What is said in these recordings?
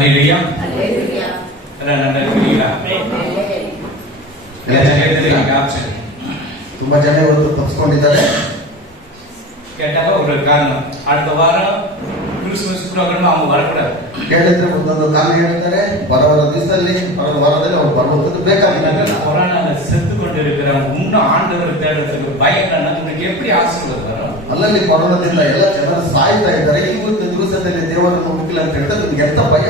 அல்லேலூயா. எல்லாம் நல்லா இருக்கிறீங்களா? ತುಂಬಾ ಜನ ಇವತ್ತು ತಪ್ಪಿಸ್ಕೊಂಡಿದ್ದಾರೆ. கேட்டாக்க ஒரு காரணம், அடுத்த வாரம் கிறிஸ்துமஸ் ப்ரோಗ್ರಾಮ್ அவங்க வரக்கூடாது ಕೇಳಿದ್ರೆ ಒಂದೊಂದು ಕಾರಣ ಹೇಳ್ತಾರೆ. ಬರುವ ದಿವಸದಲ್ಲಿ ಬರುವ ವಾರದಲ್ಲಿ ಅವ್ರು ಬರುವಂತದ್ದು ಬೇಕಾಗಿಲ್ಲ. கொரோனால செத்து கொண்டிருக்கிறவங்க இன்னும் ஆண்டவர் தேடுறதுக்கு பயங்கரன்னா உங்களுக்கு எப்படி ஆசீர்வாதம் வரும்? ಅಲ್ಲಲ್ಲಿ ಕೊರೋನಾದಿಂದ ಎಲ್ಲ ಜನರು ಸಾಯ್ತಾ ಇದ್ದಾರೆ. ಇವತ್ತು ದಿವಸದಲ್ಲಿ ದೇವರನ್ನು ಮುಟ್ಟಿಲ್ಲ ಅಂತ ಹೇಳಿದ್ರೆ ನಿಮ್ಗೆ ಎಂತ ಭಯ?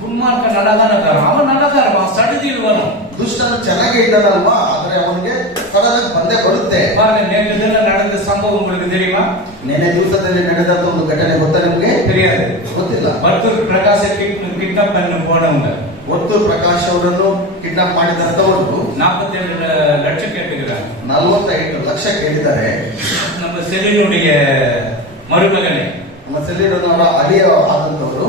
துன்மார்க்க நல்லா தானே இருக்கான், அவன் நல்லா தான் இருப்பான், சடுதியில் வரும். ದುಷ್ಟನು ಚೆನ್ನಾಗೇ ಇದ್ದಾನಲ್ವಾ, ಆದ್ರೆ ಅವನಿಗೆ ಸಡನ್ ಬಂದೇ ಬರುತ್ತೆ. பாருங்க, நேற்று தினம் நடந்த சம்பவம் உங்களுக்கு தெரியுமா? ನೆನ್ನೆ ದಿವಸದಲ್ಲಿ ನಡೆದಂತ ಒಂದು ಘಟನೆ ಗೊತ್ತಾ ನಿಮ್ಗೆ? தெரியாது, ಗೊತ್ತಿಲ್ಲ. ವರ್ತೂರ್ ಪ್ರಕಾಶ ಕಿಡ್ನಾಪ್ பண்ணி போனவங்க, ವರ್ತೂರ್ ಪ್ರಕಾಶ್ ಅವರನ್ನು ಕಿಡ್ನಾಪ್ ಮಾಡಿದಂತವರು 47 லட்சம் கேட்டுக்கிறாங்க. 45 ಲಕ್ಷ ಕೇಳಿದ್ದಾರೆ. நம்ம செலினுடைய மருமகனை, ನಮ್ಮ ಸೆಲಿನವರ ಅಳಿಯ ಆದಂತವರು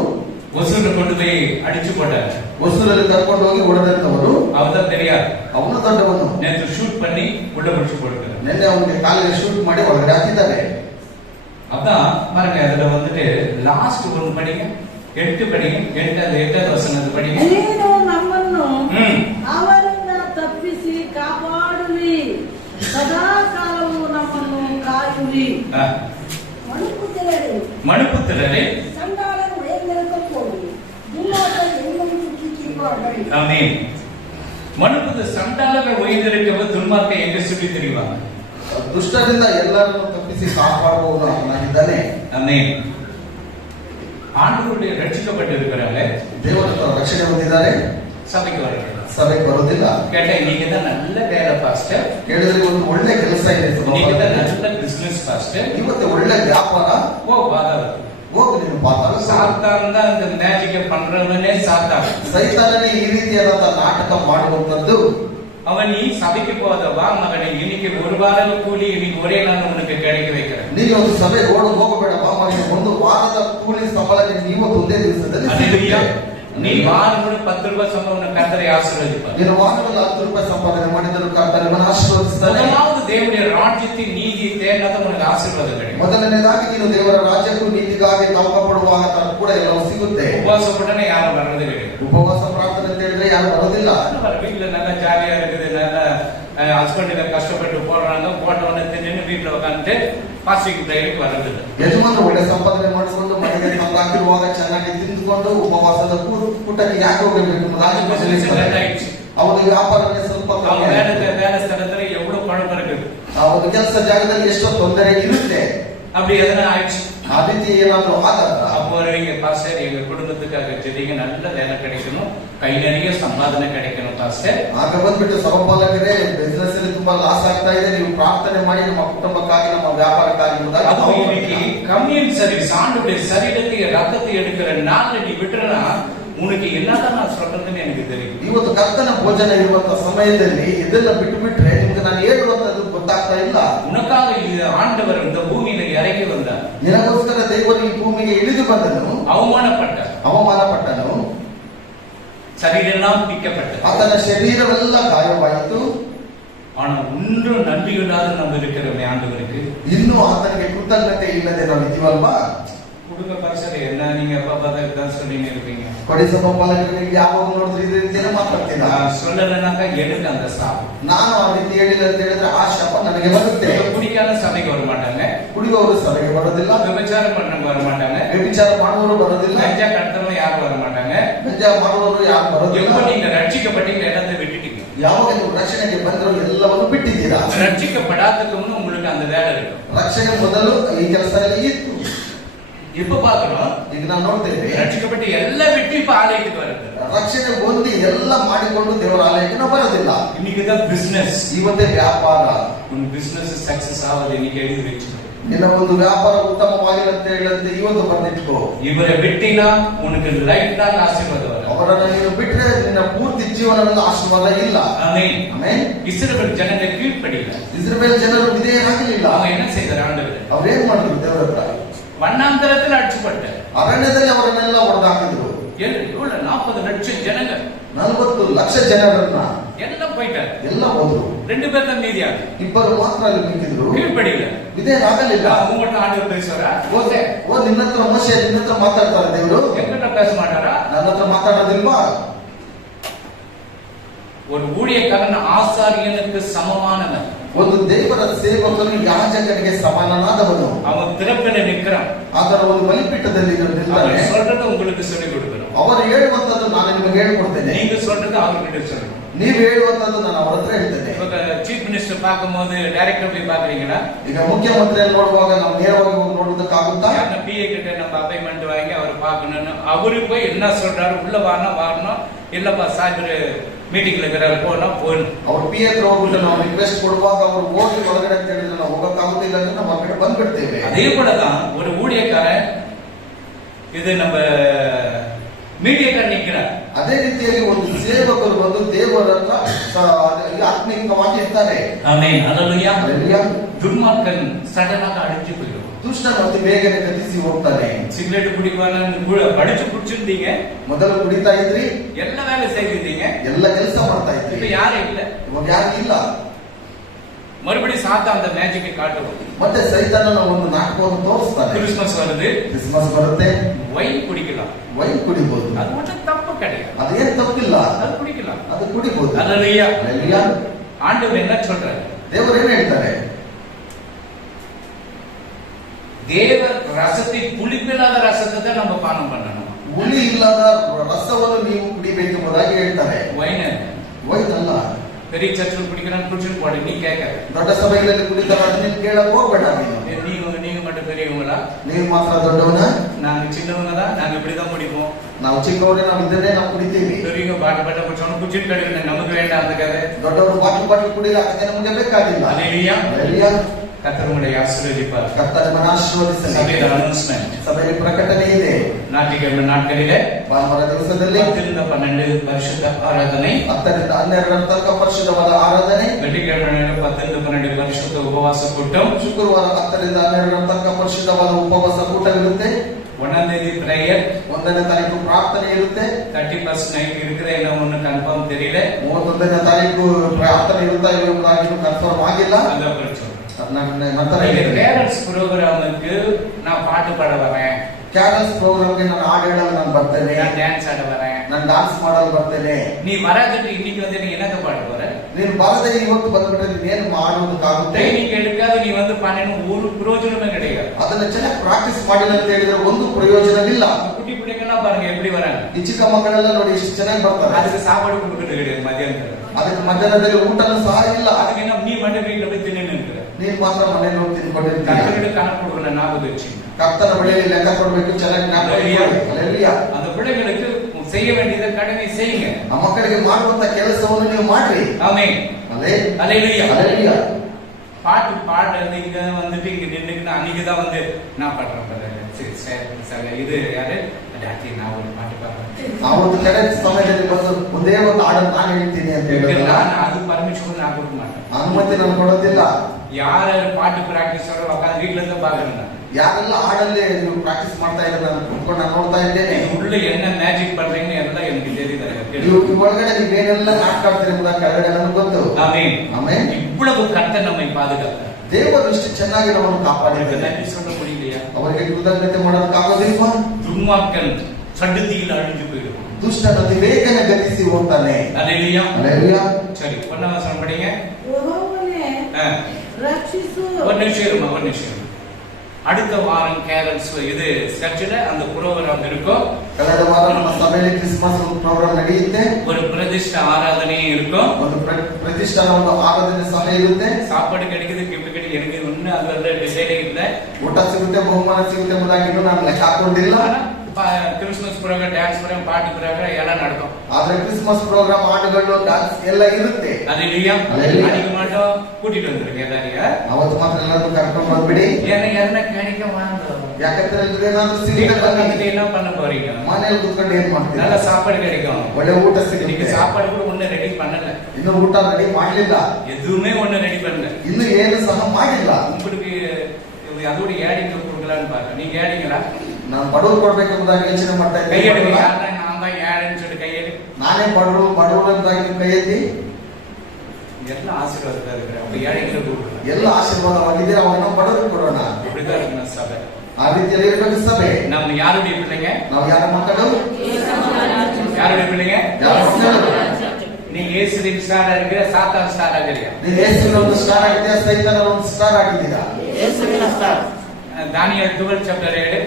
ஒசூர்ல கொண்டு போய் அடிச்சு போட்டாங்க. ಹೊಸೂರಲ್ಲಿ ಕರ್ಕೊಂಡು ಹೋಗಿ ಹೊಡೆದಂತವರು அவதான் தெரியாது, ಅವನು ದೊಡ್ಡವನು. நேற்று ஷூட் பண்ணி உள்ள பிடிச்சு போட்டுக்கிறாங்க. ನಿನ್ನೆ ಅವನಿಗೆ ಕಾಲಿಗೆ ಶೂಟ್ ಮಾಡಿ ಒಳಗಡೆ ಹಾಕಿದ್ದಾರೆ. அதான் பாருங்க, அதுல வந்துட்டு லாஸ்ட் ஒன்று படிங்க, 8 படிங்க, 8வது வசனத்தை படிங்க. ನೀನು ನಮ್ಮನ್ನು ಅವರಿಂದ ತಪ್ಪಿಸಿ ಕಾಪಾಡುವಿ, ಸದಾ ಕಾಲವು ನಮ್ಮನ್ನು ಕಾಯುವಿ. மனுப்புத்திரரே சண்டாளன் உயர்ந்திருக்க போது துன்மார்க்கர் எங்கும் சுற்றித் திரிவார்கள். ஆமென். மனுப்புத்த சண்டாளர்கள் உயர்ந்திருக்கவ துன்மார்க்க எங்க சுற்றி திரிவாங்க? ದುಷ್ಟರಿಂದ ಎಲ್ಲರನ್ನು ತಪ್ಪಿಸಿ ಕಾಪಾಡುವವನು ಅವನಾಗಿದ್ದಾನೆ. ஆமென். ஆண்டவருடைய ரட்சிக்கப்பட்டு இருக்கிறாங்க, ದೇವರ ರಕ್ಷಣೆ ಹೊಂದಿದ್ದಾರೆ, சபைக்கு வர்றாங்க. ಸಭೆಗೆ ಬರೋದಿಲ್ಲ. கேட்டா நீங்க தான் நல்ல வேலை பாஸ்டர், ಕೇಳಿದ್ರೆ ಒಂದು ಒಳ್ಳೆ ಕೆಲಸ ಇದೆ, நீங்க தான் நல்ல பிசினஸ் பாஸ்டர், ಇವತ್ತು ಒಳ್ಳೆ ವ್ಯಾಪಾರ, ಹೋಗು ನೀನು ಪಾತಾಳ. சாத்தான் தான் இந்த மேஜிக்க பண்றவனே சாத்தான். ಸೈತಾನನೇ ಈ ರೀತಿಯಾದಂತ ನಾಟಕ ಮಾಡುವಂತದ್ದು. அவன் நீ சபைக்கு போதவா மகனை, இன்னைக்கு ஒரு வாரம் கூலி இன்னைக்கு ஒரே நாள் உனக்கு கிடைக்க வைக்கிறேன். ನೀನು ಒಂದು ಸಭೆ ಹೋಗಬೇಡ ಮಗನಿಗೆ, ಒಂದು ವಾರದ ಕೂಲಿ ಸಂಬಳ ನೀವು ಒಂದೇ ದಿವಸದಲ್ಲಿ. நீ வாரம் கூட 10 ரூபாய் சம்பளம் கர்த்தரை ஆசீர்வதிப்பார். ನೀನು ವಾರದಲ್ಲಿ 10 ರೂಪಾಯಿ ಸಂಪಾದನೆ ಮಾಡಿದರೂ ಕರ್ತನು ನಿಮ್ಮನ್ನು ಆಶೀರ್ವದಿಸ್ತಾನೆ. முதலாவது தேவனுடைய ராஜ்யத்தின் நீதியை தேடினாத உனக்கு ஆசீர்வாதம் கிடைக்கும். ಮೊದಲನೇದಾಗಿ ನೀನು ದೇವರ ರಾಜ್ಯಕ್ಕೂ ನೀತಿಗಾಗಿ ತವಕಪಡುವಾಗ ತನಕ ಕೂಡ ಎಲ್ಲವೂ ಸಿಗುತ್ತೆ. உபவாசப்பட்டனே யாரும் வர்றது கிடையாது. ಉಪವಾಸ ಪ್ರಾರ್ಥನೆ ಅಂತ ಹೇಳಿದ್ರೆ ಯಾರು ಬರೋದಿಲ್ಲ. வீட்டுல நல்லா ஜாலியா இருக்குது, நல்லா ஹஸ்பண்டுங்க கஷ்டப்பட்டு போடுறாங்க, போட்டவன நின்று வீட்டுல உட்காந்துட்டு பாஸ்டிங் ப்ரேயருக்கு வர்றதில்லை. ಯಜಮಾನರು ಒಳ್ಳೆ ಸಂಪಾದನೆ ಮಾಡಿಕೊಂಡು ಮನೆಗೆ ತಂದಾಕಿರುವಾಗ ಚೆನ್ನಾಗಿ ತಿಂದುಕೊಂಡು ಉಪವಾಸದ ಕೂಟಕ್ಕೆ ಯಾಕೆ ಹೋಗಬೇಕು? ಅವನಿಗೆ ವ್ಯಾಪಾರಕ್ಕೆ ಸ್ವಲ್ಪ வேலை ஸ்தலத்துல எவ்வளவு குழப்பம் இருக்குது, ಅವನ ಕೆಲಸ ಜಾಗದಲ್ಲಿ ಎಷ್ಟೋ ತೊಂದರೆ ಇರುತ್ತೆ. அப்படி எதனா ஆயிடுச்சு, ಆ ರೀತಿ ಏನಾದ್ರು ಆದಾಗ அப்போ நீங்க பாஸ்டர் எங்க குடும்பத்துக்காக ஜெபிங்க, நல்ல வேலை கிடைக்கணும், கை நிறைய சம்பாதனை கிடைக்கணும் பாஸ்டர். ಆಗ ಬಂದ್ಬಿಟ್ಟು ಸಭಾಪಾಲಕರೇ ಬಿಸಿನೆಸ್ ಅಲ್ಲಿ ತುಂಬಾ ಲಾಸ್ ಆಗ್ತಾ ಇದೆ, ನೀವು ಪ್ರಾರ್ಥನೆ ಮಾಡಿ ನಮ್ಮ ಕುಟುಂಬಕ್ಕಾಗಿ ನಮ್ಮ ವ್ಯಾಪಾರಕ್ಕಾಗಿ கம்யூன் சர்வீஸ், ஆண்டவருடைய சரீரத்தை ரத்தத்தை எடுக்கிற நாள்ல நீ விட்டுறனா உனக்கு என்னதான் நான் சொல்றதுன்னு எனக்கு தெரியும். ಇವತ್ತು ಕರ್ತನ ಭೋಜನ ಇರುವಂತ ಸಮಯದಲ್ಲಿ ಇದೆಲ್ಲ ಬಿಟ್ಟು ಬಿಟ್ರೆ ನಿಮ್ಗೆ ನಾನು ಹೇಳುವಂತದ್ದು ಗೊತ್ತಾಗ್ತಾ ಇಲ್ಲ. உனக்காக ஆண்டவர் இந்த பூமியில இறங்கி வந்தார், ನಿನಗೋಸ್ಕರ ದೇವರು ಈ ಭೂಮಿಗೆ ಇಳಿದು ಬಂದನು, ಅವಮಾನಪಟ್ಟನು, சரீரெல்லாம் பிக்கப்பட்டது, ಆತನ ಶರೀರವೆಲ್ಲ ಗಾಯವಾಯಿತು. ஆனா ஒன்றும் நன்றி இல்லாத நம்ம இருக்கிறோமே ஆண்டவருக்கு, ಇನ್ನೂ ಆತನಿಗೆ ಕೃತಜ್ಞತೆ ಇಲ್ಲದೆ ನಾವು ಇದೀವಲ್ವಾ? குடும்ப பரிசரை என்ன நீங்க எப்ப பார்த்தா சொல்லின்னு இருப்பீங்க. ಕೊಡಿ ಸಭಾಪಾಲಕರಿಗೆ ಯಾವಾಗ ನೋಡಿದ್ರೆ ಇದೇ ರೀತಿಯೇ ಮಾತಾಡ್ತೀರಾ? சொல்லலைனாக்கா எனக்கு அந்த சாபம், ನಾನು ಆ ರೀತಿ ಹೇಳಿಲ್ಲ ಅಂತ ಹೇಳಿದ್ರೆ ಆ ಶಾಪ ನನಗೆ ಬರುತ್ತೆ. குடிக்காத சபைக்கு வர மாட்டாங்க, ಕುಡಿಯುವವರು ಸಭೆಗೆ ಬರೋದಿಲ್ಲ, விபச்சாரம் பண்ணவங்க வர மாட்டாங்க, ವ್ಯಭಿಚಾರ ಮಾಡುವವರು ಬರೋದಿಲ್ಲ, கஞ்சா கடத்தவங்க யாரும் வர மாட்டாங்க, ಗಂಜಾ ಮಾಡುವವರು ಯಾರು ಬರೋದಿಲ್ಲ. எப்ப நீங்க ரட்சிக்கப்பட்டீங்க எல்லாத்தையும் விட்டுட்டீங்க. ಯಾವಾಗ ನೀವು ರಕ್ಷಣೆಗೆ ಬಂದರೂ ಎಲ್ಲವನ್ನು ಬಿಟ್ಟಿದ್ದೀರಾ. ரட்சிக்கப்படாததுக்கு முன்ன உங்களுக்கு அந்த வேலை இருக்கு. ರಕ್ಷಣೆ ಮೊದಲು ಈ ಕೆಲಸ ಎಲ್ಲ ಇತ್ತು. இப்ப பாக்குறோம், ಈಗ ನಾವು ನೋಡ್ತೇವೆ ரட்சிக்கப்பட்டு எல்லாம் விட்டு இப்ப ஆலயத்துக்கு வருது. ರಕ್ಷಣೆ ಹೊಂದಿ ಎಲ್ಲ ಮಾಡಿಕೊಂಡು ದೇವರ ಆಲಯಕ್ಕೆ ನಾವು ಬರೋದಿಲ್ಲ. இன்னைக்குதான் பிசினஸ், ಇವತ್ತೇ ವ್ಯಾಪಾರ. உன் பிசினஸ் சக்சஸ் ஆகுது இன்னைக்கு எழுதி வச்சு, ನಿನ್ನ ಒಂದು ವ್ಯಾಪಾರ ಉತ್ತಮವಾಗಿಲ್ಲ ಅಂತ ಹೇಳಂತೆ ಇವತ್ತು ಬಂದಿಟ್ಕೋ. ಇವரை ಬಿಟ್ಟಿனா உனக்கு லைஃப் லாங் ஆசீர்வாதம் வரும். ಅವರನ್ನ ನೀನು ಬಿಟ್ರೆ ನಿನ್ನ ಪೂರ್ತಿ ಜೀವನದಲ್ಲಿ ಆಶೀರ್ವಾದ ಇಲ್ಲ. ஆமென். ಆಮೆನ್. இஸ்ரவேல் ஜனங்கள் கீழ்ப்படியல, ಇಸ್ರಾಯೇಲ್ ಜನರು ವಿಧೇಯರಾಗಲಿಲ್ಲ. அவங்க என்ன செய்தார் ஆண்டவர்? ಅವ್ರು ಏನ್ ಮಾಡಿದ್ರು? ದೇವರ ಹತ್ರ வண்ணாந்தரத்தில் அடிச்சுப்பட்ட ಅರಣ್ಯದಲ್ಲಿ ಅವರನ್ನೆಲ್ಲ ಹೊಡೆದಾಕಿದ್ರು. 40 லட்சம் ஜனங்கள், 40 ಲಕ್ಷ ಜನರನ್ನ எல்லாம் போயிட்டாரு. ಎಲ್ಲ ಹೋದ್ರು. 2 பேர் தான் மீதியாங்க. ಇಬ್ಬರು ಮಾತ್ರ ಅಲ್ಲಿ ಮಿಕ್ಕಿದ್ರು. கீழ்ப்படியில ವಿಧೇಯರಾಗಲಿಲ್ಲ. உங்கள்ட்ட ஆண்டவர் பேசுவாரா? ಮೋಸೆ ನಿನ್ನ ಹತ್ರ ಮೋಸೆ ನಿನ್ನ ಹತ್ರ ಮಾತಾಡ್ತಾರೆ ದೇವರು. என்கிட்ட பேச மாட்டாரா? ನನ್ನ ಹತ್ರ ಮಾತಾಡೋದಿಲ್ವಾ? ஒரு ஊழியக்காரன் ஆசாரியனுக்கு சமமானவன். ಒಂದು ದೇವರ ಸೇವಕನು ಯಾಜಕನಿಗೆ ಸಮಾನನಾದವನು. அவன் திறப்பில நிற்கிறான். ಅದರ ಒಂದು ಬಲಿಪೀಠದಲ್ಲಿ ನಿಲ್ತಾನೆ. அவர் சொல்றத உங்களுக்கு சொல்லிக் கொடுக்கிறோம். ಅವರು ಹೇಳುವಂತದ್ದು ನಾನು ನಿಮಗೆ ಹೇಳ್ಕೊಡ್ತೇನೆ. நீங்க சொல்றது அவர்கிட்ட சொல்லணும். ನೀವು ಹೇಳುವಂತದ್ದು ನಾನು ಅವರ ಹತ್ರ ಹೇಳ್ತೇನೆ. ಇವಾಗ ಚೀಫ್ ಮಿನಿಸ್ಟರ್ பார்க்கும்போது டைரக்டರ್ போய் பாக்குறீங்களா? ಈಗ ಮುಖ್ಯಮಂತ್ರಿಯನ್ನು ನೋಡುವಾಗ ನಾವು ನೇರವಾಗಿ ಹೋಗಿ ನೋಡುವುದಕ್ಕಾಗುತ್ತಾ? நம்ம பிஏ கிட்ட நம்ம அப்பாயின்மெண்ட் வாங்கி அவர் பார்க்கணும்னு அவரு போய் என்ன சொல்றாரு உள்ள வரணும் இல்லப்பா சாய்பர் மீட்டிங்ல இருக்கிறாரு போகணும். ಅವ್ರ ಪಿ ಹತ್ರ ಹೋಗ್ಬಿಟ್ಟು ನಾವು ರಿಕ್ವೆಸ್ಟ್ ಕೊಡುವಾಗ ಅವರು ಹೋಗಿ ಒಳಗಡೆ ಅಂತ ಹೇಳಿದ್ರೆ ನಾವು ಹೋಗಕ್ಕಾಗುತ್ತಿಲ್ಲ ಅಂದ್ರೆ ನಾವು ಹೊರಗಡೆ ಬಂದ್ಬಿಡ್ತೇವೆ. அதே போலதான் ஒரு ஊழியக்காரன் இது நம்ம மீடியೇಟರ್ நிக்கிறார். ಅದೇ ರೀತಿಯಲ್ಲಿ ಒಂದು ಸೇವಕರು ಬಂದು ದೇವರ ಹತ್ರ ಆತ್ಮಿಕವಾಗಿ ಇರ್ತಾರೆ. Amen hallelujah. ಹಲ್ಲೆಲೂಯಾ. ದುರ್ಮಾರ್ಗನ್ ಸಡನ್ ಆಗಿ ಅಡಿச்சு போயிடும். ದುಷ್ಟನು ಅತಿ ಬೇಗನೆ ಗತಿಸಿ ಹೋಗ್ತಾನೆ. சிகரெட் குடிக்குவானு படிச்சு குடிச்சிருந்தீங்க. ಮೊದಲು ಕುಡಿತಾ ಇದ್ರಿ, ಎಲ್ಲ வேலை செய்திருந்தீங்க, ಎಲ್ಲ ಕೆಲಸ ಮಾಡ್ತಾ ಇದ್ರಿ. இப்ப யாரும் இல்ல. ಇವಾಗ ಯಾರು ಇಲ್ಲ. மறுபடியும் சாத்தா அந்த மேஜிக்கை காட்டுவோம். ಮತ್ತೆ ಸೈತಾನನ ಒಂದು ನಾಟಕವನ್ನು ತೋರಿಸ್ತಾನೆ. கிறிஸ்மஸ் வருது, ಕ್ರಿಸ್ಮಸ್ ಬರುತ್ತೆ, ವೈನ್ ಕುಡಿக்கலாம். ವೈನ್ ಕುಡಿಬಹುದು, அது மட்டும் தப்பு கிடையாது. ಅದೇನ್ ತಪ್ಪಿಲ್ಲ, அது குடிக்கலாம், ಅದು ಕುಡಿಬಹುದು. ஹல்லேலூயா. ಹಲ್ಲೆಲೂಯಾ. ஆண்டவர் என்ன சொல்றாரு? ದೇವರು ಏನ್ ಹೇಳ್ತಾರೆ? தேவர் ரசத்தை புளிப்பில்லாத ரசத்தை தான் நம்ம பானம் பண்ணணும். ಹುಳಿ ಇಲ್ಲದ ರಸವನ್ನು ನೀವು ಕುಡಿಬೇಕೆಂಬುದಾಗಿ ಹೇಳ್ತಾರೆ. ವೈನ್ ವೈನ್ ಅಲ್ಲ. பெரிய சர்ச்சில் குடிக்கிறான்னு குடிச்சுட்டு போடு, நீ கேட்காத. ದೊಡ್ಡ ಸಭೆಗಳಲ್ಲಿ ಕುಡಿತಾರೆ ನೀನು ಕೇಳಕ್ ಹೋಗ್ಬೇಡ. நீங்க மட்டும் பெரியவங்களா? ನೀವು ಮಾತ್ರ ದೊಡ್ಡವನ? நாங்க சின்னவங்க தான், நாங்க இப்படிதான் குடிப்போம். ನಾವು ಚಿಕ್ಕವರೇ, ನಾವು ಇದನ್ನೇ ನಾವು ಕುಡಿತೀವಿ. பெரியவங்க பாட்டு குடிச்சோன்னு குடிச்சிட்டு கிடையாது, நமக்கு வேண்டாம் அந்த கதை. ದೊಡ್ಡವರು ಬಾಟಲ್ ಕುಡಿಲಾಕದೆ ನಮಗೆ ಬೇಕಾಗಿಲ್ಲ. ஹல்லேலூயா. ಹಲ್ಲೆಲೂಯಾ. கர்த்தர் உங்களை ஆசீர்வதிப்பார். ಕರ್ತನ ಮನ ಆಶೀರ್ವದಿಸಲಿ. சபையில அனௌன்ஸ்மென்ட், ಸಭೆಯಲ್ಲಿ ಪ್ರಕಟಣೆ ಇದೆ. ஞாயிற்றுக்கிழமை நாட்களிலே ಭಾನುವಾರ ದಿವಸದಲ್ಲಿ 10-12 ಪರಿಶುದ್ಧ ಆರಾಧನೆ, 10 ರಿಂದ 12 ತನಕ ಪರಿಶುದ್ಧವಾದ ಆರಾಧನೆ, வெள்ளிக்கிழமை 10-12 ಪರಿಶುದ್ಧ ಉಪವಾಸ கூட்டம், ಶುಕ್ರವಾರ 10 ರಿಂದ 12 ತನಕ ಪರಿಶುದ್ಧವಾದ ಉಪವಾಸ ಕೂಟವಿರುತ್ತೆ. 1ஆம் தேதி பிரேயர், 1ನೇ ತಾರೀಕು ಪ್ರಾರ್ಥನೆ ಇರುತ್ತೆ. 31st ನೈಟ್ இருக்கிற என்ன ஒண்ணு கன்ஃபார்ம் தெரியல. 31ನೇ ತಾರೀಕು ಪ್ರಾರ್ಥನೆ ಇರುತ್ತಾ ಇರುವುದಾಗಿ ಕನ್ಫರ್ಮ್ ಆಗಿಲ್ಲ. அந்த பிரச்சனை. ನಂತರ பேரண்ட்ஸ் ப்ரோக்ராமுக்கு நான் பாட்டு பாட வரேன், ಕ್ಯಾರಲ್ಸ್ ಪ್ರೋಗ್ರಾಮ್ಗೆ ನಾನು ಹಾಡು ಹೇಳಲು ನಾನು ಬರ್ತೇನೆ, நான் டான்ஸ் ಆಡ வரேன், ನಾನು ಡಾನ್ಸ್ ಮಾಡಲು ಬರ್ತೇನೆ. நீ வராதுட்டு இன்னைக்கு வந்து நீ என்னங்க பாட போற? ನೀನು ಬರದೇ ಇವತ್ತು ಬಂದ್ಬಿಟ್ರೆ ನೀನೇನು ಮಾಡುವುದಕ್ಕಾಗುತ್ತೆ? ಟ್ರೈನಿಂಗ್ எடுக்காத நீ வந்து பண்ணேன்னு ஒரு பிரயோஜனமே கிடையாது. ಅದನ್ನ ಚೆನ್ನಾಗಿ ಪ್ರಾಕ್ಟೀಸ್ ಮಾಡಿಲ್ಲ ಅಂತ ಹೇಳಿದ್ರೆ ಒಂದು ಪ್ರಯೋಜನವಿಲ್ಲ. குட்டி பிள்ளைங்கலாம் பாருங்க எப்படி வராங்க. ಈ ಚಿಕ್ಕ ಮಕ್ಕಳೆಲ್ಲ ನೋಡಿ ಎಷ್ಟು ಚೆನ್ನಾಗಿ ಬರ್ತಾರೆ. அதுக்கு சாப்பாடு கொடுக்கறது கிடையாது மதியானத்துல. ಅದಕ್ಕೆ ಮಧ್ಯಾಹ್ನದಲ್ಲಿ ಊಟನೂ ಸಹ ಇಲ್ಲ. அதுக்கு என்ன நீ மட்டும் வீட்டுல போய் தின்னு இருக்கிற. ನೀನು ಮಾತ್ರ ಮನೆಯಲ್ಲಿ ಹೋಗಿ ತಿನ್ಕೊಂಡಿರ್ತೀಯ. கர்த்தர்கிட்ட கணக்கு கொடுக்கல, ஞாபகம் வச்சு. ಕರ್ತನ ಬಳಿಯಲ್ಲಿ ಲೆಕ್ಕ ಕೊಡಬೇಕು, ಚೆನ್ನಾಗಿ ಜ್ಞಾಪಕ ಇಟ್ಕೊಳ್ಳಿ. ಹಲ್ಲೆಲೂಯಾ. அந்த பிள்ளைகளுக்கு செய்ய வேண்டியதை கடமை செய்யுங்க. ಆ ಮಕ್ಕಳಿಗೆ ಮಾಡುವಂತ ಕೆಲಸವನ್ನು ನೀವು ಮಾಡ್ರಿ. ஆமென். ஹல்லேலூயா. ಹಲ್ಲೆಲೂಯಾ. பாட்டு பாடுறது இங்க வந்துட்டு இங்க நின்னுக்கிட்டு அன்னைக்குதான் வந்து நான் பாடுறேன். சரி இது யாரு டாக்டர், நான் ஒரு பாட்டு பாடுறேன். ಅವತ್ತು ಕಡೆ ಸಮಯದಲ್ಲಿ ಬಂದು ಒಂದೇ ಒಂದು ಹಾಡನ್ನು ನಾನು ಹೇಳ್ತೀನಿ ಅಂತ ಹೇಳಿದ್ರೆ நான் அது பர்மிஷன் நான் கொடுக்க மாட்டேன். ಅನುಮತಿ ನಾನು ಕೊಡೋದಿಲ್ಲ. யார பாட்டு பிராக்டிஸ் உட்காந்து வீட்டுல இருந்து பாக்குறேன். ಯಾರೆಲ್ಲ ಹಾಡಲ್ಲಿ ನೀವು ಪ್ರಾಕ್ಟೀಸ್ ಮಾಡ್ತಾ ಇದ್ರೆ ನಾನು ಕುತ್ಕೊಂಡು ನಾನು ನೋಡ್ತಾ ಇದ್ದೇನೆ. உள்ள என்ன மேஜிக் பண்றீங்கன்னு எல்லாம் எனக்கு தெரியுது. ನೀವು ಒಳಗಡೆ ನೀವೇನೆಲ್ಲ ನಾಟಕ ಆಡ್ತೀರಿ ಎಂಬುದಾಗಿ ಕೆಳಗಡೆ ನನಗೆ ಗೊತ್ತು. ஆமென். ಆಮೆನ್. இவ்வளவு கர்த்தர் நம்மை பாதுகாத்தார். ದೇವರು ಇಷ್ಟು ಚೆನ್ನಾಗಿ ನಮ್ಮನ್ನು ಕಾಪಾಡಿದ್ದಾರೆ. நன்றி சொல்ல முடியலையா? ಅವರಿಗೆ ಕೃತಜ್ಞತೆ ಮಾಡೋದಕ್ಕಾಗೋದಿಲ್ವಾ? துன்மார்க்கன் சடுதியில் அழிஞ்சு போயிடும். ದುಷ್ಟನು ಅತಿ ಬೇಗನೆ ಗತಿಸಿ ಹೋಗ್ತಾನೆ. ஹல்லேலூயா. ಹಲ್ಲೆಲೂಯಾ. சரி, பொன்னவசனம் படிங்க. ಯೆಹೋವನೇ ರಕ್ಷಿಸು. ஒரு நிமிஷம் இருமா, ஒரு நிமிஷம். அடுத்த வாரம் கேரல்ஸ் இது சர்ச்சில் அந்த புரோகிராம் இருக்கும். ಕಳೆದ ವಾರ ನಮ್ಮ ಸಭೆಯಲ್ಲಿ ಕ್ರಿಸ್ಮಸ್ ಪ್ರೋಗ್ರಾಮ್ ನಡೆಯುತ್ತೆ. ஒரு பிரதிஷ்ட ஆராதனையும் இருக்கும். ಒಂದು ಪ್ರತಿಷ್ಠಾನ ಒಂದು ಆರಾಧನೆ ಸಹ ಇರುತ್ತೆ. சாப்பாடு கிடைக்குது, கிஃப்ட் கிடைக்குது, எனக்கு ஒண்ணு ಅದೆಲ್ಲ ಡಿಸೈಡ್ ಆಗಿಲ್ಲ. ಊಟ ಸಿಗುತ್ತೆ, ಬಹುಮಾನ ಸಿಗುತ್ತೆ ಎಂಬುದಾಗಿ ಇನ್ನೂ ನಾನು ಲೆಕ್ಕ ಹಾಕೊಂಡಿಲ್ಲ. கிறிஸ்மஸ் ப்ரோக்ராம், டான்ஸ் ப்ரோக்ராம், பாட்டு ப்ரோக்ராம் எல்லாம் நடக்கும். ಆದ್ರೆ ಕ್ರಿಸ್ಮಸ್ ಪ್ರೋಗ್ರಾಮ್, ಹಾಡುಗಳು, டான்ஸ் ಎಲ್ಲ ಇರುತ್ತೆ. ஹல்லேலூயா. அன்னைக்கு மட்டும் கூட்டிட்டு வந்துருங்க எல்லாரையும். ಅವತ್ತು ಮಾತ್ರ ಎಲ್ಲರೂ ಕರ್ಕೊಂಡು ಬಂದ್ಬಿಡಿ. என்ன கிடைக்க வாங்க. ಯಾಕಂದ್ರೆ ಏನಾದ್ರೂ ಸಿಗುತ್ತೆ என்ன பண்ண போறீங்க? ಮನೆಯಲ್ಲಿ ಕೂತ್ಕೊಂಡು ಏನ್ ಮಾಡ್ತೀವಿ? நல்ல சாப்பாடு கிடைக்கும், ಒಳ್ಳೆ ಊಟ இன்னைக்கு ಸಿಗುತ್ತೆ. சாப்பாடு கூட ஒண்ணு ரெடி பண்ணல. ಇನ್ನು ಊಟ ರೆಡಿ ಮಾಡ್ಲಿಲ್ಲ, எதுவுமே ஒண்ணு ரெடி பண்ணல. ಇನ್ನು ಏನು ಸಹ ಮಾಡಿಲ್ಲ. உங்களுக்கு அதோட ஏடிங்க கொடுக்கலான்னு பாருங்க. நீங்க ஏடிங்களா? ನಾನು ಬಡವರು ಕೊಡ್ಬೇಕೆಂಬುದಾಗಿ ಯೋಚನೆ ಮಾಡ್ತಾ கையெடுங்க. ಇದ್ದೀನಿ. யாரா நான் தான் ஏழைன்னு சொல்லி கையெடு. ನಾನೇ ಬಡವರು ಅಂತ ಕೈ ಎತ್ತಿ. ಎಲ್ಲ ಆಶೀರ್ವಾದ ಇದ್ದಾರೆ. ಅವ್ರು ಏಳಿಗೆ ಕೊಡೋಣ. ಎಲ್ಲ ಆಶೀರ್ವಾದವಾಗಿದೆ, ಅವನ್ನ ಬಡವರಿಗೆ ಕೊಡೋಣ. அப்படிதான் இருக்கணும் சபை. ಆ ರೀತಿಯಲ್ಲಿ ಇರಬೇಕು ಸಭೆ. நம்ம யாருடைய பிள்ளைங்க? ನಾವು ಯಾರ ಮಕ್ಕಳು? யாருடைய பிள்ளைங்க? ಯಾರ ಮಕ್ಕಳು? நீ இயேசுவின் ஸ்டார் ಆಗಿದ್ರೆ சாத்தான் ஸ்டார் ಆಗಿರಿಯಾ? ನೀನು ಯೇಸುವಿನ ಒಂದು ಸ್ಟಾರ್ ಆಗಿದೆಯಾ, ಸೈತಾನನ ಒಂದು ಸ್ಟಾರ್ ಆಗಿದ್ದೀರಾ? ಯೇಸುವಿನ ಸ್ಟಾರ್. Daniel 12 chapter 7.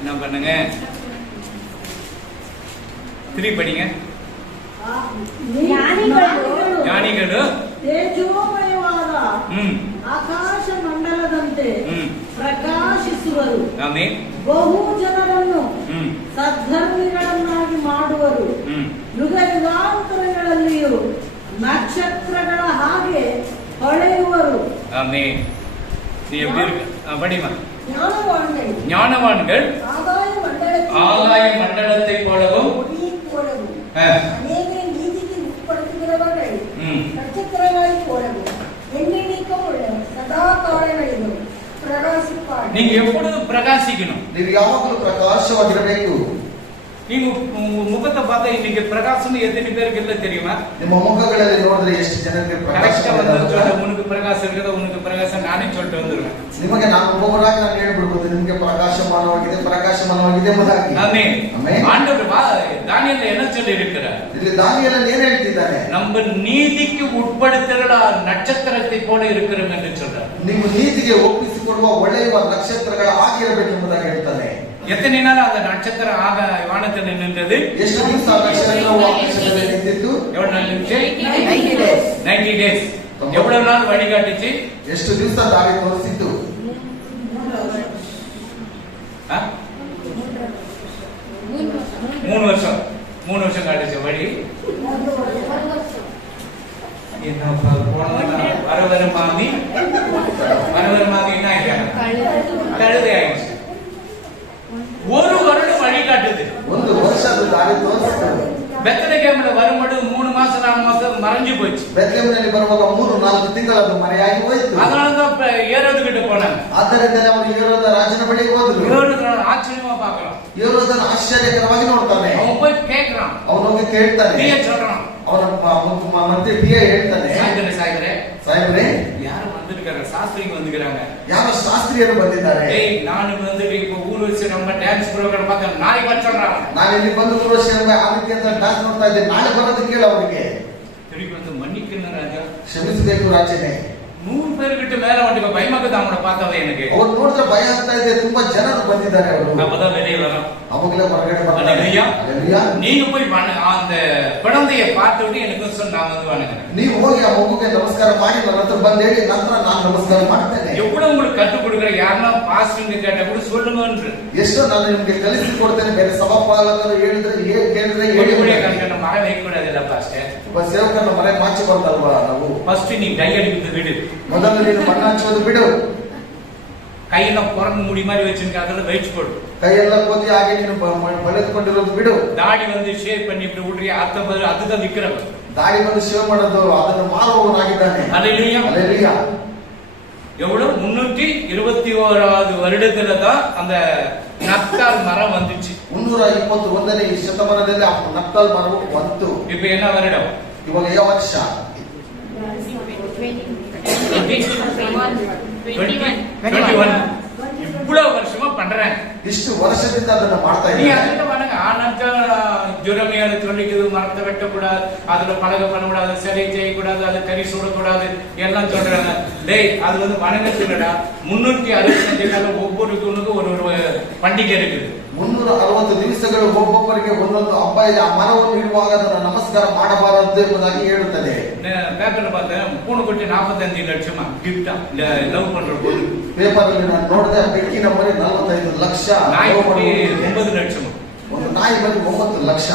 என்ன பண்ணுங்க 3 படிங்க. ಜ್ಞಾನಿಗಳು ತೇಜೋಮಯವಾದ ಆಕಾಶ ಮಂಡಲದಂತೆ ಪ್ರಕಾಶಿಸುವರು. ಆಮೆನ್. ಬಹು ಜನರನ್ನು ಸದ್ಧರ್ಮಿಗಳನ್ನಾಗಿ ಮಾಡುವರು. ಯುಗ ಯುಗಾಂತರಗಳಲ್ಲಿಯೂ ನಕ್ಷತ್ರಗಳ ಹಾಗೆ ಹೊಳೆಯುವರು. ஆமென். நீ எப்படி இருக்கு? படிமா. ஞானவான்கள் ஞானவான்கள் ஆகாய மண்டலத்தை போலவும் அநேகரை நீதிக்கு உட்படுத்துகிறவர்கள் நட்சத்திரங்களைப் போலவும் எண்ணிக்கையுள்ள சதா காலங்களிலும் பிரகாசிப்பார்கள். நீங்க எப்பொழுதும் பிரகாசிக்கணும். ನೀವು ಯಾವಾಗಲೂ ಪ್ರಕಾಶವಾಗಿರಬೇಕು. நீங்க முகத்தை பார்த்தா இன்னைக்கு பிரகாசம் எத்தனை பேருக்கு இல்ல தெரியுமா? ನಿಮ್ಮ ಮುಖಗಳಲ್ಲಿ ನೋಡಿದ್ರೆ ಎಷ್ಟು ಜನರಿಗೆ ಪ್ರಕಾಶ ಇದೆ. உனக்கு பிரகாசம் இருக்குது, உனக்கு பிரகாசம் நானே சொல்லிட்டு வந்துருவேன். ನಿಮಗೆ ನಾನು ಒಬ್ಬೊಬ್ಬರಾಗಿ ನಾನು ಹೇಳ್ಬಿಡ್ಬೋದು, ನಿಮಗೆ ಪ್ರಕಾಶಮಾನವಾಗಿದೆ ಪ್ರಕಾಶಮಾನವಾಗಿದೆ ಎಂಬುದಾಗಿ. ಆಮೆನ್. ಆಮೆನ್. ஆண்டவர் தானியேல் என்ன சொல்லி இருக்கிறார்? ಇಲ್ಲಿ ದಾನಿಯೇಲನು ಏನು ಹೇಳ್ತಿದ್ದಾನೆ? நம்ம நீதிக்கு உட்படுத்துகிற நட்சத்திரத்தை போல இருக்கிறோம் என்று சொல்றார். ನಿಮ್ಮ ನೀತಿಗೆ ಒಪ್ಪಿಸಿಕೊಡುವ ಒಳ್ಳೆಯ ನಕ್ಷತ್ರಗಳ ಆಗಿರಬೇಕೆಂಬುದಾಗಿ ಹೇಳ್ತಾನೆ. எத்தனை நாள் அந்த நட்சத்திரம் ஆக வானத்தில் நின்றது? ಎಷ್ಟು ದಿವಸ ನಕ್ಷತ್ರವು ಆಕಾಶದಲ್ಲಿ ನಿಂತಿತ್ತು? எவ்வளவு நாள் நின்னுச்சு? 90 days. எவ்வளவு நாள் வழிகாட்டுச்சு? ಎಷ್ಟು ದಿವಸ ದಾರಿ ತೋರಿಸಿತ್ತು? 3 வருஷம். 3 வருஷம் காட்டுச்சு வழி. என்ன வரவர மாமி என்ன ஆயிட்டாங்க? கழுதை ஆயிடுச்சு. ஒரு வருடம் வழிகாட்டுது. ಒಂದು ವರ್ಷದ ದಾರಿ ತೋರಿಸಿತು. பெத்லகேம்ல வரும்போது 3 மாசம் 4 மாசம் மறைஞ்சு போச்சு. ಬೆತ್ಲೆಹೇಮಿನಲ್ಲಿ ಬರುವಾಗ 3-4 ತಿಂಗಳದು ಮರೆಯಾಗಿ ಹೋಯಿತು. அதனாலதான் ஏரோது கிட்ட போனாங்க. ಆದ್ದರಿಂದಲೇ ಅವರು ಹೇರೋದ ರಾಜನ ಬಳಿಗೆ ಹೋದರು. ஏரோது ஆச்சரியமா பார்க்கறான். ಹೇರೋದನ ಆಶ್ಚರ್ಯಕರವಾಗಿ ನೋಡ್ತಾನೆ. அவன் போய் கேக்குறான். ಅವನು ಹೋಗಿ ಕೇಳ್ತಾನೆ. நீயே சொல்றான். ಅವನ ಮಂತ್ರಿ ಪಿಎ ಹೇಳ್ತಾನೆ, ಸಾಹೇಬ್ರೆ ಯಾರು ಬಂದಿರ್ತಾರೆ? ಶಾಸ್ತ್ರಿಗೆ ಬಂದಿರಾங்க. ಯಾವ ಶಾಸ್ತ್ರಿಯರು ಬಂದಿದ್ದಾರೆ? ಏಯ್ ನಾನು ಬಂದಿರಿ இப்போ ஊர் வச்சு நம்ம டான்ஸ் ப்ரோகிராம் பார்க்க நாளைக்கு வச்சறாங்க. ನಾನು ಇಲ್ಲಿ ಬಂದು 3 ವರ್ಷ ಆ ರೀತಿ ಅಂತ ಡ್ಯಾನ್ಸ್ ನೋಡ್ತಾ ಇದ್ದೆ, ನಾಳೆ ಬರೋದು ಕೇಳು ಅವರಿಗೆ. திருப்பி வந்து மன்னிக்கணும் ராஜா, ಕ್ಷಮಿಸಬೇಕು ರಾಜನೇ. 100 பேர்கிட்ட மேல வந்துட்டு பயமாக்குது அவங்கள பார்த்தவே எனக்கு. ಅವ್ರು ನೋಡಿದ್ರೆ ಭಯ ಆಗ್ತಾ ಇದೆ, ತುಂಬಾ ಜನರು ಬಂದಿದ್ದಾರೆ ಅವರು. அப்பதான் வெளியே வரோம். ಅವಾಗಲೇ ಹೊರಗಡೆ ಬರ್ತಾರೆ. அல்லேலூயா. நீங்க போய் அந்த குழந்தையை பார்த்துட்டு எனக்கு சொன்ன நான் வந்து வணங்குறேன். ನೀವು ಹೋಗಿ ಆ ಮಗುಗೆ ನಮಸ್ಕಾರ ಮಾಡಿ ನನ್ನ ಹತ್ರ ಬಂದು ಹೇಳಿ, ನಂತರ ನಾನು ನಮಸ್ಕಾರ ಮಾಡ್ತೇನೆ. எவ்வளவு உங்களுக்கு கற்றுக் கொடுக்குற யாரனா பாஸ்டர்ங்க கேட்டா கூட சொல்லுங்கன்ற. ಎಷ್ಟೋ ನಾನು ನಿಮಗೆ ಕಲಿಸಿ ಕೊಡ್ತೇನೆ, ಬೇರೆ ಸಭಾಪಾಲಕರು ಹೇಳಿದ್ರೆ ಕೇಳಿದ್ರೆ ಹೇಳಿ. ಕಣ್ಣ ಮರ வைக்கூடாதுல்ல பாஸ்டர். ಒಬ್ಬ ಸೇವಕರನ್ನ ಮನೆ ಮಾಚಿ ಬರ್ತಲ್ವಾ ನಾವು? ಫಸ್ಟ್ ನೀ ಡೈ ಅಡಿಬಿಟ್ಟು ಬಿಡು. ಮೊದಲು ನೀನು ಬಣ್ಣ ಹಚ್ಚೋದು ಬಿಡು. கையில குரங்கு முடி மாதிரி வச்சிருக்க அதெல்லாம் வெயிட் போடு. ಕೈಯೆಲ್ಲ ಕೋತಿ ಹಾಗೆ ನೀನು ಬಳೆದುಕೊಂಡಿರೋದು ಬಿಡು. ದಾಡಿ வந்து ಶೇವ್ பண்ணி இப்படி விடுறிய அத்த பதில் அதுதான் விக்ரம். ದಾಡಿ ಬಂದು ಶೇವ್ ಮಾಡೋದು, ಅದನ್ನು ಮಾರುವವನಾಗಿದ್ದಾನೆ. அல்லேலூயா. அல்லேலூயா. எவ்வளவு 321வது வருடத்துல தான் அந்த நப்தால் மரம் வந்துச்சு. 321ನೇ ಶತಮಾನದಲ್ಲಿ ಆ ನಪ್ತಾಲ್ ಮರವು ಬಂತು. இப்ப என்ன வருடம்? ಇವಾಗ ಯಾವ ವರ್ಷ? 21. இவ்வளவு வருஷமா பண்றாங்க. ಇಷ್ಟು ವರ್ಷದಿಂದ ಅದನ್ನ ಮಾಡ್ತಾ நீ ಇದ್ದಾರೆ. அதுல பாருங்க, ஆனாக்கா ஜெரமியா சொல்லிக்குது மரத்தை வெட்டக்கூடாது, அதுல பலகை பண்ணக்கூடாது, சிலை செய்யக்கூடாது, அது கறி சுடக்கூடாது எல்லாம் சொல்றாங்க. டேய் அது வந்து வணங்கத்துலடா. 365 நாள் ஒவ்வொரு தூணுக்கும் ஒரு பண்டிகை இருக்குது. 360 ದಿವಸಗಳು ಒಬ್ಬೊಬ್ಬರಿಗೆ ಒಂದೊಂದು ಹಬ್ಬ ಇದೆ. ಆ ಮರವನ್ನು ಇಡುವಾಗ ಅದನ್ನು ನಮಸ್ಕಾರ ಮಾಡಬಾರದು ಎಂಬುದಾಗಿ ಹೇಳುತ್ತದೆ. பேப்பர்ல பார்த்தேன், பூனைக்குட்டி 45 லட்சமா கிஃப்டா லவ் பண்ற பொண்ணு. ಪೇಪರ್ ಅಲ್ಲಿ ನಾನು ನೋಡಿದೆ, ಬೆಕ್ಕಿನ ಮರಿ 45 ಲಕ್ಷ, நாய்க்குட்டி 9 லட்சம். ಒಂದು ನಾಯಿ ಮರಿ 9 ಲಕ್ಷ.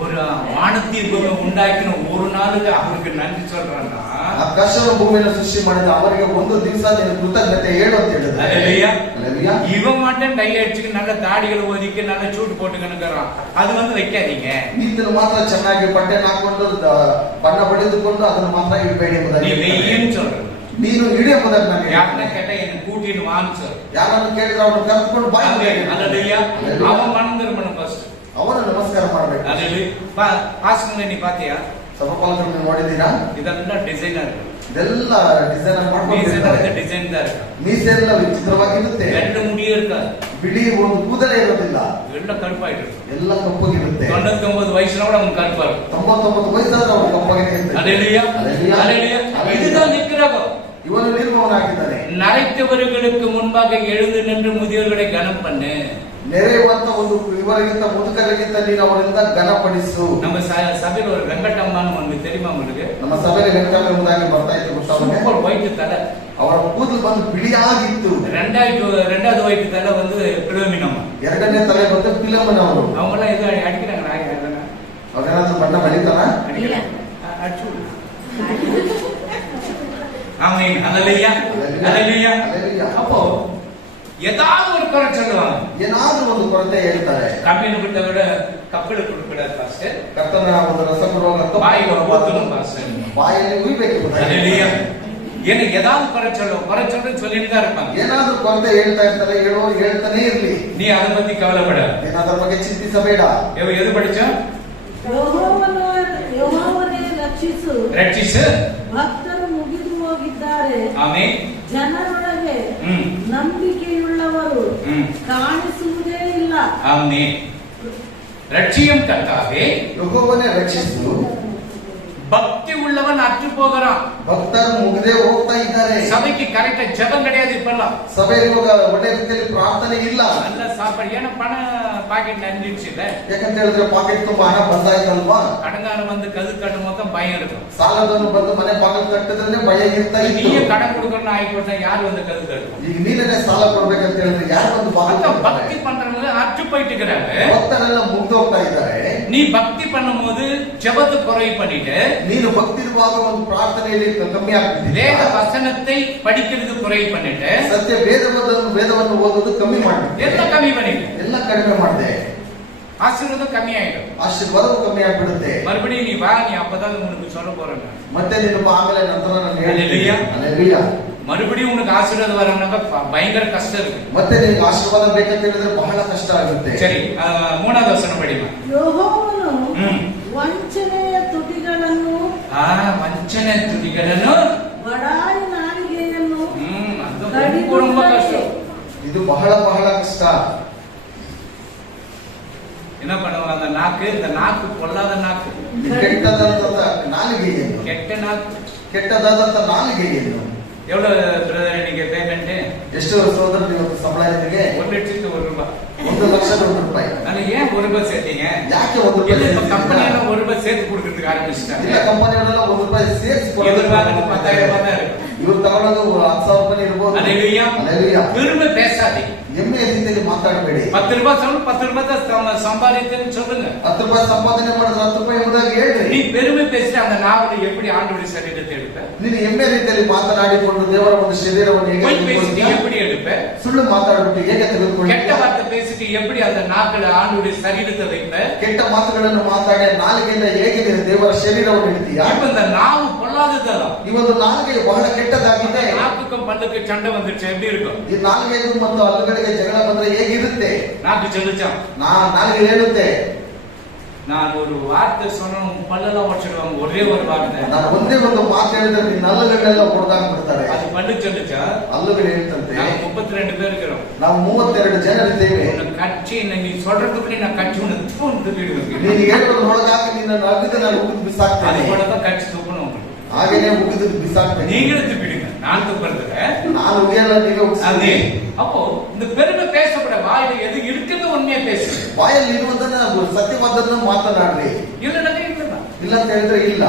ஒரு வானத்தையும் பூமி உண்டாக்கின ஒரு நாளுக்கு அவருக்கு நன்றி சொல்றான்னா ಆಕಾಶವನ್ನು ಭೂಮಿಯನ್ನು ಸೃಷ್ಟಿ ಮಾಡಿದ ಅವರಿಗೆ ಒಂದು ದಿವಸ ನೀನು ಕೃತಜ್ಞತೆ ಹೇಳು ಅಂತ ಹೇಳಿದ್ರೆ அல்லேலூயா. அல்லேலூயா. இவன் மட்டும் டை அடிச்சுக்கு நல்ல தாடிகள் ஒதுக்கி நல்ல சூட்டு போட்டுக்கணுங்கிறான். அது வந்து வைக்காதீங்க. ಇದನ್ನು ಮಾತ್ರ ಚೆನ್ನಾಗಿ ಬಟ್ಟೆ ಹಾಕೊಂಡು ಬಣ್ಣ ಬಳಿದುಕೊಂಡು ಅದನ್ನು ಮಾತ್ರ ಇಡಬೇಡಿ நீ ಎಂಬುದಾಗಿ வெய்யன்னு சொல்ற. ನೀನು ಇಡಿ ಎಂಬುದಾಗಿ ನಾನು யாருன்னா கேட்டா என்ன கூட்டின்னு வான்னு சொல்ற. ಯಾರನ್ನು ಕೇಳಿದ್ರೆ ಅವನು ಕರೆದುಕೊಂಡು ಬಾ ಅಂತ ಹೇಳಿ. அல்லேலூயா. அவன் மனம் திரும்பணும் ஃபர்ஸ்ட். ಅವನು ನಮಸ್ಕಾರ ಮಾಡಬೇಕು. அல்லேலூயா. பாஸ்டர் நீ பாத்தியா? ಸಭಾಪಾಲಕರು ನೀವು ನೋಡಿದ್ದೀರಾ? இதெல்லாம் டிசைனர். ಇದೆಲ್ಲ ಡಿಸೈನ್ மீசையில ಮಾಡ್ಕೊಂಡಿದ್ದಾರೆ. டிசைன் தான் இருக்கு. ಮೀಸೆ ಎಲ್ಲ ವಿಚಿತ್ರವಾಗಿರುತ್ತೆ. ரெண்டு முடியே இருக்காது. ಬಿಳಿ ಒಂದು ಕೂದಲೇ ಇರೋದಿಲ್ಲ. எல்லாம் கருப்பாயிட்டு இருக்கு. ಎಲ್ಲ ಕಪ್ಪಗಿರುತ್ತೆ. 99 வயசுல கூட அவன் கருப்பா இருக்கும். 99 ವಯಸ್ಸಾದ್ರೆ ಅವನು ಕಪ್ಪಗೆ ಇರ್ತಾನೆ. அல்லேலூயா. அல்லேலூயா. இதுதான் நிக்கிறகம். ಇವನು ನಿರ್ಮೂಲನಾಗಿದ್ದಾನೆ. நரைத்தவர்களுக்கு முன்பாக எழுந்து நின்று முதியோர்களை கனம் பண்ணு. ನೆರೆಯುವಂತ ಒಂದು ಇವರಿಗಿಂತ ಮುದುಕರಿಗಿಂತ ನೀನು ಅವರಿಂದ ಘನಪಡಿಸು. நம்ம சபையில ஒரு வெங்கடம்மான்னு ஒண்ணு தெரியுமா உங்களுக்கு? ನಮ್ಮ ಸಭೆಯಲ್ಲಿ ವೆಂಕಟಮ್ಮ ಎಂಬುದಾಗಿ ಬರ್ತಾ ಇತ್ತು ಗೊತ್ತಾಗುತ್ತೆ. சூப்பர் ஒயிட் தலை. ಅವರ ಕೂದಲು ಬಂದು ಬಿಳಿಯಾಗಿತ್ತು. ரெண்டாவது ஒயிட் தலை வந்து பிலோமினம். ಎರಡನೇ ತಲೆ ಬಂದು ಫಿಲಮನವರು. அவங்க எல்லாம் எது அடிக்கிறாங்க ಅವರೇನಾದ್ರೂ ಬಣ್ಣ ಬಳಿತಾರ? அடிச்சு ஆமென். அல்லேலூயா. அல்லேலூயா. அப்போ ஏதாவது ஒரு குறை சொல்லுவாங்க. ಏನಾದ್ರೂ ಒಂದು ಕೊರತೆ ಹೇಳ್ತಾರೆ. கம்மின்னு விட்ட விட கப்பல் கொடுக்கூடாது பாஸ்டர். ಕರ್ತನ ಒಂದು ರಸ ಕೊಡುವಾಗ ಬಾಯಿಗೆ ஊத்தணும் பாஸ்டர். ಬಾಯಲ್ಲಿ ಉಯ್ಬೇಕು. அல்லேலூயா. ஏன்னா ஏதாவது குறை சொல்லிட்டு தான் இருப்பாங்க. ಏನಾದ್ರೂ ಕೊರತೆ ಹೇಳ್ತಾ ಇರ್ತಾರೆ, ಹೇಳೋರು ಹೇಳ್ತಾನೆ ಇರ್ಲಿ. நீ அதை பத்தி கவலைப்பட. ನೀನು ಅದರ ಬಗ್ಗೆ ಚಿಂತಿಸಬೇಡ. எது படிச்சா? ಯೆಹೋವನೇ ರಕ್ಷಿಸು. ಭಕ್ತರು ಮುಗಿದು ಹೋಗಿದ್ದಾರೆ. ಆಮೆನ್. ಜನರೊಳಗೆ ನಂಬಿಕೆಯುಳ್ಳವರು ಕಾಣಿಸುವುದೇ ಇಲ್ಲ. ಆಮೆನ್. ரட்சியும் கர்த்தாவே. ಯೆಹೋವನೇ ರಕ್ಷಿಸು. பக்தி உள்ளவன் அற்று போகிறான். ಭಕ್ತರು ಮುಗಿದೇ ಹೋಗ್ತಾ ಇದ್ದಾರೆ. சபைக்கு கரெக்டா ஜெபம் கிடையாது இப்பெல்லாம். ಸಭೆಯಲ್ಲಿ ಇವಾಗ ಒಳ್ಳೆ ರೀತಿಯಲ್ಲಿ ಪ್ರಾರ್ಥನೆ ಇಲ್ಲ. நல்ல சாப்பாடு ஏன்னா பாக்கெட் நஞ்சிடுச்சு இல்ல. ಯಾಕಂತ ಹೇಳಿದ್ರೆ ಪಾಕೆಟ್ ತುಂಬಾ ಹಣ ಬಂದಾಯ್ತಲ್ವಾ. கடங்காரன் வந்து கது கட்டும் மொத்தம் பயம் இருக்கும். ಸಾಲದವನು ಬಂದು ಮನೆ ಬಾಗಿಲು ಕಟ್ಟಿದ್ರೆ ಭಯ ಇರ್ತಾ ಇತ್ತು. நீயே கடன் கொடுக்கணும் ஆயிப்போட்டா ಯಾರು வந்து கது கட்டும்? ಈಗ ನೀನೇ ಸಾಲ ಕೊಡ್ಬೇಕಂತ ಹೇಳಿದ್ರೆ ಯಾರು ಬಂದು ಬಾಗಿಲು பக்தி பண்றவங்க அற்று போயிட்டு இருக்கிறாங்க. ಭಕ್ತರೆಲ್ಲ ಮುಗ್ದು ಹೋಗ್ತಾ ಇದ್ದಾರೆ. நீ பக்தி பண்ணும்போது ஜெபத்தை குறை பண்ணிட்டு ನೀನು ಭಕ್ತಿ ಇರುವಾಗ ಒಂದು ಪ್ರಾರ್ಥನೆಯಲ್ಲಿ ಕಮ್ಮಿ ಆಗ್ತಿದೆ. வேத வசனத்தை படிக்கிறது குறை பண்ணிட்டு ಸತ್ಯ ವೇದವನ್ನು ಓದೋದು ಕಮ್ಮಿ ಮಾಡ್ಬಿಟ್ಟೆ. எல்லாம் கம்மி பண்ணிட்டு ಎಲ್ಲ ಕಡಿಮೆ ಮಾಡಿದೆ. ஆசீர்வாதம் கம்மி ஆயிடும். ಆಶೀರ್ವಾದವು ಕಮ್ಮಿ ಆಗ್ಬಿಡುತ್ತೆ. மறுபடியும் நீ வா, நீ அப்பதான் உனக்கு சொல்ல போறேன். ಮತ್ತೆ ನೀನು ಆಮೇಲೆ ನಂತರ ನಾನು ஹல்லேலூயா. ಹಲ್ಲೆಲೂಯಾ. மறுபடியும் உனக்கு ஆசீர்வாதம் வரணும்னா பயங்கர கஷ்டம் இருக்கு. ಮತ್ತೆ ನಿನಗೆ ಆಶೀರ್ವಾದ ಬೇಕಂತ ಹೇಳಿದ್ರೆ ಬಹಳ ಕಷ್ಟ ಆಗುತ್ತೆ. சரி, மூணாவது வசனம் படிமா. ಯೆಹೋವನು ವಂಚನೆಯ ತುಟಿಗಳನ್ನು ವಂಚನೆ ತುಟಿಗಳನ್ನು ಬಡಾಯಿ ನಾಲಿಗೆಯನ್ನು ಅದು ரொம்ப கஷ்டம். ಇದು ಬಹಳ ಬಹಳ ಕಷ್ಟ. என்ன பண்ணுவாங்க? அந்த நாக்கு, இந்த நாக்கு பொல்லாத நாக்கு, ಕೆಟ್ಟದಾದಂತ ನಾಲಿಗೆಯನ್ನು, ಕೆಟ್ಟದಾದಂತ ನಾಲಿಗೆಯನ್ನು. எவ்வளவு பிரதர் நீங்க பேமெண்ட்? ಎಷ್ಟು ಸಹೋದರ ಇವತ್ತು ಸಂಬಳ ನಿಮಗೆ? 1,00,000 ரூபாய். 1,00,000 ರೂಪಾಯಿ. ನಾನು ಏನ್ 1 ರೂಪಾಯಿ ಸೇರ್ತೀங்க? ಯಾಕೆ 1 ರೂಪಾಯಿ? ಕಂಪನಿಯಲ್ಲ 1 ರೂಪಾಯಿ ಸೇರ್ತು ಕೊಡ್ತಿರ್ತಾರೆ ಆರಂಭಿಸ್ತಾರೆ. ಇಲ್ಲ, ಕಂಪನಿಯವರೆಲ್ಲ 1 ರೂಪಾಯಿ ಸೇರಿಸಿ ಕೊಡ್ತಾರೆ. 10,000 ರೂಪಾಯಿ ಇವರು ತಗೊಳ್ಳೋದು 10,000 ರೂಪಾಯಿ ಇರಬಹುದು. அல்லேலூயா. அல்லேலூயா. பெருமை பேசாதீங்க. ಹೆಮ್ಮೆಯ ರೀತಿಯಲ್ಲಿ ಮಾತಾಡಬೇಡಿ. 10 ರೂಪಾಯಿ சொல்லு, 10 ರೂಪಾಯಿ சம்பாதித்தேன்னு சொல்லுங்க. 10 ರೂಪಾಯಿ ಸಂಪಾದನೆ ಮಾಡಿದ್ರೆ 10 ರೂಪಾಯಿ ಎಂಬುದಾಗಿ ಹೇಳ್ರಿ. நீ பெருமை பேசி அந்த நாவலை எப்படி ஆண்டவருடைய சரீரத்தை எடுப்ப? ನೀನು ಹೆಮ್ಮೆ ರೀತಿಯಲ್ಲಿ ಮಾತನಾಡಿಕೊಂಡು ದೇವರ ಒಂದು ಶರೀರವನ್ನು ಹೇಗೆ பேசிட்டு எப்படி எடுப்ப? ಸುಳ್ಳು ಮಾತಾಡಿಬಿಟ್ಟು ಹೇಗೆ ತೆಗೆದುಕೊಳ್ಳಿ? கெட்ட வார்த்தை பேசிட்டு எப்படி அந்த நாக்குல ஆண்டவருடைய சரீரத்தை வைப்ப? ಕೆಟ್ಟ ಮಾತುಗಳನ್ನು ಮಾತಾಡಿ ನಾಲಿಗೆಯಿಂದ ಹೇಗೆ ನೀನು ದೇವರ ಶರೀರವನ್ನು ಇಡ್ತೀಯಾ? இப்ப இந்த நாவு பொல்லாததಲ್ಲ. ಈ ಒಂದು ನಾಲಿಗೆ ಬಹಳ ಕೆಟ್ಟದಾಗಿದೆ. நாக்குக்கும் பல்லுக்கு சண்டை வந்துச்சு எப்படி இருக்கும்? ಈ ನಾಲಿಗೆಗೂ ಮತ್ತು ಹಲ್ಲುಗಳಿಗೆ ಜಗಳ ಬಂದ್ರೆ ಹೇಗಿರುತ್ತೆ? நாக்கு சொல்லுச்சான், ನಾಲಿಗೆ ಹೇಳುತ್ತೆ, நான் ஒரு வார்த்தை சொன்னா பல்லெல்லாம் உடைச்சிடுவாங்க. ஒரே ஒரு வார்த்தை. ನಾನು ಒಂದೇ ಒಂದು ಮಾತು ಹೇಳಿದ್ರೆ ನಿನ್ನ ಹಲ್ಲುಗಳೆಲ್ಲ ಹೊಡೆದಾಕ್ಬಿಡ್ತಾರೆ. அது பல்லு சொல்லுச்சா? ಹಲ್ಲುಗಳು ಹೇಳ್ತಂತೆ, நாங்க 32 பேர் இருக்கிறோம். ನಾವು 32 ಜನರಿದ್ದೇವೆ. கட்சி நீ சொல்றதுக்கு நான் கட்சி ஒண்ணு தூக்கிடுவேன். ನೀನು ಹೇಳೋದ್ರೊಳಗಾಗಿ ನಿನ್ನನ್ನು ಅಗ್ದು ನಾನು ಉಗಿದು அது ಬಿಸಾಕ್ತೇನೆ. போலதான் கட்சி தூக்கணும். ಹಾಗೇನೆ ಉಗಿದು ಬಿಸಾಕ್ತೇನೆ. நீங்களும் துப்பிடுங்க, நான் துப்புறதுல. ನಾನು ಉಗಿಯಲ್ಲ, ನೀವೇ அதே. ಉಗಿಸಿ. அப்போ இந்த பெருமை பேசப்பட வாயில எது இருக்கிறது உண்மையா பேசு. ಬಾಯಲ್ಲಿ ಇರುವುದನ್ನ ಸತ್ಯವಾದದನ್ನು ಮಾತನಾಡ್ರಿ. இல்லன்னா இல்ல. ಇಲ್ಲ ಅಂತ ಹೇಳಿದ್ರೆ ಇಲ್ಲ.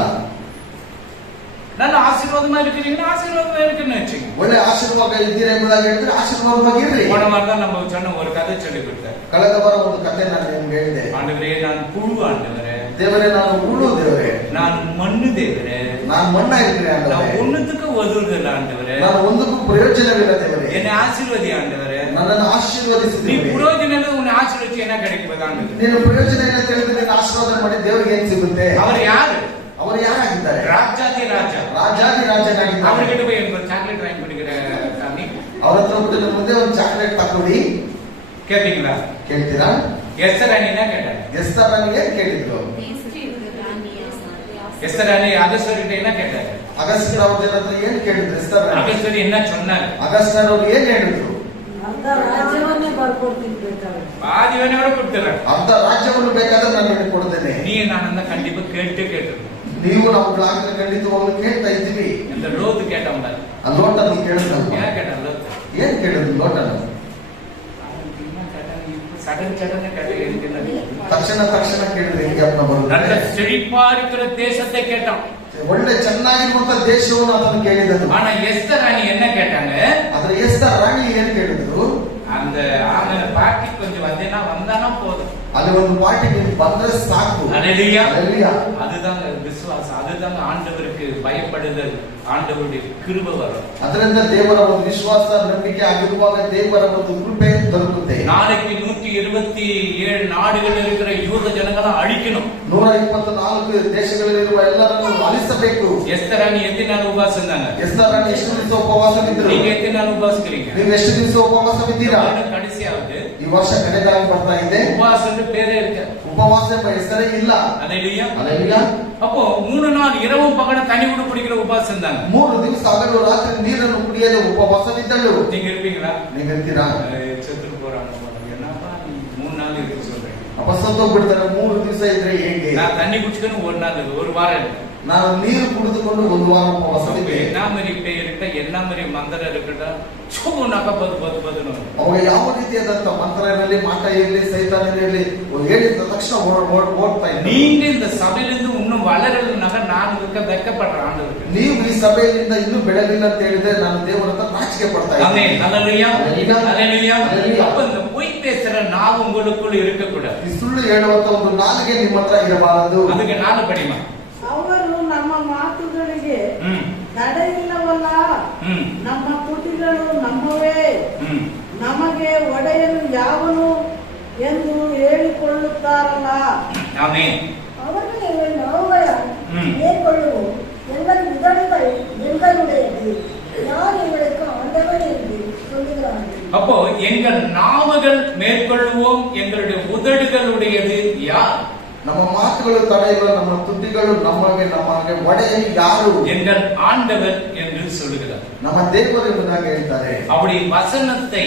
நல்ல ஆசீர்வாதமா இருக்கிறீங்கன்னா ஆசீர்வாதமா இருக்குன்னு வச்சுங்க. ಒಳ್ಳೆ ಆಶೀರ್ವಾದ ಇದ್ದೀರಾ ಎಂಬುದಾಗಿ ಹೇಳಿದ್ರೆ ಆಶೀರ್ವಾದವಾಗಿರ್ರಿ. போன வாரம் தான் நம்ம சொன்ன ஒரு கதை சொல்லி கொடுத்தேன். ಕಳೆದ ವಾರ ಒಂದು ಕಥೆ ನಾನು ನಿಮ್ಗೆ ಹೇಳಿದೆ. ஆண்டவரே, நான் புழு ஆண்டவரே, ದೇವರೇ ನಾನು ಉಳು ದೇವರೇ, நான் மண்ணு தேவரே, ನಾನು ಮಣ್ಣಾಗಿರ್ತೀನಿ நான் ಆಂಡವರೇ, ஒண்ணுத்துக்கு ஒதுவுதில்ல ஆண்டவரே, ನಾನು ಒಂದಕ್ಕೂ ಪ್ರಯೋಜನವಿಲ್ಲ ದೇವರೇ, என்னை ஆசீர்வதி ஆண்டவரே. ನನ್ನನ್ನು நீ ಆಶೀರ್ವದಿಸಿದ್ದೀರಿ. புரோஜனம் உன்னை ஆசீர்வதிச்சு என்ன கிடைக்கும் ஆண்டவரே? ನೀನು ಪ್ರಯೋಜನ ಇಲ್ಲ ತಿಳಿದು ನೀನು ಆಶೀರ್ವಾದ ಮಾಡಿ ದೇವರಿಗೆ ಏನ್ ಸಿಗುತ್ತೆ? அவர் யாரு? ಅವರು ಯಾರಾಗಿದ್ದಾರೆ? ராஜாதி ராஜா. ರಾಜಾದಿ ರಾಜನಾಗಿದ್ದಾರೆ. அவர்கிட்ட போய் எனக்கு ஒரு சாக்லேட் வாங்கி கொடுக்கிற சாமி ಅವ್ರ ಹತ್ರ ಬಿಟ್ಟು ನಿಮ್ಮ ಮುಂದೆ ಒಂದು ಚಾಕ್ಲೇಟ್ ತಗೊಡಿ கேட்டீங்களா? ಕೇಳ್ತೀರಾ? எஸ்தர் ராணி என்ன கேட்டாங்க? ಎಸ್ತರ್ ರಾಣಿಗೆ ಕೇಳಿದ್ರು. எஸ்தர் ராணி அகஸ்வரிட்ட என்ன கேட்டாங்க? ಅಗಸ್ತ್ಯರ ಅವ್ರ ಹತ್ರ ಏನ್ ಕೇಳಿದ್ರು? ಎಸ್ತರ್ ರಾಣಿ அகஸ்வரி என்ன சொன்னாங்க? ಅಗಸ್ತ್ಯರ್ ಅವ್ರು ಏನ್ ಹೇಳಿದ್ರು? ಅರ್ಧ ರಾಜ್ಯವನ್ನೇ ಬರ್ಕೊಡ್ತಿರ್ಬೇಕಾದ್ರೆ பாதி வேணோட கொடுத்துறேன். ಅರ್ಧ ರಾಜ್ಯವನ್ನು ಬೇಕಾದ್ರೆ ನಾನು ನಿಮಗೆ ಕೊಡ್ತೇನೆ. நீ நான் கண்டிப்பா கேட்டிருக்கோம். ನೀವು ನಾವು ಗ್ರಾಹಕರ ಖಂಡಿತವಾಗ್ಲೂ ಕೇಳ್ತಾ ಇದ್ದೀವಿ. இந்த லோத்து கேட்டவங்க ಆ ಲೋಟನ್ನು ಕೇಳಿದ್ರು. ஏன் கேட்டாங்க? லோத்து ಏನ್ ಕೇಳಿದ್ರು ಲೋಟನ್ನು? சடன் சடனை கேட்டேன். ತಕ್ಷಣ ಕೇಳಿದ್ರೆ ಹೆಂಗೆ ಅಪ್ಪ ಬರೋದು? நல்ல செழிப்பா இருக்கிற தேசத்தை கேட்டான். ಒಳ್ಳೆ ಚೆನ್ನಾಗಿರುವಂತ ದೇಶವನ್ನು ಅದನ್ನು ಕೇಳಿದ್ರು. ஆனா எஸ்தர் ராணி என்ன கேட்டாங்க? ಆದ್ರೆ ಎಸ್ತರ್ ರಾಣಿ ಏನ್ ಕೇಳಿದ್ರು? அந்த ஆமன பாட்டி கொஞ்சம் வந்தானா போதும். ಅಲ್ಲಿ ಒಂದು ಪಾರ್ಟಿ ನೀವು ಬಂದ್ರೆ ಸಾಕು. ஹல்லேலூயா. ஹல்லேலூயா. அதுதான் விசுவாசம், அதுதான் ஆண்டவருக்கு பயப்படுதல், ஆண்டவருடைய கிருபை வரும். ಅದರಿಂದ ದೇವರ ಒಂದು ವಿಶ್ವಾಸ ನಂಬಿಕೆ ಆಗಿರುವಾಗ ದೇವರ ಒಂದು ಕೃಪೆ ದೊರಕುತ್ತೆ. நாளைக்கு 127 நாடுகள் இருக்கிற யூத ஜனங்களை அழிக்கணும். 124 ದೇಶಗಳಲ್ಲಿರುವ ಎಲ್ಲರನ್ನು ಅಳಿಸಬೇಕು. எஸ்தர் ராணி எத்தனை நாள் உபவாசம் இருந்தாங்க? ಎಸ್ತರ್ ರಾಣಿ ಎಷ್ಟು ದಿವಸ ಉಪವಾಸವಿದ್ರು? நீங்க எத்தனை நாள் உபவாசிக்கிறீங்க? ನೀವು ಎಷ್ಟು ದಿವಸ ಉಪವಾಸವಿದ್ದೀರಾ? கடைசியாவது ಈ ವರ್ಷ ಕಡೆದಾಗಿ ಬರ್ತಾ ಇದೆ. உபவாசம் பேரே இருக்கு, ಉಪವಾಸ ಎಂಬ ಹೆಸರೇ ಇಲ್ಲ. ஹல்லேலூயா. ಹಲ್ಲೇಲೂಯಾ. அப்போ 3 நாள் இரவும் பகலும் தண்ணி கூட குடிக்கிற உபவாசம் இருந்தாங்க. 3 ದಿವಸ ಹಗಲು ರಾತ್ರಿ ನೀರನ್ನು ಕುಡಿಯಲು ಉಪವಾಸವಿದ್ದಳು. நீங்க இருப்பீங்களா? ನೀವು ಇರ್ತೀರಾ? செத்து போறாங்க. என்னப்பா நீ 3 நாள் இருக்கு சொல்றீங்க? ಅಪಸಂತೋಗ್ಬಿಡ್ತಾರೆ. 3 ದಿವಸ ಇದ್ರೆ ಹೇಗೆ? நான் தண்ணி குடிச்சுக்கணும் ஒரு நாள், ஒரு வாரம் இருக்கு. ನಾನು ನೀರು ಕುಡಿದುಕೊಂಡು ಒಂದು ವಾರ ಉಪವಾಸವಿದ್ದೆ. என்ன மாதிரி பேய் இருக்கா, என்ன மாதிரி மந்திரம் இருக்கட்டா, ಚೂನಾಕ ಬದು ಅವಾಗ ಯಾವ ರೀತಿಯಾದಂತ ಮಂತ್ರ ಇರಲಿ, ಮಾಟ ಇರಲಿ, ಸೈತಾನ ಇರಲಿ, ಹೇಳಿದ ತಕ್ಷಣ ಓಡ್ತಾ ಇದ್ದ. நீங்க இந்த சபையிலிருந்து இன்னும் வளரலனாக நான் இருக்க வெட்கப்படுற ஆண்டவருக்கு. ನೀವು ಈ ಸಭೆಯಿಂದ ಇನ್ನೂ ಬೆಳೆದಿಲ್ಲ ಅಂತ ಹೇಳಿದ್ರೆ ನಾನು ದೇವರ ಹತ್ರ ನಾಚಿಕೆ ಪಡ್ತಾ ಇದ್ದೀನಿ. ஆமென். ஹல்லேலூயா. ஹல்லேலூயா. ஹல்லேலூயா. ஹல்லேலூயா. அப்ப இந்த பொய் பேசுற நாவு உங்களுக்குள்ள இருக்க கூடாது. ಈ ಸುಳ್ಳು ಹೇಳುವಂತ ಒಂದು ನಾಲಿಗೆ ನಿಮ್ಮ ಹತ್ರ ಇರಬಾರದು. அதுக்கு நாலு படிமா. ಅವರು ನಮ್ಮ ಮಾತುಗಳಿಗೆ ತಡೆ ಇಲ್ಲವಲ್ಲ, ನಮ್ಮ ತುಟಿಗಳು ನಮ್ಮವೇ, ನಮಗೆ ಒಡೆಯನು ಯಾವನು ಎಂದು ಹೇಳಿಕೊಳ್ಳುತ್ತಾರಲ್ಲ. ஆமென். அவர்கள் நாவுகளை மேற்கொள்ளுவோம், எங்கள் உதடுகள் எங்களுடையது, யார் எங்களுக்கு ஆண்டவர் என்று சொல்லுகிறார்கள். அப்போ எங்கள் நாவுகள் மேற்கொள்வோம், எங்களுடைய உதடுகளுடையது யார்? ನಮ್ಮ ಮಾತುಗಳು ತಡೆಯಿಲ್ಲ, ನಮ್ಮ ತುಟಿಗಳು ನಮಗೆ ಒಡೆಯನು ಯಾರು? எங்கள் ஆண்டவர் என்று சொல்லுகிறார். ನಮ್ಮ ದೇವರು ಎಂಬುದಾಗಿ ಹೇಳ್ತಾರೆ. அப்படி வசனத்தை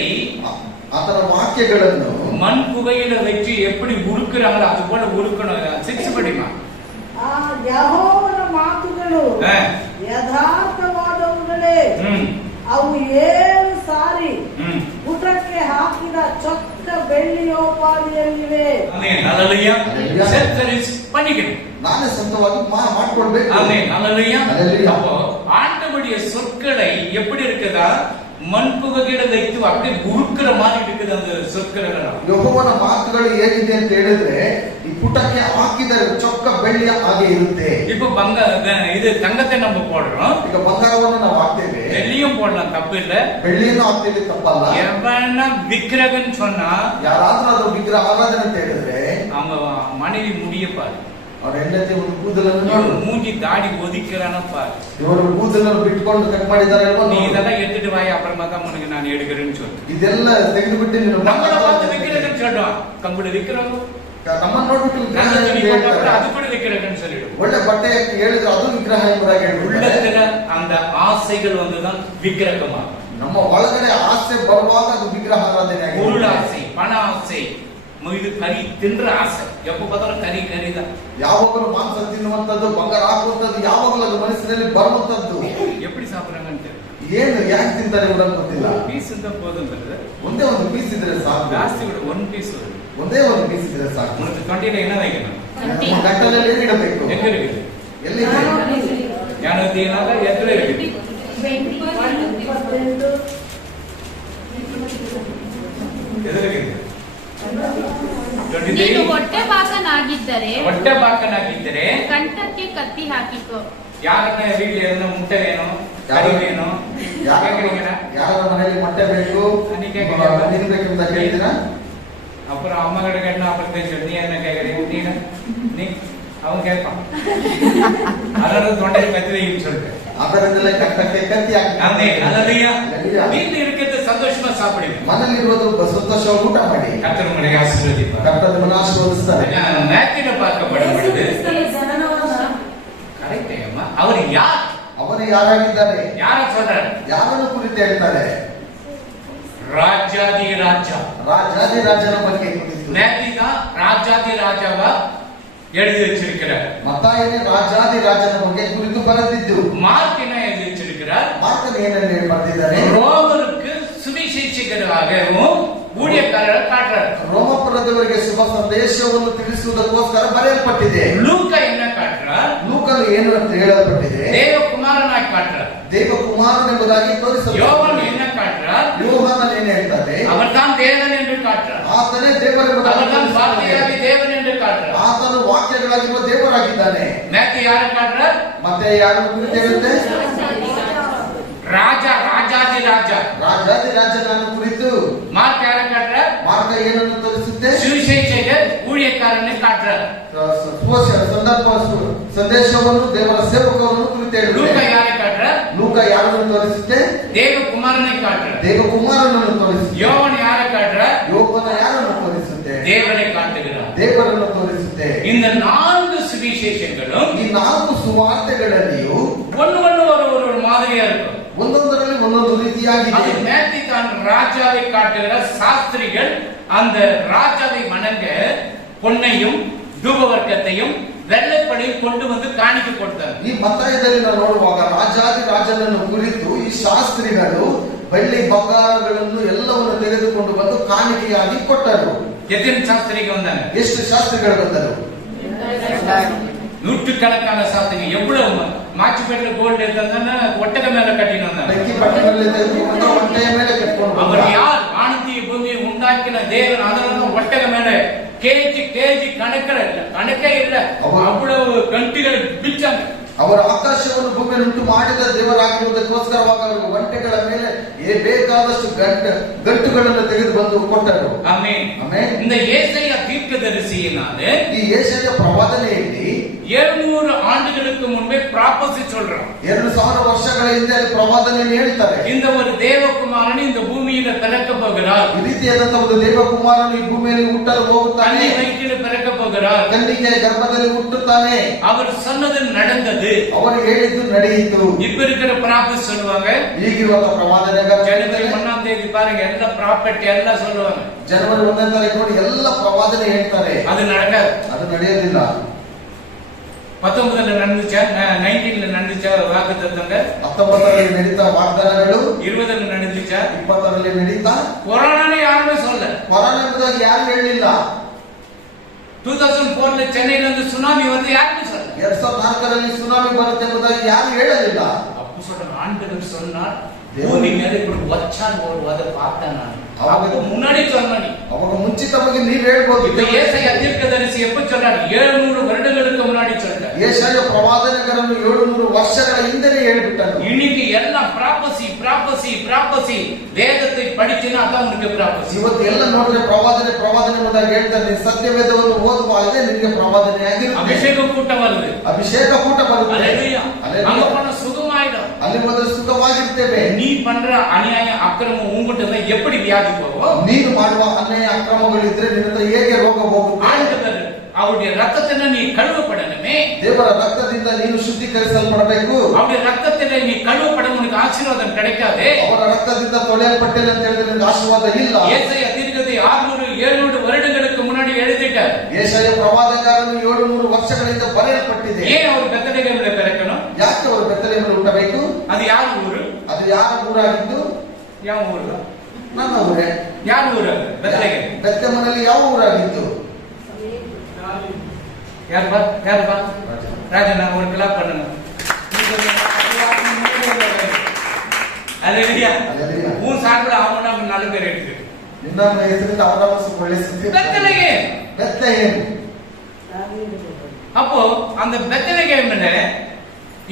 ಆತನ ವಾಕ್ಯಗಳನ್ನು மண் குகையில வச்சு எப்படி உருக்குறாங்களோ அது போல உருக்கணும். 6 படிமா. ಆ ಯೆಹೋವನ ಮಾತುಗಳು ಯಥಾರ್ಥವಾದವುಗಳೇ, ಅವು 7 ಸಾರಿ ಪುಟಕ್ಕೆ ಹಾಕಿದ ಚೊಕ್ಕ ಬೆಳ್ಳಿಯೋಪಾದಿಯಲ್ಲಿವೆ. ಆಮೆನ್. ಹಲ್ಲೇಲೂಯಾ. ಸೆಲ್ಫ್ பண்ணிக்கணும். நானே சொந்தವಾಗಿ ಮಾಡ್ಕೊಳ್ಬೇಕು. ஆமென். ஹல்லேலூயா. ஹல்லேலூயா. அப்போ ஆண்டவருடைய சொற்களை எப்படி இருக்குதா, மண் குகையில வைத்து அப்படியே உருக்குற மாதிரி இருக்குது அந்த சொற்கள் எல்லாம். ಯೆಹೋವನ ಮಾತುಗಳು ಹೇಗಿದೆ ಅಂತ ಹೇಳಿದ್ರೆ ಈ ಪುಟಕ್ಕೆ ಹಾಕಿದ ಚೊಕ್ಕ ಬೆಳ್ಳಿಯ ಹಾಗೆ ಇರುತ್ತೆ. இப்போ இது தங்கத்தை நம்ம போடுறோம், ಈಗ ಬಂಗಾರವನ್ನು ನಾವು ಹಾಕ್ತೇವೆ, வெள்ளியும் போடலாம், தப்பு இல்ல. ಬೆಳ್ಳಿಯನ್ನು ಹಾಕ್ತೇವೆ, ತಪ್ಪಲ್ಲ. எவனா விக்கிரகன் சொன்னா ಯಾರಾದ್ರೂ ಅದು ವಿಗ್ರಹ ಆರಾಧನೆ ಅಂತ ಹೇಳಿದ್ರೆ அவங்க மனைவி முடிய பாரு, ಅವ್ರ ಹೆಂಡತಿ ಒಂದು ಕೂದಲನ್ನು ನೋಡು, மூஞ்சி தாடி ஒதிக்கிறான பாரு, ಇವರು ಕೂದಲನ್ನು ಬಿಟ್ಕೊಂಡು ಕಟ್ ಮಾಡಿದ್ದಾರೆ ಅಲ್ವಾ? நீ இதெல்லாம் எடுத்துட்டு வாய், அப்புறமா தான் உனக்கு நான் எடுக்கிறேன்னு சொல்லு. ಇದೆಲ್ಲ ತೆಗೆದುಬಿಟ್ಟು ನೀನು நம்மள பார்த்து விக்கிரகன் சொல்றோம், கம்புடு விக்கிரகம், ನಮ್ಮನ್ನು ನೋಡ್ಬಿಟ್ಟು ವಿಗ್ರಹ நல்ல ಅಂತ துணி போட்டா கூட ಹೇಳ್ತಾರೆ. அது கூட விக்கிரகன் சொல்லிடும். ಒಳ್ಳೆ ಬಟ್ಟೆ ಹೇಳಿದ್ರೆ ಅದು ವಿಗ್ರಹ ಎಂಬುದಾಗಿ ಹೇಳ್ಬಿಡ್ತಾರೆ. உள்ளத்துல அந்த ஆசைகள் வந்துதான் விக்கிரகமா. ನಮ್ಮ ಒಳಗಡೆ ಆಸೆ ಬರುವಾಗ ಅದು ವಿಗ್ರಹ ಆರಾಧನೆ பொருள் ಆಗಿದೆ. ஆசை, பண ஆசை, இது கறி தின்ற ஆசை, எப்ப பார்த்தாலும் கறி தான். ಯಾವಾಗಲೂ ಮಾಂಸ ತಿನ್ನುವಂತದ್ದು, ಬಂಗಾರ ಹಾಕುವಂತದ್ದು, ಯಾವಾಗಲೂ ಅದು ಮನಸ್ಸಿನಲ್ಲಿ ಬರುವಂತದ್ದು. எப்படி சாப்பிடுறாங்கன்னு தெரியல. ಏನು ಯಾಕೆ ತಿಂತಾರೆ ಇವರನ್ನು ಗೊತ್ತಿಲ್ಲ. பீஸ் இருந்தா போதும், ಒಂದೇ ಒಂದು ಪೀಸ್ ಇದ್ರೆ ಸಾಕು. ಜಾಸ್ತಿ கூட 1 பீஸ் வரும். ಒಂದೇ ಒಂದು ಪೀಸ್ ಇದ್ರೆ ಸಾಕು. உனக்கு 20ல என்ன வைக்கணும்? ನಮ್ಮ ಗಂಟಲಲ್ಲಿ ಏನು ಇಡಬೇಕು? எங்க இருக்குது? ಎಲ್ಲಿದೆ? ஞானவதி எதுல இருக்கு? 22 எதுல இருக்குது? ನೀನು ಹೊಟ್ಟೆ ಬಾಕನಾಗಿದ್ದರೆ ಹೊಟ್ಟೆ ಬಾಕನಾಗಿದ್ದರೆ ಕಂಠಕ್ಕೆ ಕತ್ತಿ ಹಾಕಿಕೋ. ಯಾರನ್ನ வீட்ல ಮುಟ್ಟವೇನು ಕಡಿವೇನು ಯಾರ ಮನೆಯಲ್ಲಿ ಮೊಟ್ಟೆ ಬೇಕು ಮೀನು ಬೇಕು ಅಂತ ಕೇಳಿದಿರಾ? அப்புறம் அம்மா கிட்ட கேட்டா அப்புறம் பேசுறது நீ என்ன கேக்குறீங்க நீ அவன் கேட்பான் அதோட தொண்டை கத்தி வைன்னு சொல்லிட்டு ಅದರಿಂದಲೇ ಕಟ್ಟಕ್ಕೆ ಕತ್ತಿ ಅದೇ ಹಾಕಿ வீட்டுல இருக்கிறது சந்தோஷமா சாப்பிடுங்க ಮನೆಯಲ್ಲಿ ಇರೋದು ಸಂತೋಷವಾಗಿ ಊಟ ಮಾಡಿ கர்த்தர் உங்களை ஆசீர்வதிப்பார். ಕರ್ತನ ಮನ ಆಶೀರ್ವದಿಸ್ತಾರೆ. மேத்தில பார்க்கப்படும் பொழுது கரெக்ட் அம்மா அவர் யார் ಅವನು ಯಾರಾಗಿದ್ದಾರೆ யார சொல்றாரு ಯಾರನ್ನು ಕುರಿತು ಹೇಳ್ತಾರೆ? ராஜாதி ராஜா ರಾಜಾದಿ ರಾಜನ ಬಗ್ಗೆ ಕುರಿತು. மேத்தி தான் ராஜாதி ராஜாவா எழுதி வச்சிருக்கிறார். ಮತ್ತಾಯನೇ ರಾಜಾದಿ ರಾಜನ ಬಗ್ಗೆ ಕುರಿತು ಬರೆದಿದ್ದು. மார்க் என்ன எழுதி வச்சிருக்கிறார்? ಮಾರ್ಕನ ಏನನ್ನು ಬರೆದಿದ್ದಾರೆ? ரோமருக்கு சுவிசேஷகராகவும் ஊழியக்காரர் காட்டுறார். ರೋಮಪುರದವರಿಗೆ ಶುಭ ಸಂದೇಶವನ್ನು ತಿಳಿಸುವುದಕ್ಕೋಸ್ಕರ ಬರೆಯಲ್ಪಟ್ಟಿದೆ. லூக்கா என்ன காட்டுறார்? ಲೂಕನು ಏನು ಅಂತ ಹೇಳಲ್ಪಟ್ಟಿದೆ? தேவகுமாரனாய் காட்டுறார். ದೇವಕುಮಾರನೆಂಬುದಾಗಿ ತೋರಿಸಲ್ಪಟ್ಟಿದೆ. யோவான் என்ன காட்டுறார்? ಯೋಹಾನನು ಏನು ಹೇಳ್ತಾರೆ? அவர்தான் தேவன் என்று காட்டுறார். ಆತನೇ ದೇವರೆಂಬುದಾಗಿ அவர்தான் வார்த்தையாகி தேவன் என்று காட்டுறார். ಆತನು ವಾಕ್ಯಗಳಾಗಿರುವ ದೇವರಾಗಿದ್ದಾನೆ. மேத்தி யாரை காட்டுறார்? ಮತ್ತೆ ಯಾರು ಕುರಿತು ಹೇಳುತ್ತೆ? ராஜா ராஜாதி ராஜா ರಾಜಾದಿ ರಾಜನನ್ನು ಕುರಿತು. மார்க் யாரை காட்டுறார்? ಮಾರ್ಕ ಏನನ್ನು ತೋರಿಸುತ್ತೆ? சுவிசேஷகர் ஊழியக்காரனை காட்டுறார். ಸಂದರ್ಭ ಸಂದೇಶವನ್ನು ದೇವರ ಸೇವಕರನ್ನು ಕುರಿತು லூக்கா ಹೇಳುತ್ತೆ. யாரை காட்டுறார்? ಲೂಕ ಯಾರನ್ನು ತೋರಿಸುತ್ತೆ? தேவகுமாரனை காட்டுறார். ದೇವಕುಮಾರನನ್ನು ತೋರಿಸುತ್ತೆ. யோவான் யாரை காட்டுறார்? ಯೋಗನ ಯಾರನ್ನು ತೋರಿಸುತ್ತೆ? தேவனை காட்டுகிறார். ದೇವರನ್ನು ತೋರಿಸುತ್ತೆ. இந்த 4 சுவிசேஷங்களும் ಈ 4 ಸುವಾರ್ತೆಗಳಲ್ಲಿಯೂ ஒன்னு ஒரு மாதிரியா இருக்கும். ಒಂದೊಂದರಲ್ಲಿ ಒಂದೊಂದು ರೀತಿಯಾಗಿದೆ. அது மேத்தி தான் ராஜாவை காட்டுகிற சாஸ்திரிகள் அந்த ராஜாவை வணங்க பொன்னையும் தூபவர்க்கத்தையும் வெள்ளைப்படியும் கொண்டு வந்து ಕಾಣಿಕ ಕೊಡ್ತಾರೆ. ಈ ಮತ್ತಾಯದಲ್ಲಿ ನಾವು ನೋಡುವಾಗ ರಾಜಾದಿ ರಾಜನನ್ನು ಕುರಿತು ಈ ಶಾಸ್ತ್ರಿಗಳು ಬೆಳ್ಳಿ ಬಂಗಾರಗಳನ್ನು ಎಲ್ಲವನ್ನು ತೆಗೆದುಕೊಂಡು ಬಂದು ಕಾಣಿಕೆಯಾಗಿ ಕೊಟ್ಟರು. எத்தனை சாஸ்திரிகள் வந்தாங்க? ಎಷ್ಟು ಶಾಸ್ತ್ರಿಗಳು ಬಂದರು? நூற்றுக்கணக்கான சாஸ்திரிகள். எவ்வளவு மாச்சுப்பேட்டை கோல்டு எடுத்தா ஒட்டக மேல கட்டின்னு வந்தாங்க. ಬೆಂಕಿ ಪಟ್ಟಣದಲ್ಲಿ ತೆಗೆದುಕೊಂಡು ಹೊಟ್ಟೆಯ ಮೇಲೆ ಕಟ್ಟಿಕೊಂಡು அவர் யார்? வானத்தைய பூமியை உண்டாக்கின தேவன். அதனால ஒட்டக மேல கேஜி கணக்கே இல்ல அவ்வளவு ಗಂಟೆಗಳು ಬಿಚ್ಚಾங்க. ಅವರ ಆಕಾಶವನ್ನು ಭೂಮಿಯನ್ನು ಉಂಟು ಮಾಡಿದ ದೇವರಾಗಿರುವುದಕ್ಕೋಸ್ಕರವಾಗಿ ಅವರು ಒಂಟೆಗಳ ಮೇಲೆ ಬೇಕಾದಷ್ಟು ಗಂಟುಗಳನ್ನು ತೆಗೆದು ಬಂದು ಕೊಟ್ಟರು. ಆಮೆನ್. ಆಮೆನ್. இந்த ஏசாயா தீர்க்கதரிசியினாலே ಈ ಯೆಶಾಯ ಪ್ರವಾದನೆಯಲ್ಲಿ 700 ஆண்டுகளுக்கு முன்பே ப்ராபசி சொல்றான். 2000 ವರ್ಷಗಳ ಹಿಂದೆ ಪ್ರವಾದನೆಯನ್ನು ಹೇಳ್ತಾರೆ. இந்த ஒரு தேவகுமாரன் இந்த பூமியில பிறக்க போகிறார். ಈ ರೀತಿಯಾದಂತ ಒಂದು ದೇವಕುಮಾರನು ಈ ಭೂಮಿಯಲ್ಲಿ ಹುಟ್ಟಲು ಹೋಗುತ್ತಾನೆ. வயிற்றில் பிறக்க போகிறார். ಕನ್ನಿಕೆಯ ಗರ್ಭದಲ್ಲಿ ಹುಟ್ಟುತ್ತಾನೆ. அவர் சொன்னது நடந்தது. ಅವರು ಹೇಳಿದ್ದು ನಡೆಯಿತು. இப்ப இருக்கிற ப்ராபஸ் சொல்லுவாங்க. ಈಗಿರುವ ಪ್ರವಾದನೆಗಳು ಜನವರಿ 1ஆம் தேதி பாருங்க ಎಲ್ಲ ಪ್ರಾಪರ್ಟಿ ಎಲ್ಲ சொல்லுவாங்க. ಜನವರಿ 1ನೇ ತಾರೀಕು ನೋಡಿ ಎಲ್ಲ ಪ್ರವಾದನೆ ಹೇಳ್ತಾರೆ. அது நடக்காது. ಅದು ನಡೆಯೋದಿಲ್ಲ. 19ல நடந்துச்சா 19ல நடந்துச்சா வாக்குத்தத்தங்க? 19ರಲ್ಲಿ ನಡೀತಾ ವಾಗ್ದಾನಗಳು 20ல நடந்துச்சா 20ರಲ್ಲಿ ನಡೀತಾ கொரோனானே யாருமே சொல்ல. ಕೊರೋನಾ ಎಂಬುದಾಗಿ ಯಾರು ಹೇಳಿಲ್ಲ. 2004ல சென்னையில இருந்து சுனாமி வந்து யாருமே சொல்ல. 2004ರಲ್ಲಿ ಸುನಾಮಿ ಬರುತ್ತೆ ಎಂಬುದಾಗಿ ಯಾರು ಹೇಳಲಿಲ್ಲ. அப்போ சொல்ற ஆண்டவர் சொன்னார் பூமி மேல இப்படி வச்சான் அதை பார்த்தேன் நான். அவங்க முன்னாடி சொன்னி ಅವಾಗ ಮುಂಚಿತವಾಗಿ ನೀವು ಹೇಳ್ಬೋದು. இப்ப ஏசாயா தீர்க்கதரிசி எப்ப சொல்றார்? 700 வருடங்களுக்கு முன்னாடி சொல்றார். ಯೆಶಾಯ ಪ್ರವಾದನೆಗಳನ್ನು 700 ವರ್ಷಗಳ ಹಿಂದೆನೇ ಹೇಳಿಬಿಟ್ಟರು. இன்னைக்கு எல்லாம் ப்ராபசி வேதத்தை படிச்சினா அதான் உனக்கு ப்ராபசி. ಇವತ್ತು ಎಲ್ಲ ನೋಡಿದ್ರೆ ಪ್ರವಾದನೆ ಎಂಬುದಾಗಿ ಹೇಳ್ತಾರೆ. ನೀನು ಸತ್ಯವೇದವನ್ನು ಓದುವಾಗ ನಿನಗೆ ಪ್ರವಾದನೆ ಆಗಿರುತ್ತೆ. அபிஷேக கூட்டம் வருது. ಅಭಿಷೇಕ ಕೂಟ ಬರುತ್ತೆ. அல்லேலூயா. அங்க போன சுகமாயிடும். ಅಲ್ಲಿ ಹೋದ್ರೆ ಸುಖವಾಗಿರ್ತೇವೆ. நீ பண்ற அநியாயம் அக்கிரமம் உங்ககிட்ட இருந்தா எப்படி வியாதி போகும்? ನೀನು ಮಾಡುವ ಅನ್ಯಾಯ ಅಕ್ರಮಗಳಿದ್ರೆ ನಿನ್ನ ಹೇಗೆ ರೋಗ ಹೋಗುತ್ತೆ? ஆண்டவர் அவருடைய ரத்தத்தில நீ கழுவப்படணுமே. ದೇವರ ರಕ್ತದಿಂದ ನೀನು ಶುದ್ಧೀಕರಿಸಲ್ಪಡಬೇಕು. அவருடைய ரத்தத்தில நீ கழுவப்படும் உனக்கு ஆசீர்வாதம் கிடைக்காதே. ಅವರ ರಕ್ತದಿಂದ ತೊಳೆಯಲ್ಪಟ್ಟೆ ಅಂತ ಹೇಳಿದ್ರೆ ನಿನಗೆ ಆಶೀರ್ವಾದ ಇಲ್ಲ. ஏசாயா தீர்க்கதரிசி 600-700 வருடங்களுக்கு முன்னாடி எழுதிட்டார். ಯೆಶಾಯ ಪ್ರವಾದಕನು 700 ವರ್ಷಗಳಿಂದ ಬರೆಯಲ್ಪಟ್ಟಿದೆ. ஏன் அவர் பெத்லகேமில் பிறக்கணும்? ಯಾಕೆ ಅವರು ಬೆತ್ತಲೆಹೇಮಲ್ಲಿ ಹುಟ್ಟಬೇಕು? அது யார் ஊரு? ಅದು ಯಾರ ಊರಾಗಿದ್ದು? ಯಾವ ಊರು? ನನ್ನ ಊರೇ. ಯಾರ ಊರು? ಬೆತ್ಲೆಹೇಮ್. ಬೆತ್ಲೆಹೇಮಲ್ಲಿ ಯಾವ ಊರಾಗಿತ್ತು? யாருப்பா? ராஜனா ஒரு கிளாப் பண்ணுங்க. அல்லேலூயா. உன் சார்பில் அவனா நல்ல பேர் எடுத்து. ನಿನ್ನ ಹೆಸರಿಂದ ಅವರ ಒಳ್ಳೆ ಸುದ್ದಿ. Bethlehem Bethlehem. அப்போ அந்த பெத்லகேம்ல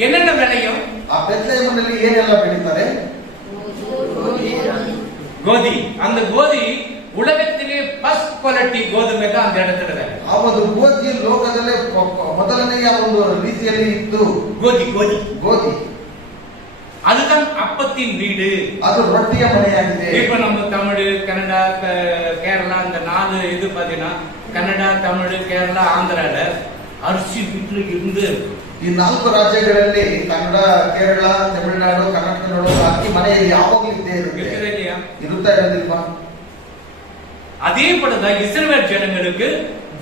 என்னென்ன விளையும்? ಆ ಬೆತ್ಲೆಹೇಮಿನಲ್ಲಿ ಏನೆಲ್ಲ ಬೆಳೀತಾರೆ? கோதி. அந்த கோதி உலகத்திலே ஃபர்ஸ்ட் குவாலிட்டி கோதுமை தான் அந்த இடத்துல ಇದೆ. ಆ ಒಂದು ಗೋಧಿ ಲೋಕದಲ್ಲೇ ಮೊದಲನೆಯ ಒಂದು ರೀತಿಯಲ್ಲಿ ಇತ್ತು. கோதி கோதி ಗೋಧಿ அதுதான் அப்பத்தின் வீடு. ಅದು ರೊಟ್ಟಿಯ ಮನೆಯಾಗಿದೆ. இப்ப நம்ம தமிழ், கன்னடா, கேரளா இந்த 4 இது பாத்தீங்கன்னா கன்னடா, தமிழ், கேரளா, ஆந்திரால அரிசி வீட்டுல இருந்து ಈ 4 ರಾಜ್ಯಗಳಲ್ಲಿ ಕನ್ನಡ, ಕೇರಳ, ತಮಿಳುನಾಡು, ಕರ್ನಾಟಕ ಅಕ್ಕಿ ಮನೆಯಲ್ಲಿ ಯಾವಾಗಲೂ ಇದ್ದೇ ಇರುತ್ತೆ. இருக்குது இல்லையா? ಇರುತ್ತಾ ಇರೋದಿಲ್ವಾ? அதே போலதான் இஸ்ரவேல் ஜனங்களுக்கு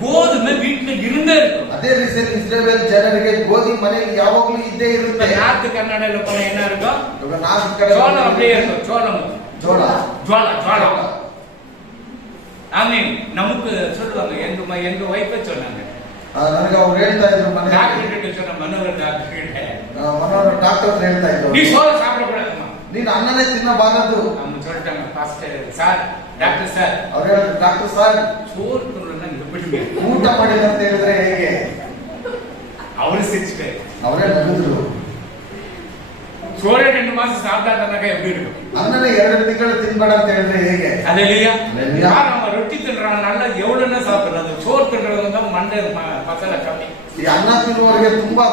கோதுமை வீட்டுல இருந்தே இருக்கும். ಅದೇ ರೀತಿಯಲ್ಲಿ ಇಸ್ರೇಲ್ ಜನರಿಗೆ ಗೋಧಿ ಮನೆಯಲ್ಲಿ ಯಾವಾಗಲೂ ಇದ್ದೇ ಇರುತ್ತೆ. நார்த் கர்நாடகால போனா என்ன இருக்கும்? ನಾಲ್ಕು ಕಡೆ சோளம் அப்படியே இருக்கும். சோளம் ಜೋಳ ஜுவாலா. ஆமீன். நமக்கு சொல்லுவாங்க, எங்க வைஃபை சொன்னாங்க, ನನಗೆ ಅವ್ರು ಹೇಳ್ತಾ ಇದ್ರು ಮನೆ டாக்டர் கிட்ட சொன்ன மனோகர் டாக்டர் கிட்ட, ಮನೋಹರ್ ಡಾಕ್ಟರ್ ಹತ್ರ ಹೇಳ್ತಾ ಇದ್ರು, நீ சோளம் சாப்பிடக்கூடாதுமா. ನೀನು ಅನ್ನನೇ ತಿನ್ನಬಾರದು. நம்ம சொல்லிட்டாங்க பாஸ்டர் சார், டாக்டர் சார், ಅವ್ರು ಹೇಳಿದ್ರು, ಡಾಕ್ಟರ್ ಸಾರ್ சோறு துணுன்னா எப்படி ಊಟ ಮಾಡಿಲ್ಲ ಅಂತ ಹೇಳಿದ್ರೆ ಹೇಗೆ? அவரு சிரிச்சுட்டாரு. ಅವರೇ ನಗಿದ್ರು. சோறே 2 மாசம் சாப்பிட்டாங்க எப்படி இருக்கும்? ಅನ್ನನೇ 2 ತಿಂಗಳು ತಿನ್ಬೇಡ ಅಂತ ಹೇಳಿದ್ರೆ ಹೇಗೆ? அல்லேலூயா. அல்லேலூயா. நம்ம ரொட்டி தின்றான் நல்லா எவ்வளவுன்னா சாப்பிடுறது, சோறு தின்றது தான் மண்டை மசாலா கம்மி. ಈ ಅನ್ನ ತಿನ್ನುವವರಿಗೆ ತುಂಬಾ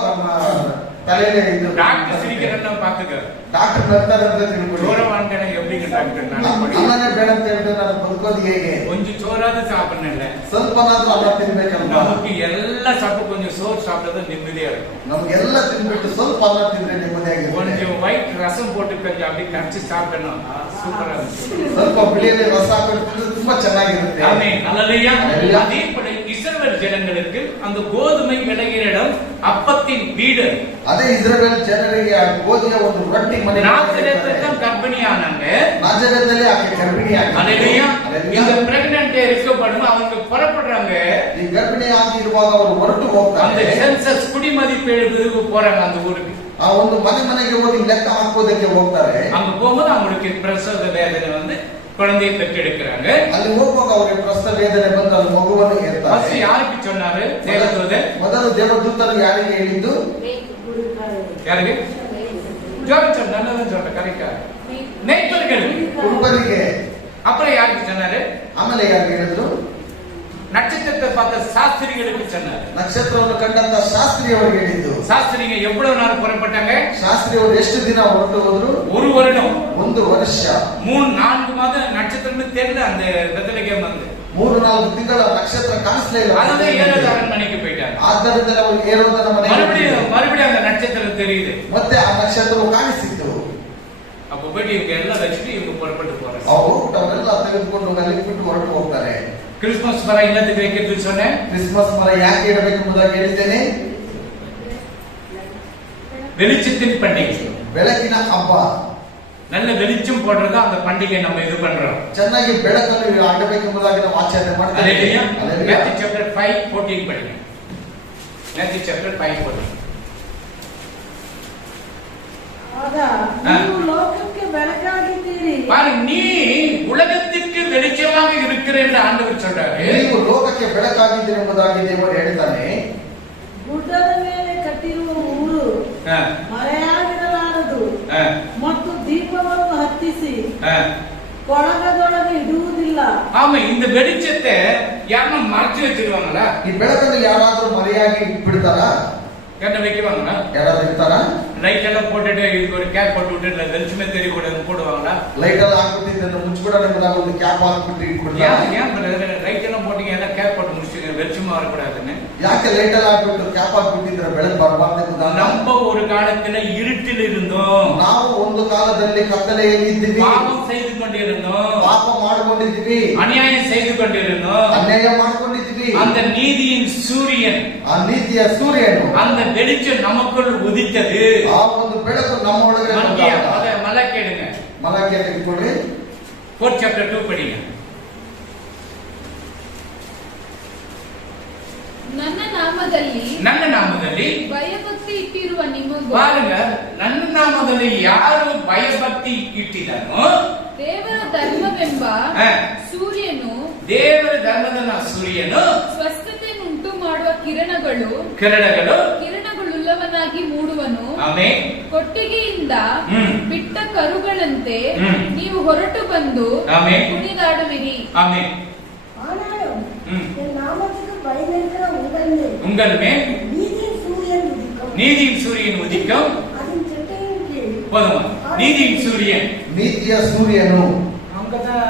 ತಲೆಯಲ್ಲಿ ಇದು. டாக்டர் சிரிக்கிறேன்னா பாத்துக்க, ಡಾಕ್ಟರ್ ನಗ್ತಾರೆ ಅಂತ ತಿಳ್ಕೊಳ್ಳಿ. சோற வாங்கிட்டேன் எப்படிங்க டாக்டர்? ಅನ್ನನೇ ಬೇಡ ಅಂತ ಹೇಳಿದ್ರೆ ನಾನು ಬದುಕೋದು ಹೇಗೆ? கொஞ்சம் சோறாவது சாப்பிடல. ಸ್ವಲ್ಪನಾದ್ರೂ ಅನ್ನ ತಿನ್ಬೇಕಲ್ವಾ? நமக்கு எல்லாம் சாப்பிட்டு கொஞ்சம் சோறு சாப்பிட்டது நிம்மதியா இருக்கும். ನಮ್ಗೆಲ್ಲ ತಿನ್ಬಿಟ್ಟು ಸ್ವಲ್ಪ ಅನ್ನ ತಿಂದ್ರೆ ನೆಮ್ಮದಿಯಾಗಿರುತ್ತೆ. கொஞ்சம் ஒயிட் ரசம் போட்டு கொஞ்சம் அப்படி கரைச்சி சாப்பிட்டணும், சூப்பரா இருக்கும். ಸ್ವಲ್ಪ ಬಿಳಿಯಲ್ಲಿ ರಸ ಹಾಕಿದ್ರೆ ತುಂಬಾ ಚೆನ್ನಾಗಿರುತ್ತೆ. ஆமென். அல்லேலூயா. அல்லேலூயா. அதே போல இஸ்ரவேல் ஜனங்களுக்கு அந்த கோதுமை விளைகிற இடம் அப்பத்தின் வீடு. ಅದೇ ಇಸ್ರೇಲ್ ಜನರಿಗೆ ಆ ಗೋಧಿಯ ಒಂದು ರೊಟ್ಟಿ ಮನೆ. நாசரேத்தான் கர்ப்பிணியானாங்க. ನಾಜರೇತಲ್ಲಿ ಆಕೆ ಗರ್ಭಿಣಿಯಾಗಿ. அல்லேலூயா. இந்த பிரெக்னன்ட் இருக்கப்படும் அவங்க புறப்படுறாங்க. ಈ ಗರ್ಭಿಣಿಯಾಗಿ ಇರುವಾಗ ಅವರು ಹೊರಟು அந்த ಹೋಗ್ತಾರೆ. சென்சஸ் குடிமதிப்பெழுதுக்கு போறாங்க அந்த ஊருக்கு. ಆ ಒಂದು ಮನೆಗೆ ಹೋಗಿ ಲೆಕ್ಕ ಹಾಕೋದಕ್ಕೆ ಹೋಗ್ತಾರೆ. அங்க போகும்போது அவங்களுக்கு பிரசவ வேதனை வந்து குழந்தையை பெற்றெடுக்கிறாங்க. ಅಲ್ಲಿ ಹೋಗುವಾಗ ಅವರಿಗೆ ಪ್ರಸವ ವೇದನೆ ಬಂದು ಅಲ್ಲಿ ಮಗುವನ್ನು ஃபர்ஸ்ட் ಹೇಳ್ತಾರೆ. யாருக்கு சொன்னாரு தேவதூதன்? ಮೊದಲು ದೇವದೂತರು ಯಾರಿಗೆ ಹೇಳಿದ್ದು? யாருக்கு? ஜோபிச்சர் நல்லதான் சொல்ற கரெக்டா. மேய்ப்பர்களுக்கு. ಕುರುಬರಿಗೆ. அப்புறம் யாருக்கு சொன்னாரு? ಆಮೇಲೆ ಯಾರಿಗೆ ಹೇಳಿದ್ರು? நட்சத்திரத்தை பார்த்த சாஸ்திரிகளுக்கு சொன்னாரு. ನಕ್ಷತ್ರವನ್ನು ಕಂಡಂತ ಶಾಸ್ತ್ರಿಯವರಿಗೆ ಹೇಳಿದ್ದು. சாஸ்திரிங்க எவ்வளவு நாள் புறப்பட்டாங்க? ಶಾಸ್ತ್ರಿಯವರು ಎಷ್ಟು ದಿನ ಹೊರಟು ಹೋದ್ರು? 1 வருடம். 1 ವರ್ಷ. 3-4 மாதம் நட்சத்திரமே தெரியல அந்த பெத்லகேம் வந்து. 3-4 ತಿಂಗಳ ನಕ್ಷತ್ರ ಕಾಣಿಸ್ಲೇ ಇಲ್ಲ. அதனால ஏரோது அரண்மனைக்கு போயிட்டாங்க. ಆದ್ದರಿಂದ ಅವರು ಏರೋದನ ಮನೆಗೆ மறுபடியும் அந்த நட்சத்திரம் தெரியுது. ಮತ್ತೆ ಆ ನಕ್ಷತ್ರವು ಕಾಣಿಸಿತ್ತು. அப்ப போயிட்டு இவங்க எல்லாம் வச்சுட்டு இவங்க புறப்பட்டு போறாங்க. ಅವರು ಅವರೆಲ್ಲ ತೆಗೆದುಕೊಂಡು ಅಲ್ಲಿ ಬಿಟ್ಟು ಹೊರಟು ಹೋಗ್ತಾರೆ. கிறிஸ்துமஸ் மரம் என்னத்துக்கு வைக்கிறது சொன்னேன்? ಕ್ರಿಸ್ಮಸ್ ಮರ ಯಾಕೆ ಇಡಬೇಕು ಎಂಬುದಾಗಿ ಹೇಳಿದ್ದೇನೆ. வெளிச்சத்தின் பண்டிகை. ಬೆಳಕಿನ ಹಬ್ಬ. நல்ல வெளிச்சம் போடுறது அந்த பண்டிகை நம்ம இது பண்றோம். ಚೆನ್ನಾಗಿ ಬೆಳಕನ್ನು ಆಡಬೇಕು ಎಂಬುದಾಗಿ ನಾವು ಆಚರಣೆ ಮಾಡ್ತೇವೆ. அல்லேலூயா. அல்லேலூயா. Matthew chapter 5:14 படிங்க. Matthew chapter 5:14. ಆಗ ನೀವು ಲೋಕಕ್ಕೆ ಬೆಳಕಾಗಿದ್ದೀರಿ. பாரு, நீ உலகத்திற்கு வெளிச்சமாக இருக்கிற என்று ஆண்டவர் சொல்றாரு. ನೀವು ಲೋಕಕ್ಕೆ ಬೆಳಕಾಗಿದ್ದೀರಿ ಎಂಬುದಾಗಿ ದೇವರು ಹೇಳ್ತಾನೆ. ಗುಡ್ಡದ ಮೇಲೆ ಕಟ್ಟಿರುವ ಊರು ಮರೆಯಾಗಿರಲಾರದು ಮತ್ತು ದೀಪವನ್ನು ಹತ್ತಿಸಿ ಕೊಳಗದೊಳಗೆ ಇಡುವುದಿಲ್ಲ. ஆமா, இந்த வெளிச்சத்தை யாரும் மறைச்சு வச்சிருவாங்களா? ಈ ಬೆಳಕನ್ನು ಯಾರಾದ್ರೂ ಮರೆಯಾಗಿ ಬಿಡ್ತಾರಾ? என்ன வைக்குவாங்களா? ಯಾರಾದ್ರೂ ಇರ್ತಾರಾ? லைட் எல்லாம் போட்டுட்டு இதுக்கு ஒரு கேப் போட்டு விட்டு வெளிச்சமே தெரியக்கூடாது போடுவாங்களா? ಲೈಟ್ ಎಲ್ಲ ಹಾಕ್ಬಿಟ್ಟಿದ್ದನ್ನು ಮುಚ್ಚಿಬಿಡೋಣ ಎಂಬುದಾಗಿ ಒಂದು ಕ್ಯಾಪ್ ಹಾಕ್ಬಿಟ್ಟು ಇಟ್ಬಿಡ್ತಾರೆ. ஏன் லைட் எல்லாம் போட்டீங்க, எல்லாம் கேப் போட்டு முடிச்சுங்க, வெளிச்சமா வரக்கூடாதுன்னு. ಯಾಕೆ ಲೈಟ್ ಎಲ್ಲ ಹಾಕ್ಬಿಟ್ಟು ಕ್ಯಾಪ್ ಹಾಕ್ಬಿಟ್ಟಿದ್ರೆ ಬೆಳಕು ಬರಬಾರ್ದು ಎಂಬುದಾಗಿ. நம்ம ஒரு காலத்துல இருட்டில் இருந்தோம். ನಾವು ಒಂದು ಕಾಲದಲ್ಲಿ ಕತ್ತಲೆಯಲ್ಲಿ ಇದ್ದೀವಿ. பாவம் செய்து கொண்டிருந்தோம். ಪಾಪ ಮಾಡಿಕೊಂಡಿದ್ದೀವಿ. அநியாயம் செய்து கொண்டிருந்தோம். ಅನ್ಯಾಯ ಮಾಡಿಕೊಂಡಿದ್ದೀವಿ. அந்த நீதியின் சூரியன், ಆ ನೀತಿಯ ಸೂರ್ಯನು, அந்த வெளிச்சம் நமக்குள் உதித்தது. ಆ ಒಂದು ಬೆಳಕು ನಮ್ಮ ಒಳಗಡೆ மலை கேளுங்க. ಮಲಕ್ಕೆ ತೆಗೆದುಕೊಳ್ಳಿ. 4th chapter 2 படிங்க. ನನ್ನ ನಾಮದಲ್ಲಿ ಭಯಭಕ್ತಿ ಇಟ್ಟಿರುವ ನಿಮಗೂ பாருங்க, ನನ್ನ ನಾಮದಲ್ಲಿ ಯಾರು ಭಯಭಕ್ತಿ ಇಟ್ಟಿದ್ದಾನೋ ದೇವರ ಧರ್ಮವೆಂಬ ಸೂರ್ಯನು ದೇವರ ಧರ್ಮದ ಸೂರ್ಯನು ಕಿರಣಗಳು ಕಿರಣಗಳುಳ್ಳವನಾಗಿ ಮೂಡುವನು. ಆಮೆನ್. ಕೊಟ್ಟಿಗೆಯಿಂದ ಬಿಟ್ಟ ಕರುಗಳಂತೆ ನೀವು ಹೊರಟು ಬಂದು ಆಮೆನ್. ಕುಣಿದಾಡುವಿರಿ. ಆಮೆನ್. ஆனாலும் என் நாமத்துக்கு பயந்திருக்கிற உங்கள் மேல் நீதியின் சூரியன் உதிக்கும். நீதியின் சூரியன் உதிக்கும். அதன் செட்டையின் கீழ் போதுமா? நீதியின் சூரியன், ನೀತಿಯ ಸೂರ್ಯನು. அங்கதான்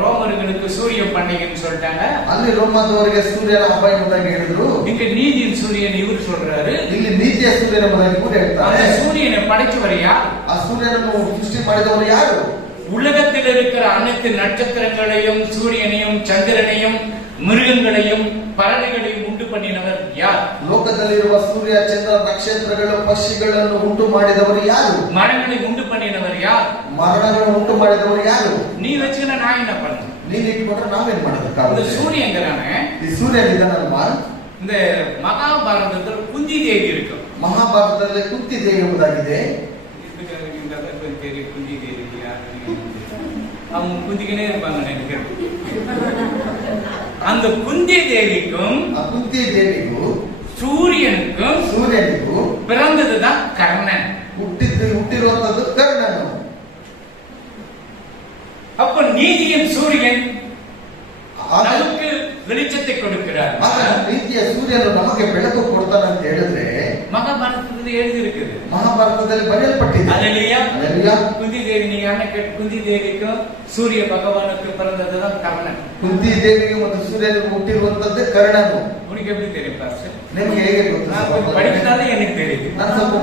ரோமர்களுக்கு சூரிய பண்டிகைன்னு சொல்லிட்டாங்க. ಅಲ್ಲಿ ರೋಮದವರಿಗೆ ಸೂರ್ಯನ ಹಬ್ಬ ಎಂಬುದಾಗಿ ಹೇಳಿದ್ರು. இங்க நீதியின் சூரியன் இவர் சொல்றாரு. ಇಲ್ಲಿ ನೀತಿಯ ಸೂರ್ಯನ ಎಂಬುದಾಗಿ ಕೂಡ ಹೇಳ್ತಾರೆ. அந்த சூரியனை படைச்சவர் யார்? ಆ ಸೂರ್ಯನನ್ನು ಸೃಷ್ಟಿ ಮಾಡಿದವರು ಯಾರು? உலகத்தில் இருக்கிற அனைத்து நட்சத்திரங்களையும் சூரியனையும் சந்திரனையும் மிருகங்களையும் பறவைகளையும் உண்டு பண்ணினவர் யார்? ಲೋಕದಲ್ಲಿರುವ ಸೂರ್ಯ ಚಂದ್ರ ನಕ್ಷತ್ರಗಳು ಪಕ್ಷಿಗಳನ್ನು ಉಂಟು ಮಾಡಿದವರು ಯಾರು? மரங்களை உண்டு பண்ணினவர் யார்? ಮರಣಗಳನ್ನು ಉಂಟು ಮಾಡಿದವರು ಯಾರು? நீ வச்சுக்கிற நான் என்ன பண்ண? ನೀನ್ ಇಟ್ಕೊಂಡ್ರೆ ನಾವೇನ್ இந்த ಮಾಡೋದಕ್ಕಾಗುತ್ತೆ? சூரியங்கிறானே, ಈ ಸೂರ್ಯನ ಇದನ್ನಲ್ವಾ? இந்த மகாபாரதத்தில் குந்தி தேவி இருக்கும். ಮಹಾಭಾರತದಲ್ಲಿ ಕುಂತಿ ದೇವಿ ಎಂಬುದಾಗಿದೆ. குந்தி தேவி அவங்க குந்திக்கினே இருப்பாங்க நினைக்கிறேன். அந்த குந்தி தேவிக்கும் ಆ ಕುಂತಿ ದೇವಿಗೂ சூரியனுக்கும் ಸೂರ್ಯನಿಗೂ பிறந்ததுதான் கர்ணன். ಹುಟ್ಟಿರುವಂತದ್ದು ಕರ್ಣನು. அப்ப நீதியின் சூரியன் ಆಗ நமக்கு வெளிச்சத்தை கொடுக்கிறார். ರೀತಿಯ ಸೂರ್ಯನು ನಮಗೆ ಬೆಳಕು ಕೊಡ್ತಾನೆ ಅಂತ ಹೇಳಿದ್ರೆ மகாபாரதத்தில் எழுதி இருக்குது. ಮಹಾಭಾರತದಲ್ಲಿ ಬರೆಯಲ್ಪಟ್ಟಿದೆ. அல்லேலூயா. அல்லேலூயா. குந்தி தேவி, நீங்க அண்ணன் கேட்டு குந்தி தேவிக்கும் சூரிய பகவானுக்கு பிறந்ததுதான் கர்ணன். ಕುಂತಿ ದೇವಿಗೆ ಮತ್ತು ಸೂರ್ಯನಿಗೆ ಹುಟ್ಟಿರುವಂತದ್ದು ಕರ್ಣನು. உனக்கு எப்படி தெரியும் பாஸ்டர்? ನಿಮಗೆ ಹೇಗೆ ಗೊತ್ತು? நான் கொஞ்சம் படிக்கிறதால எனக்கு தெரியுது. ನಾನು ಸ್ವಲ್ಪ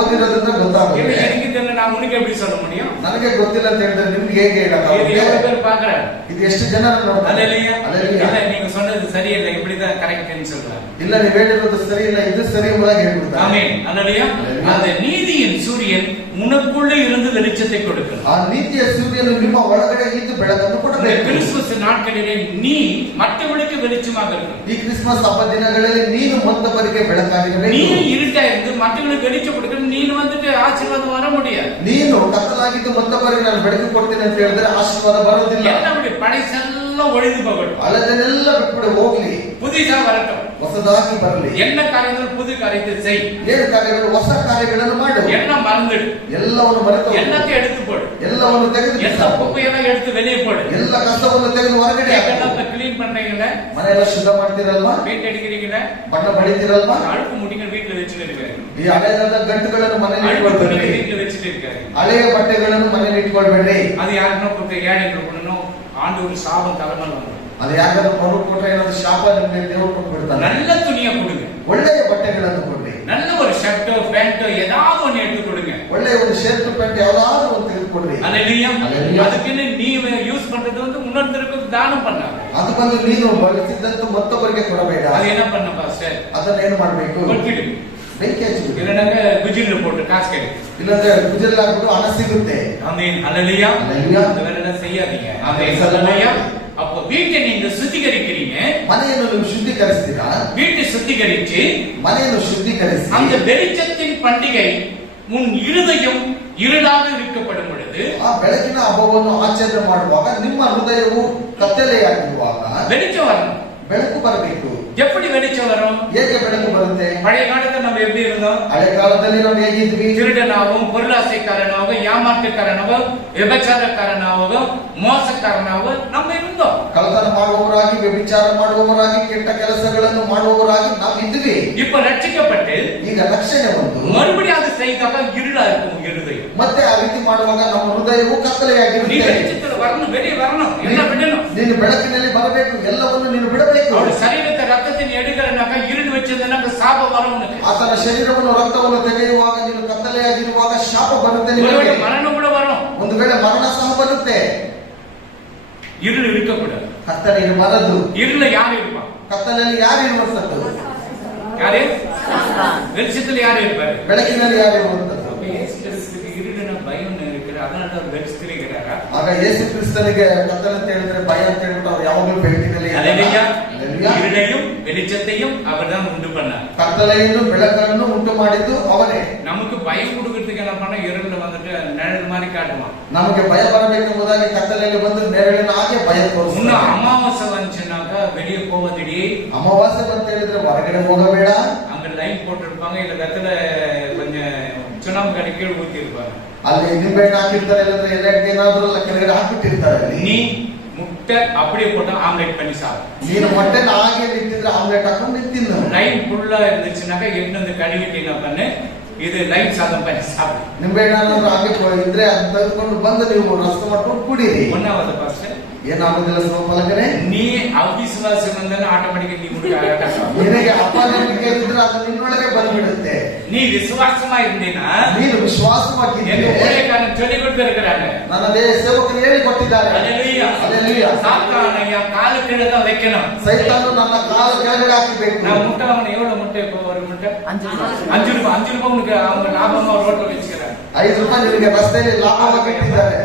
ಓದಿರೋದ್ರಿಂದ ಗೊತ್ತಾಗುತ್ತೆ. எனக்கு தெரியல, நான் உனக்கு எப்படி சொல்ல முடியும்? ನನಗೆ ಗೊತ್ತಿಲ್ಲ ಅಂತ ಹೇಳಿದ್ರೆ ನಿಮ್ಗೆ ಹೇಗೆ இது ಹೇಳಕ್ಕಾಗುತ್ತೆ? எவ்வளவு பேர் பார்க்கறாங்க? ಇದು ಎಷ್ಟು ಜನ ನೋಡ್ತಾರೆ? அல்லேலூயா. அல்லேலூயா. இல்ல, நீங்க சொன்னது சரியில்லை, இப்படிதான் கரெக்ட்னு சொல்றாங்க. ಇಲ್ಲ ನೀವು ಹೇಳಿರೋದು ಸರಿ ಇಲ್ಲ, ಇದು ಸರಿ ಎಂಬುದಾಗಿ ಹೇಳ್ಬಿಡ್ತಾರೆ. ஆமென். அல்லேலூயா. அந்த நீதியின் சூரியன் உனக்குள்ளே இருந்து வெளிச்சத்தை கொடுக்கிறது. ಆ ನೀತಿಯ ಸೂರ್ಯನು ನಿಮ್ಮ ಒಳಗಡೆ ಇದ್ದು ಬೆಳಕನ್ನು இந்த ಕೊಡಬೇಕು. கிறிஸ்துமஸ் நாட்களிலே நீ மற்றவர்களுக்கு வெளிச்சமாக இருக்கணும். ಈ ಕ್ರಿಸ್ಮಸ್ ಹಬ್ಬ ದಿನಗಳಲ್ಲಿ ನೀನು ಮತ್ತೊಬ್ಬರಿಗೆ நீ ಬೆಳಕಾಗಿರಬೇಕು. இருட்டா இருந்து மற்றவர்களுக்கு வெளிச்சம் கொடுக்கணும். நீ வந்துட்டு ஆசீர்வாதம் வர முடியாது. ನೀನು ಕತ್ತಲಾಗಿದ್ದು ಮತ್ತೊಬ್ಬರಿಗೆ ನಾನು ಬೆಳಕು ಕೊಡ್ತೀನಿ ಅಂತ ಹೇಳಿದ್ರೆ ಆಶೀರ್ವಾದ ಬರೋದಿಲ್ಲ. எல்லாம் அப்படி படைசெல்லாம் ஒழிந்து போகட்டும், ಅಲ್ಲದನ್ನೆಲ್ಲ ಬಿಟ್ಬಿಡು, ಹೋಗ್ಲಿ, புதிதா வரட்டும். ಹೊಸದಾಗಿ ಬರಲಿ. என்ன காரியங்கள் புது காரியத்தை செய். ಏನು ಕಾರ್ಯಗಳು, ಹೊಸ ಕಾರ್ಯಗಳನ್ನು ಮಾಡು. எல்லாம் மறந்துடு, ಎಲ್ಲವನ್ನು ಮರೆತು எல்லாத்தையும் எடுத்து போடு, ಎಲ್ಲವನ್ನು ತೆಗೆದು எல்லா குப்பையெல்லாம் எடுத்து வெளியே போடு. ಎಲ್ಲ ಕಸವನ್ನು ತೆಗೆದು ಹೊರಗಡೆ ಹಾಕು. எல்லாம் கிளீன் பண்றீங்களா? ಮನೆಯೆಲ್ಲ ಶುದ್ಧ ಮಾಡ್ತಿರಲ್ವಾ? பெயிண்ட் அடிக்கிறீங்களா? ಬಣ್ಣ ಬಳಿತಿರಲ್ವಾ? அழுக்கு முடிங்க வீட்டுல வச்சுட்டு இருக்காரு. ಈ ಹಳೆಯದಾದ ಗಂಟುಗಳನ್ನು ಮನೆಯಲ್ಲಿ அழுக்கு துணிங்க ಇಟ್ಕೊಳ್ಬೇಡ್ರಿ. வீட்டுல வச்சுட்டு இருக்காரு. ಹಳೆಯ ಬಟ್ಟೆಗಳನ್ನು ಮನೆಯಲ್ಲಿ ಇಟ್ಕೊಳ್ಬೇಡ್ರಿ. அது யாருன்னா கொடுத்த ஏழைகள் கொடுக்கணும். ஆண்டு ஒரு சாபம் தலைமையில் வரும். ಅದು ಯಾಕಂದ್ರೆ ಮರು ಕೊಟ್ರೆ ಏನಾದ್ರು ಶಾಪ ನಿಮಗೆ ದೇವರು ಕೊಟ್ಬಿಡ್ತಾನೆ. நல்ல துணியை கொடுங்க, ಒಳ್ಳೆಯ ಬಟ್ಟೆಗಳನ್ನು ಕೊಡ್ರಿ. நல்ல ஒரு ஷர்ட்டோ பேண்டோ ஏதாவது ஒண்ணு எடுத்து கொடுங்க. ಒಳ್ಳೆಯ ಒಂದು ಶರ್ಟ್ ಪ್ಯಾಂಟ್ ಯಾವ್ದಾದ್ರು ಒಂದು ತೆಗೆದುಕೊಡ್ರಿ. அல்லேலூயா. அல்லேலூயா. அதுக்குன்னு நீ யூஸ் பண்றது வந்து இன்னொருத்தருக்கு தானம் பண்ணாத. ಅದು ಬಂದು ನೀನು ಬಳಸಿದಂತ ಮತ್ತೊಬ್ಬರಿಗೆ ಕೊಡಬೇಡ. அது என்ன பண்ண பாஸ்டர்? ಅದನ್ನ ಏನು ಮಾಡ್ಬೇಕು? ಕೊಟ್ಬಿಡು. ಬೆಂಕಿ ಹಚ್ಚಿಬಿಡು. இல்லைனாக்க குஜில போட்டு காசு கேடு. ಇಲ್ಲಾಂದ್ರೆ ಗುಜಲ್ ಆಗ್ಬಿಟ್ಟು ಹಣ ಸಿಗುತ್ತೆ. ஆமென். அல்லேலூயா. அல்லேலூயா. அந்த வேலை செய்யாதீங்க. ஆமென். அல்லேலூயா. அப்போ வீட்டை நீங்க சுத்திகரிக்கிறீங்க. ಮನೆಯನ್ನು ನೀವು ಶುದ್ಧೀಕರಿಸ್ತೀರಾ? வீட்டை சுத்திகரிச்சு ಮನೆಯನ್ನು ಶುದ್ಧೀಕರಿಸಿ அந்த வெளிச்சத்தின் பண்டிகை உன் இருதயம் இருளாக இருக்கப்படும் பொழுது, ಆ ಬೆಳಕಿನ ಹಬ್ಬವನ್ನು ಆಚರಣೆ ಮಾಡುವಾಗ ನಿಮ್ಮ ಹೃದಯವು ಕತ್ತಲೆಯಾಗಿರುವಾಗ வெளிச்சம் வரணும். ಬೆಳಕು ಬರಬೇಕು. எப்படி வெளிச்சம் வரும்? ಹೇಗೆ ಬೆಳಕು ಬರುತ್ತೆ? பழைய காலத்துல நம்ம எப்படி இருந்தோம்? ಹಳೆ ಕಾಲದಲ್ಲಿ ನಾವು ಹೇಗಿದ್ವಿ? திருடனாகவும் பொருளாசைக்காரனாகவும் ஏமாற்றுக்காரனாகவும் விபச்சாரக்காரனாகவும் மோசக்காரனாகவும் நம்ம இருந்தோம். ಕಳ್ಳತನ ಮಾಡುವವರಾಗಿ, ವ್ಯಭಿಚಾರ ಮಾಡುವವರಾಗಿ, ಕೆಟ್ಟ ಕೆಲಸಗಳನ್ನು ಮಾಡುವವರಾಗಿ ನಾವು ಇದ್ವಿ. இப்ப ரட்சிக்கப்பட்டு ಈಗ ರಕ್ಷಣೆ ಬಂದು மறுபடியும் அது செய்தாக இருளா இருக்கும் இருதயம். ಮತ್ತೆ ಆ ರೀತಿ ಮಾಡುವಾಗ ನಮ್ಮ ಹೃದಯವು நீ ಕತ್ತಲೆಯಾಗಿರುತ್ತೆ. வெளிச்சத்துல வரணும், வெளியே வரணும், எல்லாம் விடணும். ನೀನು ಬೆಳಕಿನಲ್ಲಿ ಬರಬೇಕು, ಎಲ್ಲವನ್ನು ನೀನು ಬಿಡಬೇಕು. அவரு சரீரத்தை ரத்தத்தை நீ எடுக்கிறனாக்கா இருள் வச்சிருந்தனாக்க சாபம் வரும் உனக்கு. ಆತನ ಶರೀರವನ್ನು ರಕ್ತವನ್ನು ತೆಗೆಯುವಾಗ ನೀನು ಕತ್ತಲೆಯಾಗಿರುವಾಗ ಶಾಪ ಬರುತ್ತೆ ನಿನಗೆ. ஒருவேளை மரணம் கூட வரும். ಒಂದು ವೇಳೆ ಮರಣ ಸಹ ಬರುತ್ತೆ. இருள் இருக்கக்கூடாது. ಕತ್ತಲೆ ಇರಬಾರದು. இருள யார் இருப்பான்? ಕತ್ತಲೆಯಲ್ಲಿ ಯಾರು ಇರುವಂತದ್ದು? யாரு? வெளிச்சத்துல யாரு இருப்பாரு? ಬೆಳಕಿನಲ್ಲಿ ಯಾರು ಇರುವಂತದ್ದು? அப்ப இயேசு கிறிஸ்துவுக்கு இருளுன பயம் இருக்குது, அதனால அவர் வெளிச்சத்திலிருக்கிறாரா? ಆಗ ಯೇಸು ಕ್ರಿಸ್ತನಿಗೆ ಕತ್ತಲೆ ಅಂತ ಹೇಳಿದ್ರೆ ಭಯ ಅಂತ ಹೇಳ್ಬಿಟ್ಟು ಅವ್ರು ಯಾವಾಗಲೂ ಬೆಳಕಿನಲ್ಲಿ அல்லேலூயா. அல்லேலೂயா. இருளையும் வெளிச்சத்தையும் அவர்தான் உண்டு பண்ணார். ಕತ್ತಲೆಯನ್ನು ಬೆಳಕನ್ನು ಉಂಟು ಮಾಡಿದ್ದು ಅವನೇ. நமக்கு பயம் கொடுக்கறதுக்கு என்ன பண்ண, இருள வந்துட்டு நிழல் மாதிரி காட்டுவான். ನಮಗೆ ಭಯ ಬರಬೇಕೆಂಬುದಾಗಿ ಕತ್ತಲೆಯಲ್ಲಿ ಬಂದು ನೆರಳಿನ ಹಾಗೆ ಭಯ இன்னும் ತೋರಿಸ್ತಾನೆ. அமாவாசை வந்துச்சுனாக்கா வெளியே போவதடி. ಅಮಾವಾಸ್ಯೆ ಅಂತ ಹೇಳಿದ್ರೆ ಹೊರಗಡೆ ಹೋಗಬೇಡ. அங்க லைன் போட்டிருப்பாங்க, இல்ல வெத்தலை கொஞ்சம் சுண்ணாம்பு கட்டி கீழே ஊத்தி இருப்பாங்க. ಅಲ್ಲಿ ನಿಂಬೆಹಣ್ಣು ಹಾಕಿರ್ತಾರೆ, ಇಲ್ಲಾಂದ್ರೆ ಎಲೆ ಏನಾದ್ರೂ ಕೆಳಗಡೆ ಹಾಕ್ಬಿಟ್ಟಿರ್ತಾರೆ. ಅಲ್ಲಿ நீ முட்டை அப்படியே போட்டு ஆம்ಲೆட் பண்ணி சாப்பிடு. ನೀನು ಮೊಟ್ಟೆನ ಹಾಗೆ ನಿಂತಿದ್ರೆ ಆಮ್ಲೆಟ್ ಹಾಕೊಂಡು ನಿಂತಿಲ್ಲ. லைன் ஃபுல்லா இருந்துச்சுனாக்கா எடுத்து வந்து கழுவிட்டு என்ன பண்ணு, இது லைನ್ சாதம் பண்ணி சாப்பிடு. ನಿಂಬೆಹಣ್ಣು ಹಾಕಿ ಇದ್ರೆ ಅದನ್ನ ತೆಗೆದುಕೊಂಡು ಬಂದು ನೀವು ರಸ ಮಾಡ್ಕೊಂಡು ಕುಡೀರಿ. ஒன்னாவது பாஸ்டர், ಏನಾಗುದಿಲ್ಲ ಸ್ವಲ್ಪಲಕನೆ. நீ அவிசுவாசம் வந்தானே ஆட்டோமேட்டிக்கா நீ ನಿನಗೆ ಅಪನಂಬಿಕೆ ಇದ್ರೆ ಅದು ನಿನ್ನೊಳಗೆ ಬಂದ್ಬಿಡುತ್ತೆ. நீ விசுவாசமா இருந்தீனா, ನೀನು ವಿಶ್ವಾಸವಾಗಿದ್ದರೆ எங்க ஊழியக்காரன் சொல்லிக் கொடுத்திருக்கிறாங்க. ನನ್ನ ಸೇವಕರು ಹೇಳಿಕೊಟ್ಟಿದ್ದಾರೆ. அல்லேலூயா. அல்லேலூயா. சாத்தானை என் காலு கீழே தான் வைக்கணும். ಸೈತಾನು ನನ್ನ ಕಾಲ ಕೆಳಗಡೆ ಹಾಕಬೇಕು. நான் முட்டை அவனை எவ்வளவு முட்டை, இப்போ ஒரு முட்டை 5 ரூபாய் உனக்கு அவங்க லாபமா ரோட்ல வச்சுக்கிறாங்க. 5 ರೂಪಾಯಿ ನಿನಗೆ ರಸ್ತೆಯಲ್ಲಿ ಲಾಭವಾಗಿ ಇಟ್ಟಿದ್ದಾರೆ.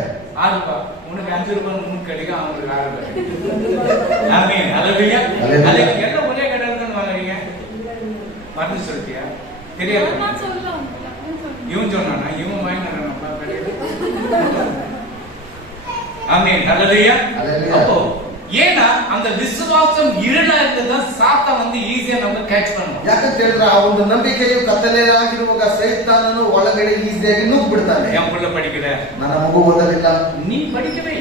6 ரூபாய் உனக்கு 5 ரூபாய் முன்னுக்கு கிடைக்கும், அவங்களுக்கு 6 ரூபாய். ஆமென். அல்லேலூயா. அல்லேலூயா. எல்லாம் ஒரே கடையில தான் வாங்குறீங்க. மறந்து சொல்லிட்டியா? தெரியாது. நான் சொல்லலாம். இவன் சொன்னானா? இவன் வாங்கினானா நம்ம கடையில? ஆமென். அல்லேலூயா. அல்லேலூயா. அப்போ ஏன்னா அந்த விசுவாசம் இருளா இருந்ததான் சாத்தா வந்து ஈஸியா நம்ம கேட்ச் பண்ணுவோம். ಯಾಕಂತ ಹೇಳಿದ್ರೆ ಆ ಒಂದು ನಂಬಿಕೆಯು ಕತ್ತಲೆಯಾಗಿರುವಾಗ ಸೈತಾನನು ಒಳಗಡೆ ಈಸಿಯಾಗಿ ನುಗ್ಗಿ ಬಿಡ್ತಾನೆ. என் புள்ள படிக்கல, ನನ್ನ ಮಗು ಓದಲಿಲ್ಲ, நீ படிக்கவே.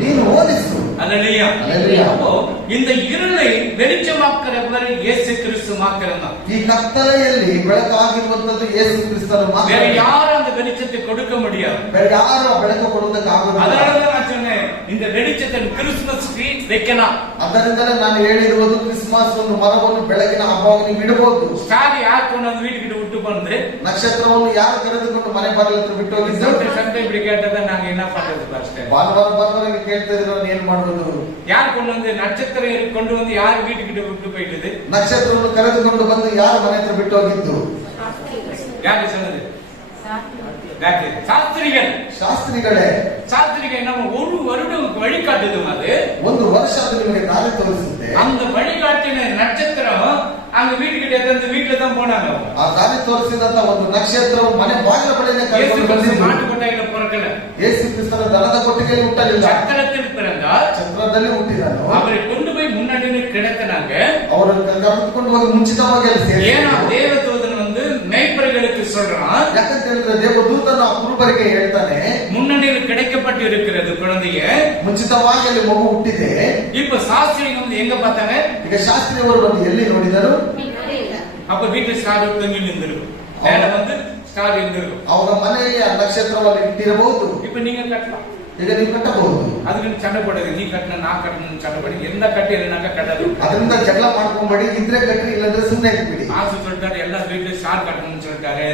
ನೀನು ಓದಿಸು. அல்லேலூயா. அல்லேலூயா. அப்போ இந்த இருளை வெளிச்சமாக்குறவர் இயேசு கிறிஸ்து மாத்திரம்தான். ಈ ಕತ್ತಲೆಯಲ್ಲಿ ಬೆಳಕಾಗಿರುವಂತದ್ದು ಯೇಸು ಕ್ರಿಸ್ತನು ಮಾತ್ರ. வேற யாரும் அந்த வெளிச்சத்தை கொடுக்க முடியாது. ಬೇರೆ ಯಾರು ಆ ಬೆಳಕು ಕೊಡುವುದಕ್ಕಾಗುವುದಿಲ್ಲ. அதனாலதான் நான் சொன்னேன், இந்த வெளிச்சத்தை கிறிஸ்மஸ் ட்ரீ வைக்கலாம். ಅದರಿಂದಲೇ ನಾನು ಹೇಳಿರುವುದು ಕ್ರಿಸ್ಮಸ್ ಒಂದು ಮರವನ್ನು ಬೆಳಕಿನ ಹಬ್ಬವಾಗಿ ನೀವು ಇಡಬಹುದು. ஸ்டார் யார் கொண்டு வந்து வீட்டுக்கிட்ட விட்டு போனது? ನಕ್ಷತ್ರವನ್ನು ಯಾರು ಕರೆದುಕೊಂಡು ಮನೆ ಬಾಗಿಲ ಹತ್ರ ಬಿಟ್ಟು ಹೋಗಿದ್ದು? சண்டை இப்படி கேட்டதை நாங்க என்ன பண்றது பாஸ்டர்? ಭಾನುವಾರ ಕೇಳ್ತಾ ಇದ್ರೆ ನಾನು ಏನ್ ಮಾಡುವುದು? யார் கொண்டு வந்து நட்சத்திரம் கொண்டு வந்து யார் வீட்டுக்கிட்ட விட்டு போயிட்டது? ನಕ್ಷತ್ರವನ್ನು ಕರೆದುಕೊಂಡು ಬಂದು ಯಾರು ಮನೆ ಹತ್ರ ಬಿಟ್ಟು ಹೋಗಿದ್ದು? யாரு சொன்னது? சாஸ்திரிகள். ಶಾಸ್ತ್ರಿಗಳೇ. சாஸ்திரிகள் நம்ம ஒரு வருடம் வழிகாட்டுது. அது ಒಂದು ವರ್ಷ ಅದು ನಿಮಗೆ ದಾರಿ ತೋರಿಸುತ್ತೆ. அந்த வழிகாட்டின நட்சத்திரம் அங்க வீட்டுக்கிட்ட இருந்து வீட்டுல தான் போனாங்க. ಆ ದಾರಿ ತೋರಿಸಿದಂತ ಒಂದು ನಕ್ಷತ್ರವು ಮನೆ ಬಾಗಿಲ ಬಳಿನೇ ಕರೆದುಕೊಂಡು ಬಂದಿದ್ದು. மாட்டு கொட்டாயில பிறக்கல. ಯೇಸು ಕ್ರಿಸ್ತನ ದನದ ಕೊಟ್ಟಿಗೆಯಲ್ಲಿ ಹುಟ್ಟಲಿಲ್ಲ, சக்கரத்தில் பிறந்தார். ಚಕ್ರದಲ್ಲಿ ಹುಟ್ಟಿದನು. அவரை கொண்டு போய் முன்னாடி கிடத்தினாங்க. ಅವರನ್ನು ಕರೆದುಕೊಂಡು ಹೋಗಿ ಮುಂಚಿತವಾಗಿ ಅಲ್ಲಿ ಸೇರಿಸಿದರು. ஏன்னா தேவதூதன் வந்து மேய்ப்பர்களுக்கு சொல்றான், ಯಾಕಂತ ಹೇಳಿದ್ರೆ ದೇವದೂತನ ಆ ಕುರುಬರಿಗೆ ಹೇಳ್ತಾನೆ, முன்னணியில் கிடைக்கப்பட்டு இருக்கிறது குழந்தைய, ಮುಂಚಿತವಾಗಿ ಅಲ್ಲಿ ಮಗು ಹುಟ್ಟಿದೆ. இப்ப சாஸ்திரிங்க வந்து எங்க பார்த்தாங்க? ಈಗ ಶಾಸ್ತ್ರಿಯವರು ಬಂದು ಎಲ್ಲಿ ನೋಡಿದರು? அப்ப வீட்டு ஸ்டார் தொங்கி நின்றுருக்கும், மேல வந்து ஸ்டார் இருந்திருக்கும். ಅವರ ಮನೆಯಲ್ಲಿ ಆ ನಕ್ಷತ್ರವನ್ನು ಇಟ್ಟಿರಬಹುದು. இப்ப நீங்க கட்டலாம், ಈಗ ನೀವು ಕಟ್ಟಬಹುದು. அதுக்கு சண்டை போடுறது, நீ கட்டணும் நான் கட்டணும் சண்டை போடுறது, எந்த கட்டி இல்லைனாக்கா கட்டாது. ಅದರಿಂದ ಜಗಳ ಮಾಡ್ಕೊಂಬೇಡಿ, ಇದ್ರೆ ಕಟ್ಟಿ, ಇಲ್ಲಂದ್ರೆ ಸುಮ್ಮನೆ ಇಟ್ಬಿಡಿ. ஆசு சொல்லிட்டாரு எல்லா வீட்லயும் ஸ்டார் கட்டணும்னு சொல்லிட்டாரு.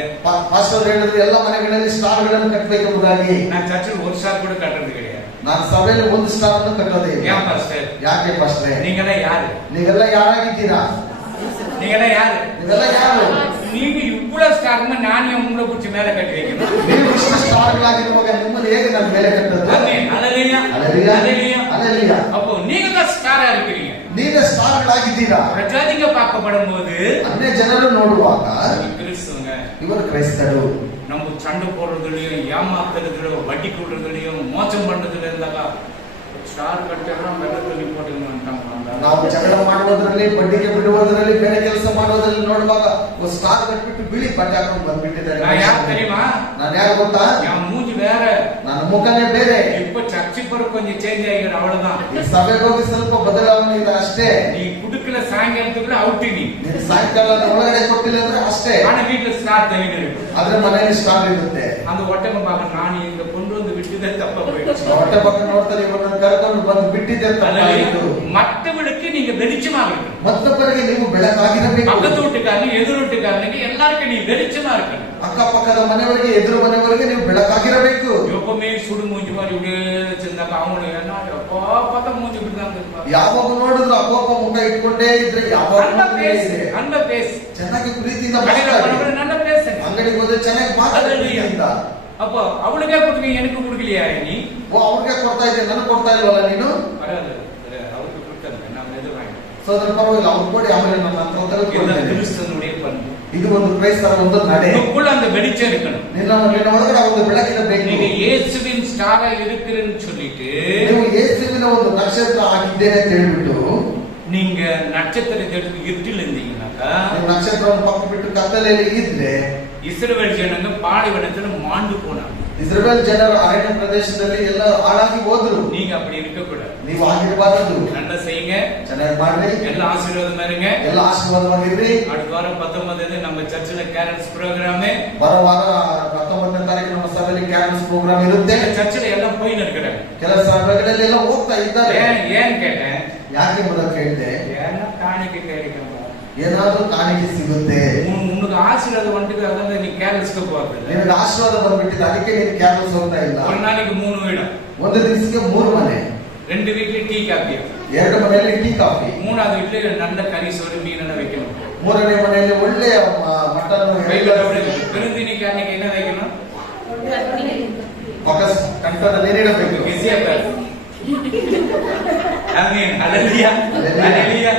ಪಾಸ್ಟರ್ ಹೇಳಿದ್ರು ಎಲ್ಲ ಮನೆಗಳಲ್ಲಿ ಸ್ಟಾರ್ ಗಳನ್ನು ಕಟ್ಟಬೇಕೆಂಬುದಾಗಿ. நான் சர்ச்சில் ஒரு ஸ்டார் கூட கட்டுறது கிடையாது. ನಾನು ಸಭೆಯಲ್ಲಿ ಒಂದು ಸ್ಟಾರ್ ಅನ್ನು ಕಟ್ಟೋದೇ ಇಲ್ಲ. ஏன் பாஸ்டர்? ಯಾಕೆ ಪಾಸ್ಟ್ರೆ? நீங்கெல்லாம் யாரு? ನೀವೆಲ್ಲ ಯಾರಾಗಿದ್ದೀರಾ? நீங்கெல்லாம் யாரு? ನೀವೆಲ್ಲ ಯಾರು? நீங்க இவ்வளவு ஸ்டார்மா நான் உங்களை குச்சி மேல கட்டி வைக்கணும். ನೀವು ಇಷ್ಟು ಸ್ಟಾರ್ಗಳಾಗಿರುವಾಗ ನಿಮ್ಮನ್ನು ಹೇಗೆ ನಾನು ಮೇಲೆ ಕಟ್ಟೋದು? ஆமென். அல்லேலூயா. அல்லேலூயா. அல்லேலூயா. அல்லேலூயா. அப்போ நீங்க தான் ஸ்டாரா இருக்கிறீங்க. ನೀವೇ ಸ್ಟಾರ್ಗಳಾಗಿದ್ದೀರಾ. ಪ್ರಜಾತಿಗೆ பார்க்கப்படும்போது ಅನ್ಯ ಜನರು ನೋಡುವಾಗ கிறிஸ்துவங்க ಇವರು ಕ್ರೈಸ್ತರು. நம்ம சண்டை போடுறதுலயும் ஏமாத்துறதுலயும் வட்டி கொடுறதுலயும் மோசம் பண்றதுல இருந்தாக்கா ஸ்டார் கட்டெல்லாம் வெள்ள துணி போட்டுக்கிட்டு ನಾವು ಜಗಳ ಮಾಡುವುದರಲ್ಲಿ, ಬಡ್ಡಿಗೆ ಬಿಡುವುದರಲ್ಲಿ, ಬೇರೆ ಕೆಲಸ ಮಾಡುವುದರಲ್ಲಿ ನೋಡುವಾಗ ಒಂದು ಸ್ಟಾರ್ ಕಟ್ಬಿಟ್ಟು ಬಿಳಿ ಬಟ್ಟೆ ಹಾಕೊಂಡು ಬಂದ್ಬಿಟ್ಟಿದ್ದಾರೆ. நான் யார் தெரியுமா? ನಾನು ಯಾರು ಗೊತ್ತಾ? என் மூஞ்சி வேற, ನನ್ನ ಮುಖನೇ ಬೇರೆ. இப்ப சர்ச்சை போற கொஞ்சம் சேஞ்ச் ஆகிற அவ்வளவுதான். ಈ ಸಭೆಗೆ ಹೋಗಿ ಸ್ವಲ್ಪ ಬದಲಾವಣೆ ಇದೆ ಅಷ್ಟೇ. நீ குடுக்கல சாயங்காலத்துக்குள்ள அவுட் நீ. ನೀನು ಸಾಯಂಕಾಲ ಒಳಗಡೆ ಕೊಟ್ಟಿಲ್ಲ ಅಂದ್ರೆ ಅಷ್ಟೇ. ஆனா வீட்டுல ஸ்டார் தவிர இருக்கு. ಆದ್ರೆ ಮನೆಯಲ್ಲಿ ಸ್ಟಾರ್ ಇರುತ್ತೆ. அந்த ஒட்டகம் பார்க்க நான் இங்க கொண்டு வந்து விட்டுதே தப்பா போயிடுச்சு. ಹೊಟ್ಟೆ ಪಕ್ಕ ನೋಡ್ತಾರೆ, ಇವರನ್ನು ಕರ್ಕೊಂಡು ಬಂದು ಬಿಟ್ಟಿದ್ದೆ ತಪ್ಪಾಯಿತು. மற்றவர்களுக்கு நீங்க வெளிச்சமா இருக்கணும். ಮತ್ತೊಬ್ಬರಿಗೆ ನೀವು ಬೆಳಕಾಗಿರಬೇಕು. பக்கத்து வீட்டுக்காரனுக்கு எதிர் வீட்டுக்காரனுக்கு எல்லாருக்கும் நீ வெளிச்சமா இருக்கணும். ಅಕ್ಕಪಕ್ಕದ ಮನೆಯವರಿಗೆ, ಎದುರು ಮನೆಯವರಿಗೆ ನೀವು ಬೆಳಕಾಗಿರಬೇಕು. எப்பவுமே சுடு மூஞ்சி மாதிரி இப்படியே வச்சிருந்தாங்க அவங்களுக்கு என்ன பார்த்தா மூஞ்சி இப்படிதான் இருப்பாங்க. ಯಾವಾಗ ನೋಡಿದ್ರು ಅಕೋಪ ಮುಖ ಇಟ್ಕೊಂಡೇ ಇದ್ರೆ ಯಾವಾಗ அன்ப பேசு ಚೆನ್ನಾಗಿ ಪ್ರೀತಿಯಿಂದ கடையில ಮಾತಾಡಿ. போனவங்க நல்லா பேசுங்க. ಅಂಗಡಿಗೆ ಹೋದ್ರೆ ಚೆನ್ನಾಗಿ ಮಾತಾಡಿ. அப்போ அவளுக்கே கொடுத்தீங்க, எனக்கு கொடுக்கலையா நீ? ಓ, ಅವ್ರಿಗೆ ಕೊಡ್ತಾ ಇದ್ದೆ, ನನಗೆ ಕೊಡ್ತಾ ಇಲ್ವಲ್ಲ ನೀನು? பரவாயில்ல, அவருக்கு கொடுத்தது நான் எது வாங்கிட்டேன். ಸೋದರ ಪರವಾಗಿಲ್ಲ, ಅವ್ರು ಕೊಡಿ, ಆಮೇಲೆ ನನ್ನ ಹತ್ರ ತೆಗೆದುಕೊಳ್ತೇನೆ. கிறிஸ்தனுடைய பண்பு ಇದು ಒಂದು ಕ್ರೈಸ್ತರ ಒಂದು ನಡೆ. உங்களுக்குள்ள அந்த வெளிச்சம் இருக்கணும். ನಿನ್ನ ಒಳಗಡೆ ಒಂದು ಬೆಳಕಿರಬೇಕು. நீங்க இயேசுவின் ஸ்டாரா இருக்கிறேன்னு சொல்லிட்டு ನೀವು ಯೇಸುವಿನ ಒಂದು ನಕ್ಷತ್ರ ಆಗಿದ್ದೇನೆ ಅಂತ ಹೇಳ್ಬಿಟ್ಟು நீங்க நட்சத்திரத்திற்கு இருட்டில் இருந்தீங்கன்னாக்கா ನೀವು ನಕ್ಷತ್ರವನ್ನು ಪಕ್ಕ ಬಿಟ್ಟು ಕತ್ತಲೆಯಲ್ಲಿ ಇದ್ರೆ இஸ்ரவேல் ஜனங்க பாலைவனத்துல மாண்டு போனாங்க. ಇಸ್ರೇಲ್ ಜನರು ಅರಣ್ಯ ಪ್ರದೇಶದಲ್ಲಿ ಎಲ್ಲ ಹಾಳಾಗಿ ಹೋದ್ರು. நீங்க அப்படி இருக்க கூடாது. ನೀವು ಆಗಿರಬಾರದು. நல்லா செய்யுங்க, ಚೆನ್ನಾಗಿ ಮಾಡ್ರಿ, ಎಲ್ಲ ಆಶೀರ್ವಾದமா இருங்க, ಎಲ್ಲ ಆಶೀರ್ವಾದವಾಗಿರ್ರಿ. அடுத்த வாரம் 19 நம்ம சர்ச்சில் கேரல்ஸ் ப்ரோக்ராம், ಬರುವ ವಾರ 19ನೇ ತಾರೀಕು ನಮ್ಮ ಸಭೆಯಲ್ಲಿ ಕ್ಯಾರಲ್ಸ್ ಪ್ರೋಗ್ರಾಮ್ ಇರುತ್ತೆ. சர்ச்சில் எல்லாம் போய் நிற்கிறாங்க. ಕೆಲವು ಸಭೆಗಳಲ್ಲಿ ಎಲ್ಲ ಹೋಗ್ತಾ ಇದ್ದಾರೆ. ஏன் கேட்டேன், ಯಾಕೆ ಮೊದಲು ಕೇಳಿದೆ, ஏன்னா காணிக்கை கேட்கணும், ಏನಾದ್ರೂ ಕಾಣಿಕೆ ಸಿಗುತ್ತೆ, உனக்கு ஆசீர்வாதம் வந்துட்டு அதான் நீ கேரல்ஸ்க்கு போறது. ನಿನಗೆ ಆಶೀರ್ವಾದ ಬಂದ್ಬಿಟ್ಟಿದೆ, ಅದಕ್ಕೆ ನೀನು ಕ್ಯಾರಲ್ಸ್ ಹೋಗ್ತಾ ಇಲ್ಲ. ஒரு நாளைக்கு 3 வீடு, ಒಂದು ದಿವಸಕ್ಕೆ 3 ಮನೆ, 2 வீட்ல டீ காபி, 2 ಮನೆಯಲ್ಲಿ ಟೀ ಕಾಫಿ, 3வது வீட்ல நல்ல கறி சோறு மீனெல்லாம் வைக்கணும், 3ನೇ ಮನೆಯಲ್ಲಿ ಒಳ್ಳೆಯ ಮಟನ್ விருந்தினிக்கு அன்னைக்கு என்ன வைக்கணும், ಫಕಸ್ ಕಂಠದಲ್ಲಿ ನೀಡಬೇಕು. ஆமென், ஹalleluya, ஹalleluya,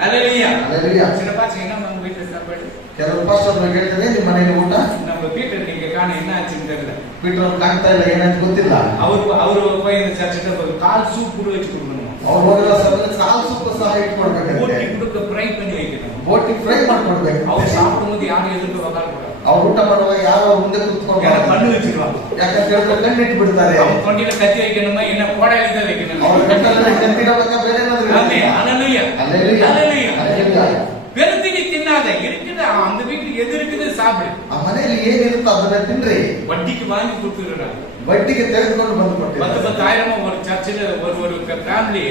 ஹalleluya. Hallelujah. சில பாத்தீங்கன்னா நம்ம வீட்ல சாப்பாடு, ಕೆಲವು ಪಾಸ್ಟರ್ ಹೇಳ್ತಾರೆ ನಿಮ್ಮ ಮನೆಯಲ್ಲಿ ಊಟ, நம்ம வீட்டுல நீங்க காண என்ன ஆச்சுன்னு தெரியல, ಪೀಟರ್ ಕಾಣ್ತಾ ಇಲ್ಲ, ಏನಂತ ಗೊತ್ತಿಲ್ಲ. ಅವರು போய் இந்த சர்ச்சிட்ட கால் சூப் கூட வச்சு கொடுக்கணும், ಅವ್ರು ಹೋಗಿರೋ ಸಭೆಯಲ್ಲಿ ಕಾಲ್ ಸೂಪ್ ಸಹ ಇಟ್ಕೊಡ್ಬೇಕಂತೆ, போட்டி கொடுக்க ಫ್ರೈ பண்ணி வைக்கணும், ಬೋಟಿ ಫ್ರೈ ಮಾಡ್ಕೊಡ್ಬೇಕು. ಅವ್ರು சாப்பிடும்போது யாரும் எதிர்த்து உட்காரக்கூடாது, ಅವ್ರು ಊಟ ಮಾಡುವಾಗ ಯಾರು ಅವ್ರ ಮುಂದೆ ಕೂತ್ಕೊಂಡು யாரும் பண்ணு வச்சிருவாங்க, ಯಾಕಂತ ಹೇಳಿದ್ರೆ ಕಣ್ಣಿಟ್ಟು ಬಿಡ್ತಾರೆ. அவங்க தொண்டியில கத்தி வைக்கணுமா என்ன கோடாலி தான் வைக்கணும். ಅವ್ರ ಕಣ್ಣಲ್ಲಿ ಕತ್ತಿಡಬೇಕ, ಬೇರೆ ಏನಾದ್ರು ஆமென், ஹalleluya, Hallelujah. ஹalleluya. Hallelujah. வெறுத்தினி தின்னாத, இருக்குது அந்த வீட்டுக்கு எது இருக்குது சாப்பிடு, ಆ ಮನೆಯಲ್ಲಿ ಏನಿರುತ್ತೋ ಅದನ್ನ ತಿನ್ರಿ. வட்டிக்கு வாங்கி கொடுத்துடுறாங்க. ಬಡ್ಡಿಗೆ ತೆಗೆದುಕೊಂಡು ಬಂದು ಕೊಟ್ಟಿದ್ದಾರೆ. 10,000 ஒரு சர்ச்சில் ஒரு ஃபேமிலி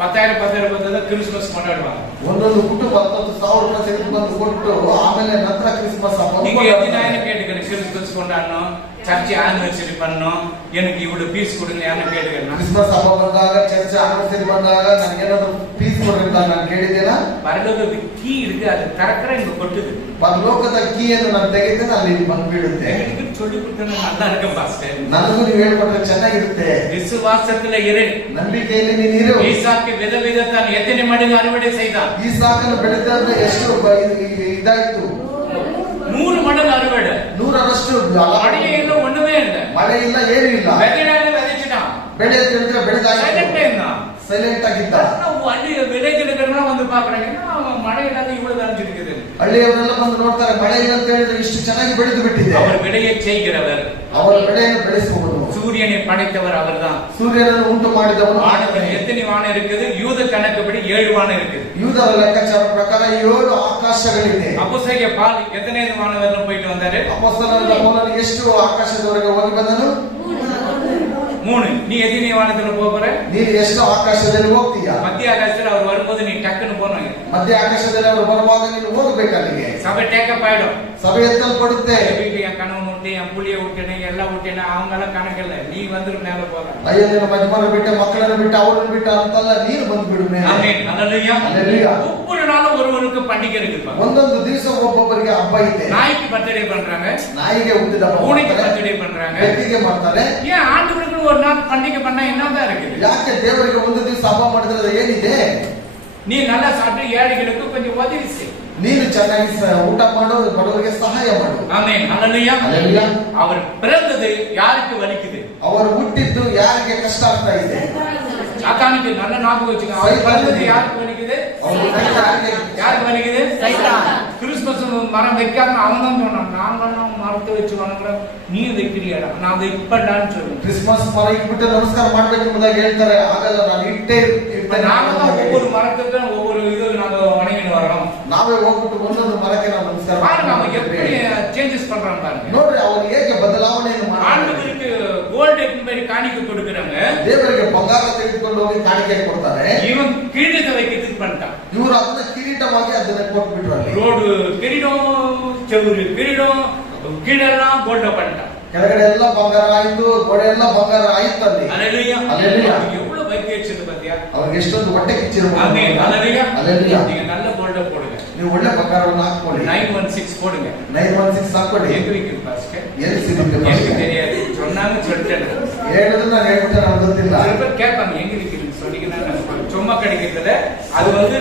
10,000 கிறிஸ்துமஸ் கொண்டாடுவாங்க. ಒಂದೊಂದು ಕುಟುಂಬ 10,000 ರೂಪಾಯಿ ತೆಗೆದುಕೊಂಡು ಕೊಟ್ಟು ಆಮೇಲೆ ನಂತರ ಕ್ರಿಸ್ಮಸ್ ಹಬ್ಬ நீங்க எத்தனாயிரம் கேட்டுக்கிறேன், கிறிஸ்துமஸ் கொண்டாடணும், சர்ச் ஆனிவர்சரி பண்ணணும், எனக்கு இவ்வளவு பீஸ் கொடுங்க யாரும் கேட்டுக்கிறேன். ಕ್ರಿಸ್ಮಸ್ ಹಬ್ಬ ಬಂದಾಗ, ಚರ್ಚ್ ಆನಿವರ್ಸರಿ ಬಂದಾಗ ನನಗೆ ಏನಾದ್ರು ಫೀಸ್ ಕೊಡ್ರಿ ಅಂತ ನಾನು ಕೇಳಿದ್ದೇನಾ? பரலோக கீ இருக்கு, அது கரெக்டா இங்க கொட்டுது. ಪರಲೋಕದ ಕೀಯನ್ನು ನಾನು ತೆಗೆದ್ರೆ ಅಲ್ಲಿ ಬಂದು ಬೀಳುತ್ತೆ. எனக்கு சொல்லி கொடுத்தா நல்லா இருக்கும் பாஸ்டர். ನನಗೂ ನೀವು ಹೇಳ್ಕೊಟ್ರೆ ಚೆನ್ನಾಗಿರುತ್ತೆ. விசுவாசத்துல இரு, ನಂಬಿಕೆಯಲ್ಲಿ ನೀರು. ஈசாக்கு விதவித தான் எத்தனை மடங்கு அறுவடை செய்தான். ಈ ಸಾಕನ್ನು ಬೆಳೆದ್ರೆ ಎಷ್ಟು ಇದಾಯ್ತು? 100 மடங்கு அறுவடை. 100ರಷ್ಟು மழையே இல்ல, ஒண்ணுமே இல்ல, ಮಳೆ ಇಲ್ಲ, ಏನು ಇಲ್ಲ. வெள்ளையால விதைச்சிட்டான், ಬೆಳೆ ಅಂತ ಹೇಳಿದ್ರೆ ಬೆಳೆದಾಯ್ತು, சைலண்டா இருந்தான். ಸೈಲೆಂಟ್ ಆಗಿದ್ದ. வண்டி விளைஞ்ச இருக்கிறவங்க வந்து பாக்குறாங்க, மழை இல்லாத இவ்வளவு அரைஞ்சிருக்குது. ಹಳ್ಳಿಯವರೆಲ್ಲ ಬಂದು ನೋಡ್ತಾರೆ, ಮಳೆ ಇಲ್ಲ ಅಂತ ಹೇಳಿದ್ರೆ ಇಷ್ಟು ಚೆನ್ನಾಗಿ ಬೆಳೆದು ಬಿಟ್ಟಿದೆ. அவர் விளைய செய்கிறவர், ಅವರ ಬೆಳೆಯನ್ನು ಬೆಳೆಸುವುದು. சூரியனை படைத்தவர் அவர்தான். ಸೂರ್ಯನನ್ನು ಉಂಟು ಮಾಡಿದವನು. வானத்தில் எத்தனை வானம் இருக்குது? யூத கணக்குப்படி 7 வானம் இருக்குது. ಯೂದರ ಲೆಕ್ಕಾಚಾರ ಪ್ರಕಾರ 7 ಆಕಾಶಗಳಿವೆ. அப்போஸ்தலனாகிய பால் எத்தனை வானம் வரலும் போயிட்டு வந்தாரு? ಅಪೊಸ್ತಲನಾದ ಪೌಲನು ಎಷ್ಟು ಆಕಾಶದವರೆಗೆ ಹೋಗಿ ಬಂದನು? 3. நீ எத்தனை வானத்துல போக போற? ನೀನು ಎಷ್ಟು ಆಕಾಶದಲ್ಲಿ ಹೋಗ್ತೀಯಾ? மத்திய ஆகாசத்துல அவர் வரும்போது நீ டக்குன்னு போனீங்க, ಮಧ್ಯ ಆಕಾಶದಲ್ಲಿ ಅವರು ಬರುವಾಗ ನೀನು ಹೋಗಬೇಕು ಅಲ್ಲಿಗೆ. சபை டேக்கப் ஆயிடும். ಸಭೆ ಎತ್ತಲ್ಪಡುತ್ತೆ. வீட்டுல என் கணவன் விட்டு, என் புள்ளிய விட்டேன், எல்லாம் விட்டேன், அவங்க எல்லாம் கணக்கில்ல, நீ வந்துரு மேல போற. ಅಯ್ಯೋ ನಿನ್ನ ಮಜಮಾನ ಬಿಟ್ಟ, ಮಕ್ಕಳನ್ನು ಬಿಟ್ಟ, ಅವರನ್ನು ಬಿಟ್ಟ ಅಂತಲ್ಲ, ನೀನು ಬಂದು ಬಿಡು ಮೇಲೆ. ஆமென், ஹல்லேலூயா. Hallelujah. ஒவ்வொரு நாளும் ஒருவருக்கு பண்டிகை இருக்குப்பா. ಒಂದೊಂದು ದಿವಸ ಒಬ್ಬೊಬ್ಬರಿಗೆ ಹಬ್ಬ ಇದೆ. நாய்க்கு பர்த்டே பண்றாங்க, ನಾಯಿಗೆ ಹುಟ್ಟಿದ ಹಬ್ಬ பூனைக்கு ಮಾಡ್ತಾರೆ, பர்த்டே பண்றாங்க. ಬೆಕ್ಕಿಗೆ ಮಾಡ್ತಾರೆ. ஏன் ஆண்டவருக்கு ஒரு நாள் பண்டிகை பண்ணா என்னதான் இருக்குது? ಯಾಕೆ ದೇವರಿಗೆ ಒಂದು ದಿವಸ ಹಬ್ಬ ಮಾಡಿದ್ರೆ ಅದು ಏನಿದೆ? நீ நல்லா சாப்பிட்டு ஏழைகளுக்கு கொஞ்சம் உதவி செய். ನೀನು ಚೆನ್ನಾಗಿ ಊಟ ಮಾಡು, ಬಡವರಿಗೆ ಸಹಾಯ ಮಾಡು. ஆமென், ஹல்லேலூயா. Hallelujah. அவர் பிறந்தது யாருக்கு வலிக்குது? ಅವರು ಹುಟ್ಟಿದ್ದು ಯಾರಿಗೆ ಕಷ್ಟ ಆಗ್ತಾ ಇದೆ? சாத்தானுக்கு நல்ல ஞாபகம் வச்சுங்க. அவர் பிறந்தது யாருக்கு வலிக்குது? யாருக்கு வலிக்குது? கிறிஸ்துமஸ் மரம் வைக்காம அவன் தான் சொன்னான், நாங்கெல்லாம் மரத்தை வச்சு வணங்குறோம், நீ வைக்கிறியாடா, நான் வைப்படான்னு சொல்லுவேன். ಕ್ರಿಸ್ಮಸ್ ಮರ ಇಟ್ಬಿಟ್ಟು ನಮಸ್ಕಾರ ಮಾಡ್ಬೇಕು ಎಂಬುದಾಗಿ ಹೇಳ್ತಾರೆ. ಆಗಲ್ಲ, ನಾನು ಇಟ್ಟೇ இப்ப நாங்க தான் ஒவ்வொரு மரத்துக்கும் ஒவ்வொரு இது நாங்க வணங்கிட்டு வரோம். ನಾವೇ ಹೋಗ್ಬಿಟ್ಟು ಒಂದೊಂದು ಮರಕ್ಕೆ ನಾವು ನಮಸ್ಕಾರ பாருங்க அவன் எப்படி சேஞ்சஸ் பண்றான் பாருங்க. ನೋಡ್ರಿ ಅವರು ಹೇಗೆ ಬದಲಾವಣೆಯನ್ನು ಮಾಡ್ತಾರೆ. ஆண்டவருக்கு கோல்டு மாதிரி காணிக்கை கொடுக்கறாங்க, ದೇವರಿಗೆ ಬಂಗಾರ ತೆಗೆದುಕೊಂಡು ಹೋಗಿ ಕಾಣಿಕೆ ಕೊಡ್ತಾರೆ. இவன் கிரீடத்தை வைக்கிறதுக்கு பண்ணிட்டான். ಇವರು ಅದನ್ನ ಕಿರೀಟವಾಗಿ ಅದನ್ನ ಕೊಟ್ಬಿಟ್ರು. ಅಲ್ಲಿ ரோடு கிரீடம், செவுரு கிரீடம், கீழெல்லாம் கோல்ட பண்ணிட்டான். ಕೆಳಗಡೆ ಎಲ್ಲ ಬಂಗಾರ ಆಯ್ತು, ಗೋಡೆ ಎಲ್ಲ ಬಂಗಾರ ಆಯ್ತು ಅಲ್ಲಿ. ஹல்லேலூயா. Hallelujah. எவ்வளவு வைத்தியச்சது பாத்தியா? ಅವ್ರಿಗೆ ಎಷ್ಟೊಂದು ಹೊಟ್ಟೆ ಕಿಚ್ಚಿರಬಹುದು. ஆமென், ஹல்லேலூயா. Hallelujah. நீங்க நல்ல கோல்ட போடுங்க, ನೀವು ಒಳ್ಳೆ ಬಂಗಾರವನ್ನು ಹಾಕೊಳ್ಳಿ. 916 போடுங்க. 916 ಹಾಕೊಳ್ಳಿ. எங்க வைக்கிறது பாஸ்கர்? ಎಲ್ಲಿ ಸಿಗುತ್ತೆ? எனக்கு தெரியாது, சொன்னாங்க சொல்லிட்டேன். ಹೇಳಿದ್ರೆ ನಾನು ಹೇಳ್ಬಿಟ್ಟೆ, ನನಗೆ ಗೊತ್ತಿಲ್ಲ. சில பேர் கேட்பாங்க எங்க வைக்கிறீங்க சொன்னீங்கன்னா நான் சும்மா கிடைக்கிறதுல அது வந்து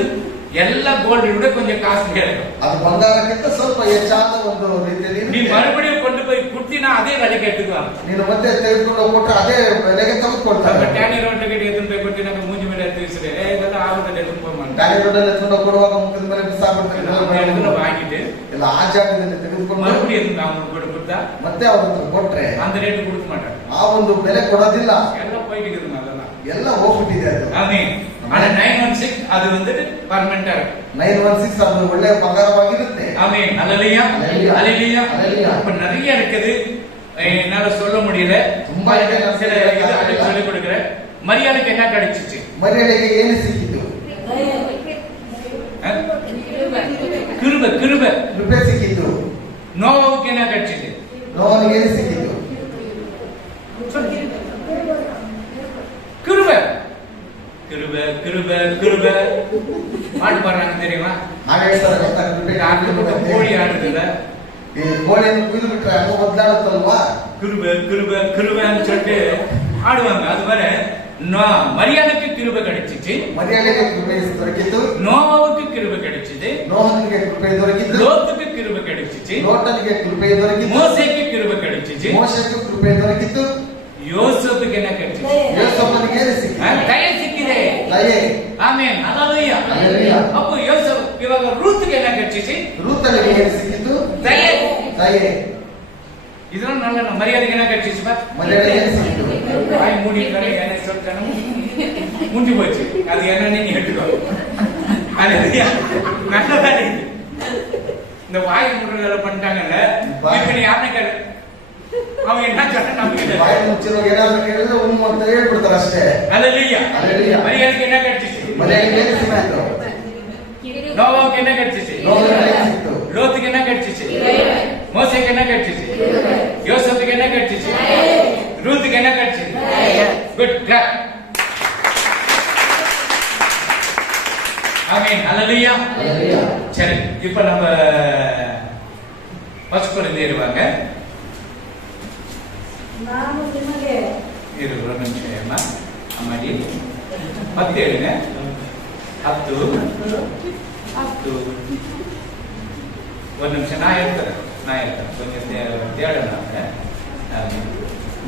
எல்லா கோல்டு விட கொஞ்சம் காஸ்ட்லியா இருக்கும். ಅದು ಬಂಗಾರಕ್ಕಿಂತ ಸ್ವಲ್ಪ ಹೆಚ್ಚಾದ ಒಂದು ರೀತಿಯಲ್ಲಿ நீ ಇರುತ್ತೆ. மறுபடியும் கொண்டு போய் குடுத்தினா அதே விலைக்கு எடுத்துக்குவாங்க. ನೀನು ಮತ್ತೆ ತೆಗೆದುಕೊಂಡು ಹೋಗ್ಬಿಟ್ರೆ ಅದೇ ಬೆಲೆಗೆ ತೆಗೆದುಕೊಳ್ತಾರೆ. நம்ம டேனியர் ரோட்டை கிட்ட எடுத்துட்டு போய் குடுத்தினா மூஞ்சி மேல எடுத்து வச்சுட்டு இதெல்லாம் சாப்பிட்டு எடுப்போம் ಗಾಳಿ ರೋಡಲ್ಲಿ ಎತ್ಕೊಂಡು ಕೊಡುವಾಗ ಮುಖದ ಮೇಲೆ ಬಿಸಾಕ್ಬಿಡ್ತಾರೆ வாங்கிட்டு ಎಲ್ಲ ಆ ಜಾಗದಲ್ಲಿ ತೆಗೆದುಕೊಂಡು மறுபடியும் அவங்க கொடுத்தா ಮತ್ತೆ ಅವ್ರ ಹತ್ರ ಕೊಟ್ರೆ அந்த ரேட் கொடுக்க மாட்டாங்க, ಆ ಒಂದು ಬೆಲೆ ಕೊಡೋದಿಲ್ಲ, எல்லாம் போயிட்டு இருக்குதுங்க அதெல்லாம். ಎಲ್ಲ ಹೋಗ್ಬಿಟ್ಟಿದೆ ಅದು. ஆமென். ஆனா 916 அது வந்து பர்மனண்டா இருக்கு. 916 ಅದು ಒಳ್ಳೆ ಬಂಗಾರವಾಗಿರುತ್ತೆ. ஆமென். ஹல்லேலூயா ஹல்லேலூயா. இப்ப நிறைய இருக்குது, என்னால சொல்ல முடியல. ತುಂಬಾ ಇದೆ, சில இது அதை சொல்லி கொடுக்கிறேன். மரியாதைக்கு என்ன கிடைச்சிச்சு? ಮರ್ಯಾದೆಗೆ ಏನು ಸಿಕ್ಕಿತು? கிருபை கிருபை. ಕೃಪೆ ಸಿಕ್ಕಿತು. நோவாவுக்கு என்ன கிடைச்சிச்சு? ನೋವನಿಗೆ ಏನು ಸಿಕ್ಕಿತು? கிருபை கிருபை கிருபை கிருபை. பாட்டு பாடுறாங்க தெரியுமா? ಹಾಗೆ ಹೇಳ್ತಾರೆ ಗೊತ್ತಾ? ಕೃಪೆ கோழி ஆடுதுல ಈ ಕೋಳಿಯನ್ನು ಕುಯ್ದು ಬಿಟ್ರೆ ಅದು ಒದ್ದಾಡುತ್ತಲ್ವಾ? கிருபை கிருபை கிருபைன்னு சொல்லிட்டு ஆடுவாங்க. அது மாதிரி மரியாதைக்கு கிருபை கிடைச்சிச்சு, ಮರ್ಯಾದೆಗೆ ಕೃಪೆ ದೊರಕಿತು. நோவாவுக்கு கிருபை கிடைச்சிது, ನೋಹನಿಗೆ ಕೃಪೆ ದೊರಕಿತು. லோத்துக்கு கிருபை கிடைச்சிச்சு, ಲೋಟನಿಗೆ ಕೃಪೆ ದೊರಕಿತು. மோசேக்கு கிருபை கிடைச்சிச்சு, ಮೋಶೆಗೆ ಕೃಪೆ ದೊರಕಿತು. யோசேப்புக்கு என்ன கிடைச்சிச்சு? ಯೋಸೇಫನಿಗೆ ಏನು ಸಿಕ್ಕಿತು? தயை சிக்கிதே. ದಯೆ. ஆமென். ஹல்லேலூயா. ஹல்லேலூயா. அப்போ யோசேப் இவங்க ரூத்துக்கு என்ன கிடைச்சிச்சு? ರೂತನಿಗೆ ಏನು ಸಿಕ್ಕಿತು? தயை. ದಯೆ. இதெல்லாம் நல்ல மரியாதைக்கு என்ன கிடைச்சிச்சு பார். ಮರ್ಯಾದೆಗೆ ಏನು ಸಿಕ್ಕಿತು? வாய் மூடி கரை என்ன சொல்றானோ முடிஞ்சு போச்சு. அது என்னன்னு நீ எடுத்துக்கோ. ஹல்லேலூயா. நல்லதா இது. இந்த வாய் மூடுறத பண்ணிட்டாங்கல்ல, இப்ப நீ யாரை கேளு, அவங்க என்ன சொல்றாங்க நமக்கு ಬಾಯಿ ಮುಚ್ಚಿರೋ ಏನಾದ್ರು ಕೇಳಿದ್ರೆ ಅಂತ ಹೇಳ್ಬಿಡ್ತಾರೆ ಅಷ್ಟೇ. ஹல்லேலூயா. ஹல்லேலூயா. மரியாதைக்கு என்ன கிடைச்சிச்சு? ಮರ್ಯಾದೆಗೆ ಏನು ಸಿಕ್ಕಿತು? நோவாவுக்கு என்ன கிடைச்சிச்சு? ನೋವನಿಗೆ ಏನು ಸಿಕ್ಕಿತು? லோத்துக்கு என்ன கிடைச்சிச்சு? மோசேக்கு என்ன கிடைச்சிச்சு? யோசேப்புக்கு என்ன கிடைச்சிச்சு? ரூத்துக்கு என்ன கிடைச்சிச்சு? Good clap. Amen. Hallelujah. Hallelujah. சரி, இப்ப நம்ம பசுக்குழந்தை இருவாங்க. ನಾನು ನಿಮಗೆ இரு ஒரு நிமிஷம் ஏமா அம்மாடி 10 எடுங்க. 10 ஒரு நிமிஷம் நான் எடுத்துறேன் கொஞ்சம் தேடலாம்.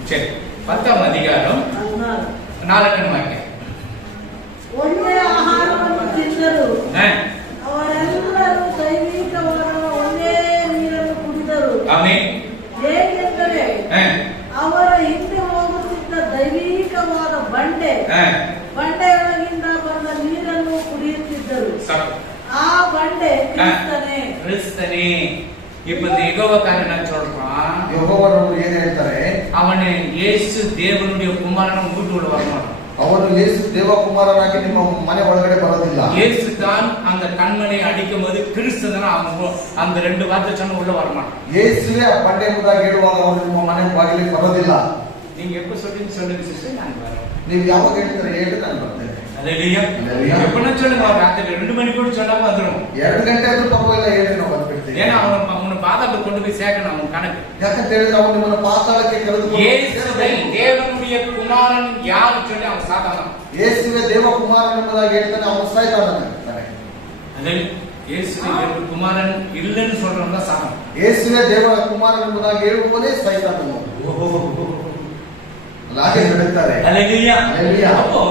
சரி, 10ஆம் அதிகாரம் 4ஆம் வாக்கியம். ಒಳ್ಳೆಯ ಆಹಾರವನ್ನು ತಿಂದರು, ಅವರೆಲ್ಲರೂ ದೈವಿಕವಾದ ಒಳ್ಳೆಯ ನೀರನ್ನು ಕುಡಿದರು. ஆமென். ಹೇಗೆಂದರೆ ಅವರ ಹಿಂದೆ ಹೋಗುತ್ತಿದ್ದ ದೈವಿಕವಾದ ಬಂಡೆಯೊಳಗಿಂದ ಬಂದ ನೀರನ್ನು ಕುಡಿಯುತ್ತಿದ್ದರು. ಆ ಬಂಡೆ கிறிஸ்தனே. இப்ப இந்த யெகோவாக்காரன் என்ன சொல்றான்? ಯೆಹೋವನವರು ಏನು ಹೇಳ್ತಾರೆ? அவனை இயேசு தேவனுடைய குமாரன் வீட்டுக்குள்ள வரமாட்டான். ಅವನು ಯೇಸು ದೇವಕುಮಾರನಾಗಿ ನಿಮ್ಮ ಮನೆ ಒಳಗಡೆ ಬರೋದಿಲ್ಲ. இயேசு தான் அந்த கண்மனை அடிக்கும் போது கிறிஸ்தனா அவங்க அந்த 2 வார்த்தை சொன்ன உள்ள வரமாட்டான். ಯೇಸುವೆ ಆ ಬಂಡೆ ಎಂಬುದಾಗಿ ಹೇಳುವಾಗ ಅವನು ನಿಮ್ಮ ಮನೆ ಬಾಗಿಲಿಗೆ ಬರೋದಿಲ್ಲ. நீங்க எப்ப சொல்லுங்க சிஸ்டர், நான் வரேன். ನೀವು ಯಾವಾಗ ಹೇಳ್ತಾರೆ ಹೇಳಿ, ನಾನು ಬರ್ತೇನೆ. ஹல்லேலூயா. எப்பனா சொல்லுங்க, ராத்திரி 2 மணி கூட சொல்லாம வந்துரும். 2 ಗಂಟೆ ಆದ್ರೂ ಪರವಾಗಿಲ್ಲ, ಹೇಳಿ ನಾವು ಬಂದ್ಬಿಡ್ತೀವಿ. ஏன்னா அவனை பாதாளத்துக்கு கொண்டு போய் சேர்க்கணும் அவன் கணக்கு. ಯಾಕಂತ ಹೇಳಿದ್ರೆ ಅವನು ನಿಮ್ಮನ್ನು ಪಾತಾಳಕ್ಕೆ ಕರೆದುಕೊಂಡು இயேசுவை தேவனுடைய குமாரன் யாரு சொல்லி அவன் சாதாரண. ಯೇಸುವೆ ದೇವಕುಮಾರನ ಎಂಬುದಾಗಿ ಹೇಳ್ತಾನೆ, ಅವನು ಸಾಯ್ತಾನೆ. இயேசுவை தேவ குமாரன் இல்லைன்னு சொல்றவன் தான் சாதாரண. ಯೇಸುವೆ ದೇವಕುಮಾರನ ಎಂಬುದಾಗಿ ಹೇಳುವವನೇ ಸಾಯ್ತಾನೆ. ಹಾಗೆ ಹೇಳ್ತಾರೆ. ஹல்லேலூயா. ஹல்லேலூயா. அப்போ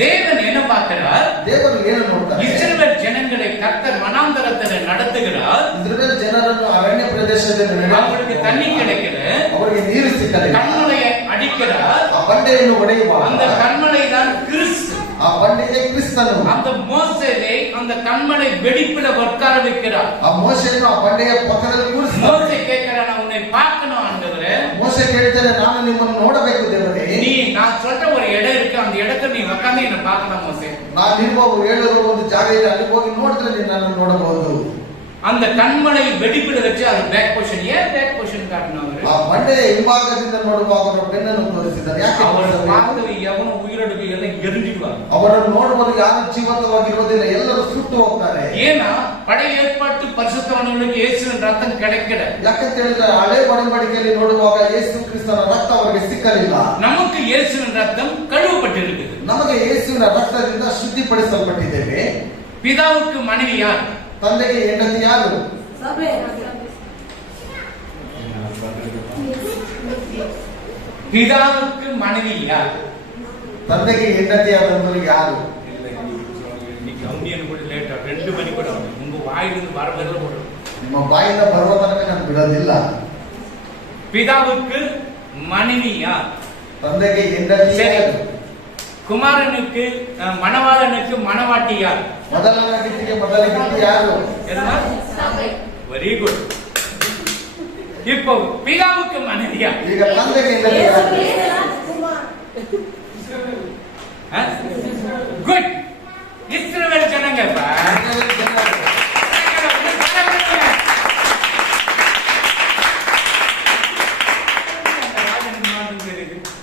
தேவன் என்ன பார்க்கிறார்? ದೇವರು ಏನು ನೋಡ್ತಾರೆ? இஸ்ரவேல் ஜனங்களை கர்த்தர் வனாந்தரத்தில் நடத்துகிறார். ಇಸ್ರಾಯೇಲ್ ಜನರನ್ನು ಅರಣ್ಯ ಪ್ರದೇಶದಲ್ಲಿ அவங்களுக்கு தண்ணி கிடைக்கல, ಅವರಿಗೆ ನೀರು ಸಿಕ್ಕಲಿಲ್ಲ. கண்மலையை அடிக்கிறார். ಆ ಬಂಡೆಯನ್ನು ಒಡೆಯುವ அந்த கண்மலை தான் கிறிஸ்து. ಆ ಬಂಡೆಗೆ ಕ್ರಿಸ್ತನು. அந்த மோசேயை அந்த கண்மலை வெடிப்பில உட்கார வைக்கிறார். ಆ ಮೋಶೆಯನ್ನು ಆ ಬಂಡೆಯ ಪಕ್ಕದಲ್ಲಿ ಕೂರಿಸಿ மோசே கேட்கிறான், நான் உன்னை பார்க்கணும் ஆண்டவரே. ಮೋಶೆ ಕೇಳ್ತಾನೆ, ನಾನು ನಿಮ್ಮನ್ನು ನೋಡಬೇಕು ದೇವರೇ. நீ நான் சொல்ற ஒரு இடம் இருக்கு, அந்த இடத்துல நீ உட்கார்ந்து என்ன பார்க்கலாம் மோசே. ನಾನು ನಿರುವ ಹೇಳಿರುವ ಒಂದು ಜಾಗ ಇದೆ, ಅಲ್ಲಿ ಹೋಗಿ ನೋಡಿದ್ರೆ ನೀನು ನನ್ನನ್ನು ನೋಡಬಹುದು. அந்த கண்மலை வெடிப்பில வச்சு அது பேக் பொசிஷன். ஏன் பேக் பொசிஷன் காட்டணும்? ಆ ಬಂಡೆಯ ಹಿಂಭಾಗದಿಂದ ನೋಡುವಾಗ ಅವರ ಬೆನ್ನನ್ನು ತೋರಿಸಿದ್ದಾರೆ. ಯಾಕೆ? அவரை பார்த்து எவனோ உயிரோடு எல்லாம் எரிஞ்சிடுவாங்க. ಅವರನ್ನು ನೋಡುವಾಗ ಯಾರು ಜೀವಂತವಾಗಿರುವುದಿಲ್ಲ, ಎಲ್ಲರೂ ಸುಟ್ಟು ಹೋಗ್ತಾರೆ. ஏன்னா பழைய ஏற்பாட்டு பரிசுத்தவான்களுக்கு இயேசுவின் ரத்தம் கிடைக்கல. ಯಾಕಂತ ಹೇಳಿದ್ರೆ ಹಳೆ ಒಡಂಬಡಿಕೆಯಲ್ಲಿ ನೋಡುವಾಗ ಯೇಸು ಕ್ರಿಸ್ತನ ರಕ್ತ ಅವರಿಗೆ ಸಿಕ್ಕಲಿಲ್ಲ. நமக்கு இயேசுவின் ரத்தம் கழுவப்பட்டிருக்குது. ನಮಗೆ ಯೇಸುವಿನ ರಕ್ತದಿಂದ ಶುದ್ಧಿಪಡಿಸಲ್ಪಟ್ಟಿದ್ದೇವೆ. பிதாவுக்கு மனைவி யார்? ತಂದೆಗೆ ಹೆಂಡತಿ ಯಾರು? ಸಭೆ. பிதாவுக்கு மனைவி யார்? ತಂದೆಗೆ ಹೆಂಡತಿಯಾದವರು ಯಾರು? ಬಾಯಿಲಿருந்து ಬರಬಲ್ಲ ಕೊಡು. ನಿಮ್ಮ ಬಾಯಿಂದ ಬರುವ ತನಕ ನಾನು ಬಿಡೋದಿಲ್ಲ. பிதாவுக்கு மனைவி யார்? ತಂದೆಗೆ ಹೆಂಡತಿ ಯಾರು? குமாரனுக்கு மணவாளனுக்கு மணவாட்டி யார்? ಮೊದಲನ ಗೀತೆಗೆ ಮೊದಲ ಗೀತೆ ಯಾರು? Very good. இப்போ பிதாவுக்கு மனைவி யார்? ಈಗ ತಂದೆಗೆ ಹೆಂಡತಿ ಯಾರು? குட். இஸ்ரவேல் ஜனங்கப்பா.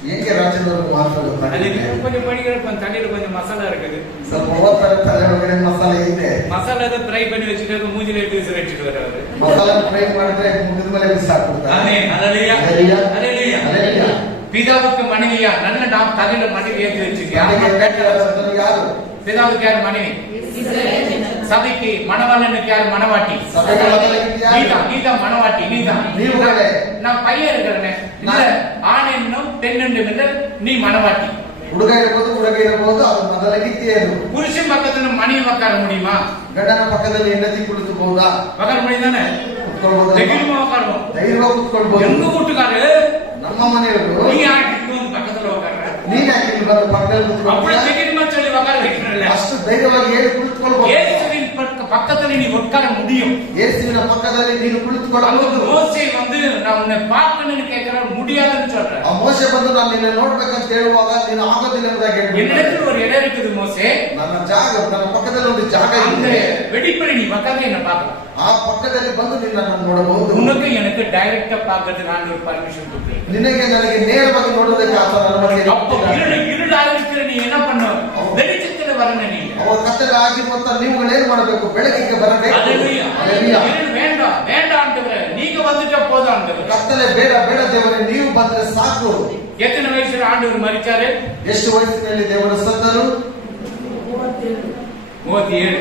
ಹೇಗೆ ರಾಜ್ಯದವರು ಮಾತ್ರ ಗೊತ್ತಾಗಿದೆ. கொஞ்சம் படிக்கிறப்ப தலையில கொஞ்சம் மசாலா இருக்குது. ಸ್ವಲ್ಪ ಓದ್ತಾರೆ, ತಲೆ ಒಳಗಡೆ ಮಸಾಲೆ ಇದೆ. மசாலாவை ஃப்ரை பண்ணி வச்சிட்டு மூஞ்சில எடுத்து விசிறிட்டு வராரு. ಮಸಾಲೆ ಫ್ರೈ ಮಾಡಿದ್ರೆ ಮುಗಿದ ಮೇಲೆ ಬಿಸಾಕ್ಬಿಡ್ತಾರೆ. ஆமென். ஹalleluya. ஹalleluya. ஹalleluya. ஹalleluya. பிதாவுக்கு மனைவியா? நல்ல நாம் தலையில மனைவி ஏத்தி வச்சிருக்கீங்க. ಯಾರು? பிதாவுக்கு யார் மனைவி? சபைக்கு மணவாளனுக்கு யார் மணவாட்டி? ಸಭೆಗೆ ಮೊದಲ ಗೀತೆ ಯಾರು? நீதா மணவாட்டி. நீதா. ನೀವುಗಳೇ. நான் பையன் இருக்கிறேனே. இல்ல ஆண் என்னும் பெண் என்னும் இல்ல நீ மணவாட்டி. ಹುಡುಗ ಇರಬಹುದು, ಹುಡುಗ ಇರಬಹುದು, ಅದು ಮೊದಲ ಗೀತೆ ಅದು. புருஷன் பக்கத்துல மனைவி உட்கார முடியுமா? ಗಂಡನ ಪಕ್ಕದಲ್ಲಿ ಹೆಂಡತಿ ಕುಳಿತುಬಹುದಾ? உட்கார முடியுதானே? ಕುತ್ಕೊಳ್ಬಹುದು. தைரியமா உட்காருவோம். ಧೈರ್ಯವಾಗಿ ಕುತ್ಕೊಳ್ಬಹುದು. எங்க வீட்டுக்காரு ನಮ್ಮ ಮನೆಯವರು நீ யாருக்கு வந்து பக்கத்துல உட்கார்ற? ನೀನ್ ಯಾಕೆ ಇಲ್ಲಿ ಬಂದು ಪಕ್ಕದಲ್ಲಿ அப்படியே ಕುತ್ಕೊಳ್ತೀಯ? தைரியமா சொல்லி உட்கார வைக்கிறல்ல. ಅಷ್ಟು ಧೈರ್ಯವಾಗಿ ಹೇಳಿ ಕುಳಿತುಕೊಳ್ಬಹುದು. இயேசுவின் பக்கத்துல நீ உட்கார முடியும். ಯೇಸುವಿನ ಪಕ್ಕದಲ್ಲಿ ನೀನು அவங்க ಕುಳಿತುಕೊಳ್ಳಬಹುದು. மோசே வந்து நான் உன்னை பார்க்கணும்னு கேட்கற முடியாதுன்னு சொல்ற. ಆ ಮೋಶೆ ಬಂದು ನಾನು ನಿನ್ನ ನೋಡ್ಬೇಕಂತ ಹೇಳುವಾಗ ನೀನು ಆಗೋದಿಲ್ಲ ಎಂಬುದಾಗಿ என்னிடத்தில் ಹೇಳ್ಬಿಟ್ಟು ஒரு இடம் இருக்குது மோசே. ನನ್ನ ಜಾಗ, ನನ್ನ ಪಕ್ಕದಲ್ಲಿ ಒಂದು ಜಾಗ அந்த ಇದೆ. வெடிப்படி நீ உட்கார்ந்து என்ன பார்க்கலாம். ಆ ಪಕ್ಕದಲ್ಲಿ ಬಂದು ನಿನ್ನ ನೋಡಬಹುದು. உனக்கு எனக்கு டைரக்டா பார்க்கிறதுக்கு நான் ஒரு பர்மிஷன் கொடுக்கிறேன். ನಿನಗೆ ನನಗೆ ನೇರವಾಗಿ ನೋಡೋದಕ್ಕೆ ಆತ ಅನುಮತಿ அப்போ இருளாக இருக்கிற நீ என்ன பண்ண? வெளிச்சத்துல வரணும் நீ. ಅವ ಕತ್ತಲೆ ಆಗಿರುವಂತ ನೀವುಗಳೇನು ಮಾಡಬೇಕು? ಬೆಳಕಿಗೆ ಬರಬೇಕು. ஹalleluya. ಹಲ್ಲೆಲೂಯಾ. இருள் வேண்டாம் வேண்டாம் ஆண்டவரே, நீங்க வந்துட்டா போதும் ஆண்டவரே. ಕತ್ತಲೆ ಬೇಡ ಬೇಡ ದೇವರೇ, ನೀವು ಬಂದ್ರೆ ಸಾಕು. எத்தனை வயசுல ஆண்டவர் மரிச்சாரு? ಎಷ್ಟು ವಯಸ್ಸಿನಲ್ಲಿ ದೇವರು ಸತ್ತರು? 37.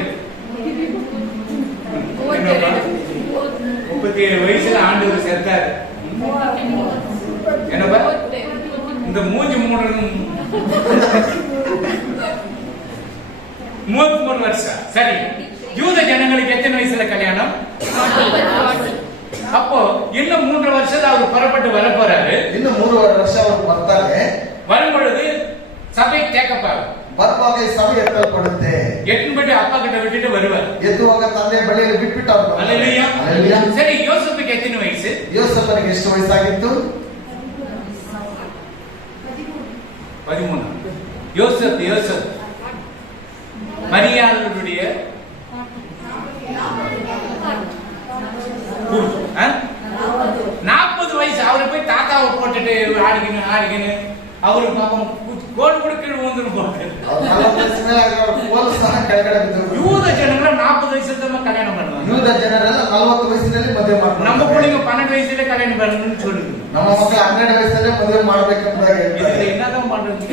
37 வயசுல ஆண்டவர் செத்தாரு. என்னப்பா இந்த மூஞ்சி மூடணும். 33 வருஷம். சரி, யூத ஜனங்களுக்கு எத்தனை வயசுல கல்யாணம்? அப்போ இன்னும் 3 வருஷத்துல அவர் புறப்பட்டு வர போறாரு. ಇನ್ನು 3 ವರ್ಷ ಅವರು ಬರ್ತಾರೆ. வரும்பொழுது சபை கேட்கப்பாரு. ಬರುವಾಗ ಈ ಸಭೆ ಎತ್ತಲ್ಪಡುತ್ತೆ. எட்டும்படி அப்பா கிட்ட விட்டுட்டு வருவார். ಎತ್ತುವಾಗ ತಂದೆ ಬಳಿಯಲ್ಲಿ ಬಿಟ್ಬಿಟ್ಟು ಅವರು ಬರ್ತಾರೆ. ஹalleluya. ಹಲ್ಲೆಲೂಯಾ. சரி, யோசேப்புக்கு எத்தனை வயசு? ಯೋಸೇಫನಿಗೆ ಎಷ್ಟು ವಯಸ್ಸಾಗಿತ್ತು? 13. யோசேப் மரியாளுடைய 40 வயசு. அவரை போய் தாத்தாவை போட்டுட்டு ஆடிக்கின்னு அவரு பாப்பம் கோல் கொடுக்க வந்துரும் போட்டு. யூத ஜனங்கள 40 வயசுல கல்யாணம் பண்ணுவாங்க. ಯೂದ ಜನರೆಲ್ಲ 40 ವಯಸ್ಸಿನಲ್ಲಿ ಮದುವೆ ಮಾಡ್ತಾರೆ. நம்ம பிள்ளைங்க 12 வயசுல கல்யாணம் பண்ணணும்னு சொல்லுது. ನಮ್ಮ ಮಕ್ಕಳು 12 ವಯಸ್ಸಲ್ಲೇ ಮದುವೆ ಮಾಡ್ಬೇಕಂತಾಗಿ இதுல ಹೇಳ್ತಾರೆ. என்னதான் பண்றது?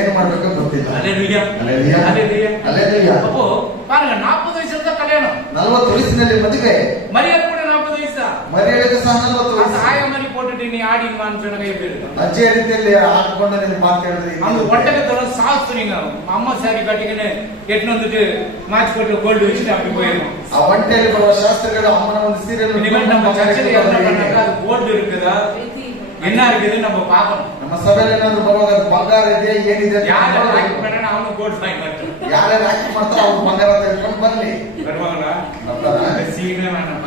ಏನ್ ಮಾಡ್ಬೇಕೋ ಗೊತ್ತಿಲ್ಲ. ஹalleluya. ಹಲ್ಲೆಲೂಯಾ. ஹalleluya. ಹಲ್ಲೆಲೂಯಾ. அப்போ பாருங்க, 40 ವಯಸ್சுல தான் கல்யாணம். 40 ವಯಸ್ಸಿನಲ್ಲಿ ಮದುವೆ. மரியாதை கூட 40 வயசா? ಮರಿಯಳಿಗೆ ಸಹ 40 ವಯಸ್ಸು. ஆய மாதிரி போட்டுட்டு நீ ஆடிவான்னு சொன்னது எப்படி இருக்கும்? ಅಜ್ಜಿಯ ರೀತಿಯಲ್ಲಿ ಹಾಕೊಂಡು ನೀನು ಮಾತಾಡಿದ್ರೆ அவங்க ஒட்டகத்தோட சாஸ்திரிங்க அம்மா சாரி கட்டிக்கின்னு எட்டு வந்துட்டு மாச்சு போட்டு கோல்டு வச்சுட்டு அப்படி போயிடும். ಆ ಒಂಟೆಯಲ್ಲಿ ಬರುವ ಶಾಸ್ತ್ರಗಳು ಅಮ್ಮನ ಒಂದು ಸೀರೆಯನ್ನು இனிமேல் நம்ம சர்ச்சில் என்ன பண்ணாக்கா அது கோல்டு இருக்குதா என்ன இருக்குது நம்ம பார்க்கணும். ನಮ್ಮ ಸಭೆಯಲ್ಲಿ ಏನಾದ್ರು ಬರುವಾಗ ಅದು ಬಂಗಾರ ಇದೆ ಏನಿದೆ ಅಂತ யாரை ನೋಡ್ಬೇಕು. லாய்க் பண்ணா அவனும் கோல்டு வாங்கி மாட்டோம். ಯಾರ್ಯಾರು ಹಾಕಿ ಮಾಡ್ತಾರೋ ಅವ್ರು ಬಂಗಾರ ತೆಗೆದುಕೊಂಡು ಬರ್ಲಿ. வருவாங்களா? ಬರ್ತಾರಾ? சீனே வேணாம்.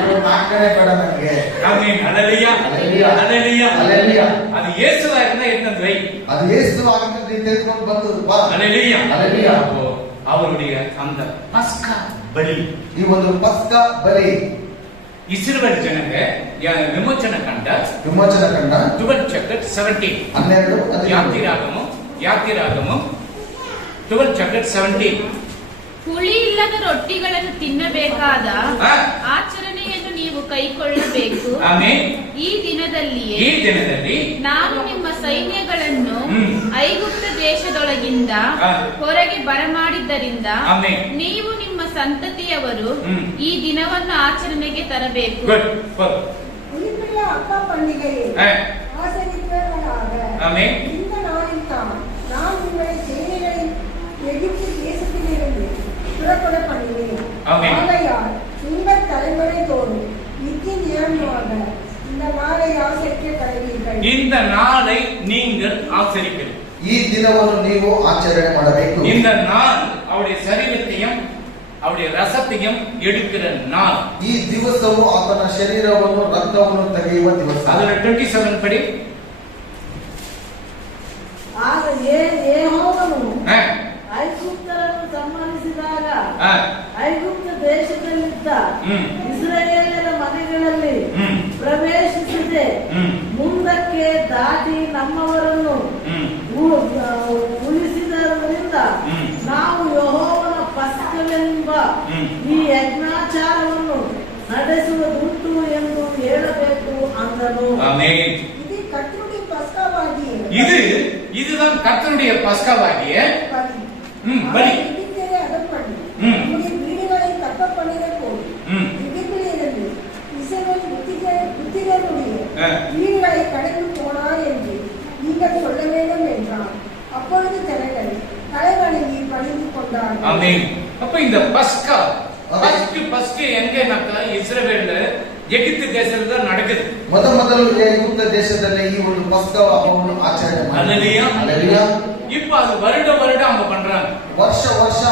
ಇವ್ರು ನಾಲ್ಕನೇ ಬೇಡ ನನಗೆ. ஆமென். ஹalleluya. ஹல்லேலூயா. ஹalleluya. ಹಲ್ಲೆಲೂಯಾ. அது இயேசுவா இருந்தா என்ன வை? ಅದು ಯೇಸು ಆಗಿದ್ರೆ ನೀನು ತೆಗೆದುಕೊಂಡು ಬಂದು ಬಾ. ஹalleluya. ஹல்லேலூயா. அப்போ அவருடைய அந்த பஸ்கா பலி, ಈ ಒಂದು ಪಸ್ಕ ಬಲಿ இஸ்ரவேல் ஜனங்க விமோச்சன கண்ட ವಿಮೋಚನ ಕಂಡ 12 chapter 17. 12 யாத்திராகமும் 12 chapter 17. ಹುಳಿ ಇಲ್ಲದ ರೊಟ್ಟಿಗಳನ್ನು ತಿನ್ನಬೇಕಾದ ಆ? ಆಚರಣೆಯನ್ನು ನೀವು ಕೈಕೊಳ್ಳಬೇಕು. ಆಮೆನ್. ಈ ದಿನದಲ್ಲಿಯೇ ಈ ದಿನದಲ್ಲಿ ನಾನು ನಿಮ್ಮ ಸೈನ್ಯಗಳನ್ನು ಹ್ಮ್. ಐಗುಪ್ತ ದೇಶದೊಳಗಿಂದ ಆ. ಹೊರಗೆ ಬರಮಾಡಿದ್ದರಿಂದ ಆಮೆನ್. ನೀವು ನಿಮ್ಮ ಸಂತತಿಯವರು ಹ್ಮ್. ಈ ದಿನವನ್ನು ಆಚರಣೆಗೆ ತರಬೇಕು. Good good. உயிர்ப்புள்ள அப்பா பண்டிகையை ஆசரிப்பவர்களாக ஆமென். இந்த நாளில் தான் நான் உங்களை சேனைகளின் எகிப்து தேசத்திலிருந்து புறப்பட பண்ணினேன். ஆமென். ஆகையால் உங்கள் தலைமுறை தோறும் நித்திய நியமமாக இந்த நாளை ஆசரிக்க கடவீர்கள். இந்த நாளை நீங்கள் ஆசரிக்கிறீர்கள். ಈ ದಿನವನ್ನು ನೀವು ಆಚರಣೆ ಮಾಡಬೇಕು. இந்த நாள் அவருடைய சரீரத்தையும் அவருடைய ரசத்தையும் எடுக்கிற நாள். ಈ ದಿವಸವು ಆತನ ಶರೀರವನ್ನು ರಕ್ತವನ್ನು ತೆಗೆಯುವ ದಿವಸ. அதுல 27 படி. ಆಗ ಯೆಹೋವನು ஆ, ಐಗುಪ್ತರನ್ನು ಸಂಹರಿಸಿದಾಗ ஆ, ಐಗುಪ್ತ ದೇಶದಲ್ಲಿದ್ದ ம், ಇಸ್ರಾಯೇಲರ ಮನೆಗಳಲ್ಲಿ ம், ಪ್ರವೇಶಿಸದೆ ம், ಮುಂದಕ್ಕೆ ದಾಟಿ ನಮ್ಮವರನ್ನು ம், ಉಳಿಸಿದರಿಂದ ம். ನಾವು ಯೆಹೋವನ ಪಸ್ಕವೆಂಬ ம். ಈ ಯಜ್ಞಾಚಾರವನ್ನು ನಡೆಸುವುದುಂಟು ಎಂದು ಹೇಳಬೇಕು ಅಂದನು. ஆமென். ಇದು ಕರ್ತೃಡಿ ಪಸ್ಕವಾಗಿ இதுதான் கர்த்தருடைய பஸ்காவாகிய பலி. பலி. இடித்தேனே அகப்படி ம். நம்முடைய வீடுகளை தக்க பண்ணிட போது ம். இடிப்பிலிருந்து இஸ்ரவேல் புத்திரனுடைய ஆ. வீடுகளை கடந்து போனார் என்று நீங்கள் சொல்ல வேண்டும் என்றான். அப்பொழுது ஜனங்கள் தலைவணங்கி பணிந்து கொண்டார்கள். ஆமென். அப்ப இந்த பஸ்கா ஃபர்ஸ்ட் எங்கேனாக்கா இஸ்ரவேல்ல எகிப்து தேசத்துல தான் நடக்குது. ಮೊದಲು ಐಗುಪ್ತ ದೇಶದಲ್ಲಿ ಈ ಒಂದು ಪಸ್ಕ ಹಬ್ಬವನ್ನು ಆಚರಣೆ ಮಾಡಿ. ஹல்லேலூயா. இப்ப அது வருடம் அவங்க பண்றாங்க. ವರ್ಷ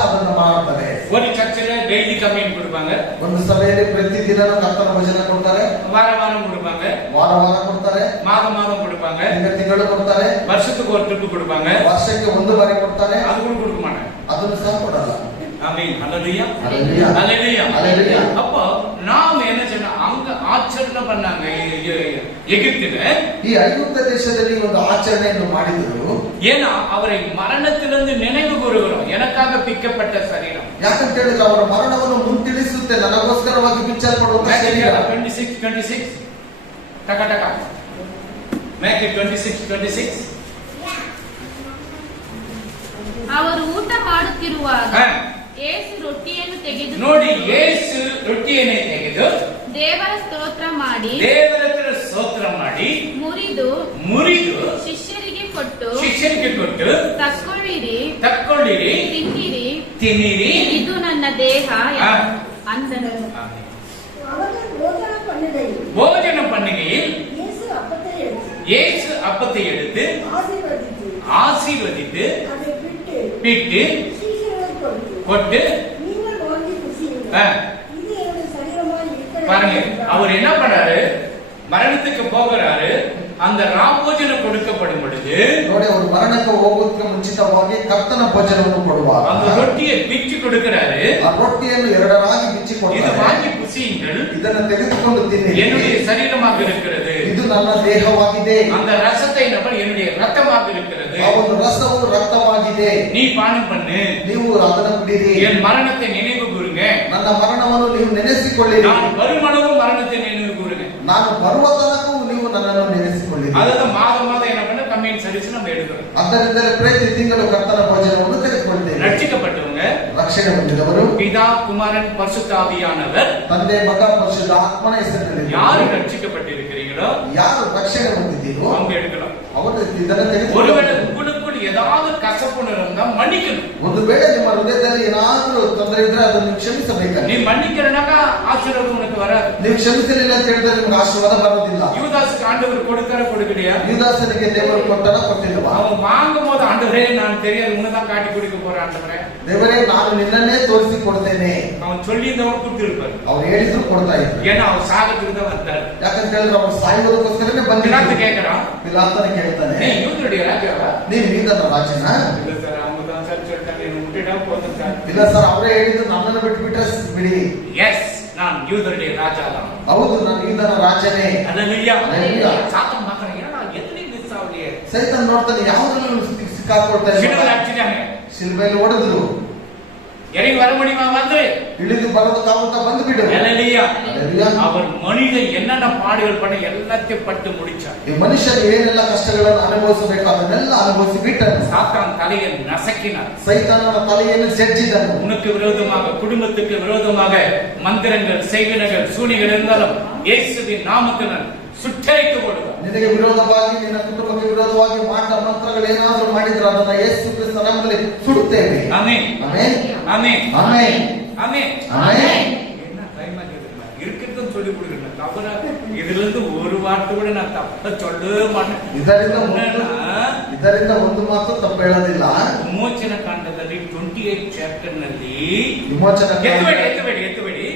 ಅದನ್ನು ಮಾಡ್ತಾರೆ. ஒரு சர்ச்சில் டெய்லி கம்யூன் கொடுப்பாங்க, ಒಂದು ಸಭೆಯಲ್ಲಿ ಪ್ರತಿದಿನ ಕರ್ತನ ಭೋಜನ ಕೊಡ್ತಾರೆ, வாரம் கொடுப்பாங்க, ವಾರ ಕೊಡ್ತಾರೆ, மாதம் கொடுப்பாங்க, ತಿಂಗಳು ಕೊಡ್ತಾರೆ, வருஷத்துக்கு ஒரு ட்ரிப் கொடுப்பாங்க, ವರ್ಷಕ್ಕೆ ಒಂದು ಬಾರಿ ಕೊಡ್ತಾರೆ. அது கூட கொடுக்க மாட்டாங்க. ಅದನ್ನು ಸಹ ಕೊಡಲ್ಲ. ஆமென். ஹல்லேலூயா. ஹல்லேலூயா. ஹல்லேலூயா. ஹல்லேலூயா. அப்போ நாம என்ன செய்யணும், அங்க ஆச்சரணை பண்ணாங்க எகிப்துல. ಈ ಐಗುಪ್ತ ದೇಶದಲ್ಲಿ ಒಂದು ಆಚರಣೆಯನ್ನು ಮಾಡಿದರು. ஏன்னா அவரை மரணத்திலிருந்து நினைவு கூறுகிறோம். எனக்காக பிக்கப்பட்ட சரீரம். ಯಾಕಂತ ಹೇಳಿದ್ರೆ ಅವರ ಮರಣವನ್ನು ಮುಂತಿಳಿಸುತ್ತೆ, ನನಗೋಸ್ಕರವಾಗಿ ಬಿಚ್ಚಲ್ಪಡುವಂತ ಶರೀರ. 26 ಟಕ ಟಕ ಮೇಕ್ ಇಟ್ 26. ಅವರು ಊಟ ಮಾಡುತ್ತಿರುವಾಗ ಹಾ. ಯೇಸು ರೊಟ್ಟಿಯನ್ನು ತೆಗೆದು ನೋಡಿ, ಯೇಸು ರೊಟ್ಟಿಯನ್ನೇ ತೆಗೆದು ದೇವರ ಸ್ತೋತ್ರ ಮಾಡಿ ದೇವರ ಹತ್ರ ಸ್ತೋತ್ರ ಮಾಡಿ ಮುರಿದು ಶಿಷ್ಯರಿಗೆ ಕೊಟ್ಟು ತಕ್ಕೊಳ್ಳಿರಿ ತಿನ್ನಿರಿ ಇದು ನನ್ನ ದೇಹ ಅಂದನು. அவர்கள் போஜன பண்டிகையில் இயேசு அப்பத்தை இயேசு அப்பத்தை எடுத்து எடுத்து ஆசீர்வதித்து அதை பிட்டு சீஷர்களுக்கு கொட்டு நீங்கள் வாங்கி புசியுங்கள். ஆ. இது என்னுடைய சரீரமாய் இருக்கிறது பாருங்க, என்றார். அவர் என்ன பண்றாரு, மரணத்துக்கு போகிறாரு. அந்த ராபோஜனம் கொடுக்கப்படும் பொழுது ನೋಡಿ, ಅವರು ಮರಣಕ್ಕೆ ಹೋಗೋದಕ್ಕೆ ಮುಂಚಿತವಾಗಿ ಕರ್ತನ ಭೋಜನವನ್ನು ಕೊಡುವಾಗ அந்த ரொட்டியை பிச்சு கொடுக்கிறாரு. ಆ ರೊಟ್ಟಿಯನ್ನು ಎರಡರಾಗಿ ಬಿಚ್ಚಿ இது ಕೊಡ್ತಾರೆ. வாங்கி புசியுங்கள், ಇದನ್ನು ತೆಗೆದುಕೊಂಡು ತಿನ್ನಿರಿ, என்னுடைய சரீரமாக இருக்கிறது. ಇದು ನನ್ನ ದೇಹವಾಗಿದೆ. அந்த ரசத்தை நம்ம என்னுடைய ரத்தமாக இருக்கிறது. ಆ ಒಂದು ರಸವು ರಕ್ತವಾಗಿದೆ, நீ பானம் பண்ணு, ನೀವು ಅದನ್ನು ಕುಡಿರಿ. என் மரணத்தை நினைவு கூறுங்க, ನನ್ನ ಮರಣವನ್ನು ನೀವು ನೆನೆಸಿಕೊಳ್ಳಿರಿ, நான் வருமளவும் மரணத்தை நினைவு கூறுங்க. ನಾನು ಬರುವ ತನಕವೂ ನೀವು ನನ್ನನ್ನು ನೆನೆಸಿಕೊಳ್ಳಿರಿ. அதுதான் மாதம் என்ன பண்ண கம்யூன் சர்வீஸ் நம்ம எடுக்கிறோம். ಅದರಿಂದಲೇ ಪ್ರತಿ ತಿಂಗಳು ಕರ್ತನ ಭೋಜನವನ್ನು ತೆಗೆದುಕೊಳ್ತೇವೆ. ரட்சிக்கப்பட்டவங்க, ರಕ್ಷಣೆ ಹೊಂದಿದವರು, பிதா குமாரன் பரிசுத்த ஆவியானவர், ತಂದೆ ಮಗ ಪರಿಶುದ್ಧ ಆತ್ಮನ ಹೆಸರಿನಲ್ಲಿ யாரு ரட்சிக்கப்பட்டிருக்கிறீங்களோ ಯಾರು ರಕ್ಷಣೆ ಹೊಂದಿದ್ದೀರೋ அவங்க எடுக்கலாம். ಅವರು ಇದನ್ನು ஒருவேளை ತೆಗೆದುಕೊಳ್ಳಬೇಕು. உங்களுக்குள் ஏதாவது கசப்பு இருந்தா மன்னிக்கணும். ಒಂದು ವೇಳೆ ನಿಮ್ಮ ಹೃದಯದಲ್ಲಿ ಏನಾದರೂ ತೊಂದರೆ ಇದ್ರೆ ಅದನ್ನು ಕ್ಷಮಿಸಬೇಕು. நீ மன்னிக்கிறனாக்கா ஆசீர்வாதம் உனக்கு வராது. ನೀವು ಕ್ಷಮಿಸಲಿಲ್ಲ ಅಂತ ಹೇಳಿದ್ರೆ ನಿಮ್ಗೆ ಆಶೀರ್ವಾದ ಬರೋದಿಲ್ಲ. யூதாசுக்கு ஆண்டவர் கொடுக்கலையா? ಯುದಾಸನಿಗೆ ದೇವರು ಕೊಟ್ಟನ ಕೊಟ್ಟಿಲ್ವಾ? அவன் வாங்கும் போது ஆண்டவரே நான் தெரியாது உன்னதான் காட்டி கொடுக்க போற ஆண்டவரே, ದೇವರೇ ನಾನು ನಿನ್ನನ್ನೇ ತೋರಿಸಿ ಕೊಡ್ತೇನೆ அவன் சொல்லியிருந்தவன் கொடுத்திருப்பாரு. ಅವ್ರು ಹೇಳಿದ್ರು ಕೊಡ್ತಾ ಇದ್ರು. ஏன்னா அவன் சாகத்துக்கு தான் வந்தாரு. ಯಾಕಂತ ಹೇಳಿದ್ರೆ ಅವ್ರು ಸಾಯುವುದಕ್ಕೋಸ್ಕರನೇ பிலாத்து ಬಂದಿದ್ರು. கேட்கிறான், ಪಿಲಾತನ ಕೇಳ್ತಾನೆ, நீ யூதருடைய ராஜாவா? ನೀನ್ ಯೂದನ ರಾಜನ? இல்ல சார், அவங்க தான் சார் சொல்லிட்டாங்க, என்ன விட்டுட்டா போதும் சார். ಇಲ್ಲ ಸರ್, ಅವರೇ ಹೇಳಿದ್ರು ನನ್ನನ್ನು ಬಿಟ್ಬಿಟ್ರೆ ಬಿಡಿ. எஸ், நான் யூதருடைய ராஜா தான். ಹೌದು, ನಾನು ಯೂದನ ರಾಜನೇ. அல்லேலூயா. அல்லேலூயா. சாத்தான் பார்க்கறான், ஏன்னா எதுலயும் மிஸ் ஆகலையே. ಸೈತಾನ್ ನೋಡ್ತಾನೆ, ಯಾವ್ದ್ರಲ್ಲೂ ಸಿಕ್ಕಾಕೊಳ್ತಾ சிலுவையில் ಇಲ್ಲ. அடிச்சிட்டாங்க. ಶಿಲ್ಬೆಯಲ್ಲಿ ಹೊಡೆದ್ರು, இறங்கி வர முடியுமா? வந்து ಇಳಿದು ಬರೋದಕ್ಕಾಗುತ್ತಾ ಬಂದ್ಬಿಡು. அல்லேலூயா. அல்லேலூயா. அவர் மனிதன் என்னென்ன பாடுகள் பண்ண எல்லாத்தையும் பட்டு முடிச்சார். ಈ ಮನುಷ್ಯನು ಏನೆಲ್ಲ ಕಷ್ಟಗಳನ್ನು ಅನುಭವಿಸಬೇಕು ಅದನ್ನೆಲ್ಲ ಅನುಭವಿಸಿ ಬಿಟ್ಟನು. சாத்தான் தலையை நசக்கினார். ಸೈತಾನನ ತಲೆಯನ್ನು ಜಜ್ಜಿದನು. உனக்கு விரோதமாக, குடும்பத்துக்கு விரோதமாக மந்திரங்கள், செய்வினைகள், சூனிகள் இருந்தாலும் இயேசுவின் நாமத்தில் ಸುಟ್ಟರಿತು ಕೊಡುವ. ನಿನಗೆ ವಿರೋಧವಾಗಿ ನಿನ್ನ ಕುಟುಂಬಕ್ಕೆ ವಿರೋಧವಾಗಿ ಮಾಟ ಮಂತ್ರಗಳು ಏನಾದರೂ ಮಾಡಿದ್ರೆ ಅದನ್ನ ಯೇಸು ಕ್ರಿಸ್ತ ನಾಮದಲ್ಲಿ ಸುಡುತ್ತೇವೆ. ಆಮೆನ್ ಆಮೆನ್ ಆಮೆನ್ ಆಮೆನ್ ஆமென் ஆமென். என்ன டைம் ஆகிடுதுல இருக்கிறதும் சொல்லி கொடுக்குறேன். தவற இதுல இருந்து ஒரு வார்த்தை கூட நான் தப்ப சொல்லவே மாட்டேன். ಇದರಿಂದ ಒಂದು ಮಾತು ತಪ್ಪು ಹೇಳೋದಿಲ್ಲ. ವಿಮೋಚನ ಕಾಂಡದಲ್ಲಿ 28 ಚಾಪ್ಟರ್ ನಲ್ಲಿ ವಿಮೋಚನ ಎತ್ತಬೇಡಿ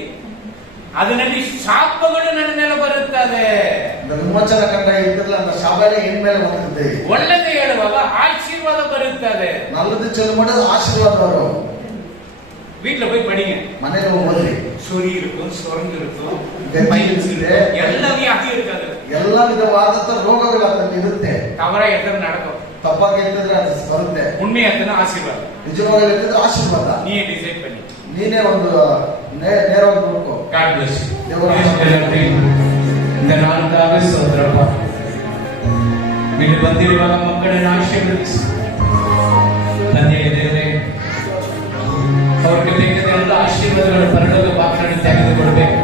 ಅದರಲ್ಲಿ ಶಾಪಗಳು ನನ್ನ ಮೇಲೆ ಬರುತ್ತದೆ. ವಿಮೋಚನ ಕಂಡ ಇದ್ರಲ್ಲ அந்த ಶಾಪನೇ ಎನ್ ಮೇಲೆ ಬರುತ್ತದೆ. ಒಳ್ಳೆದು ಹೇಳುವಾಗ ಆಶೀರ್ವಾದ ಬರುತ್ತದೆ. நல்லது சொல்லும்போது ஆசீர்வாதம் வரும். வீட்டுல போய் படிங்க. மனையில ஓதி சொறி இருக்கும், சொரங்கு இருக்கும், எல்லா வியாதி இருக்காது. எல்லா விதವಾದ ರೋಗಗಳು ಅದರಲ್ಲಿ ಇರುತ್ತೆ. தவறா எத்தனை நடக்கும், ತಪ್ಪಾಗಿ ಎತ್ತಿದ್ರೆ ಅದು ಬರುತ್ತೆ. ಉண்மை ಎತ್ತನ ಆಶೀರ್ವಾದ, ನಿಜವಾಗಿ ಎತ್ತಿದ್ರೆ ಆಶೀರ್ವಾದ. ನೀನೇ ಡಿಸೈಡ್ பண்ணி ನೀನೇ ಒಂದು ನೇರವಾಗಿ ನೋಡ್ಕೋ. God bless you. இந்த நாளுக்காக ಸ್ತೋತ್ರಪ್ಪ. ಇಲ್ಲಿ ಬಂದಿರುವ ಮಕ್ಕಳನ್ನು ಆಶೀರ್ವದಿಸಿ ತಂದೆಯ ದೇವರೇ, அவருக்கு ಬೇಕಾದ ಎಲ್ಲ ஆசீர்வாதங்கள் பரலோக வாக்குகளை ತೆಗೆದುಕೊಳ್ಳಬೇಕು.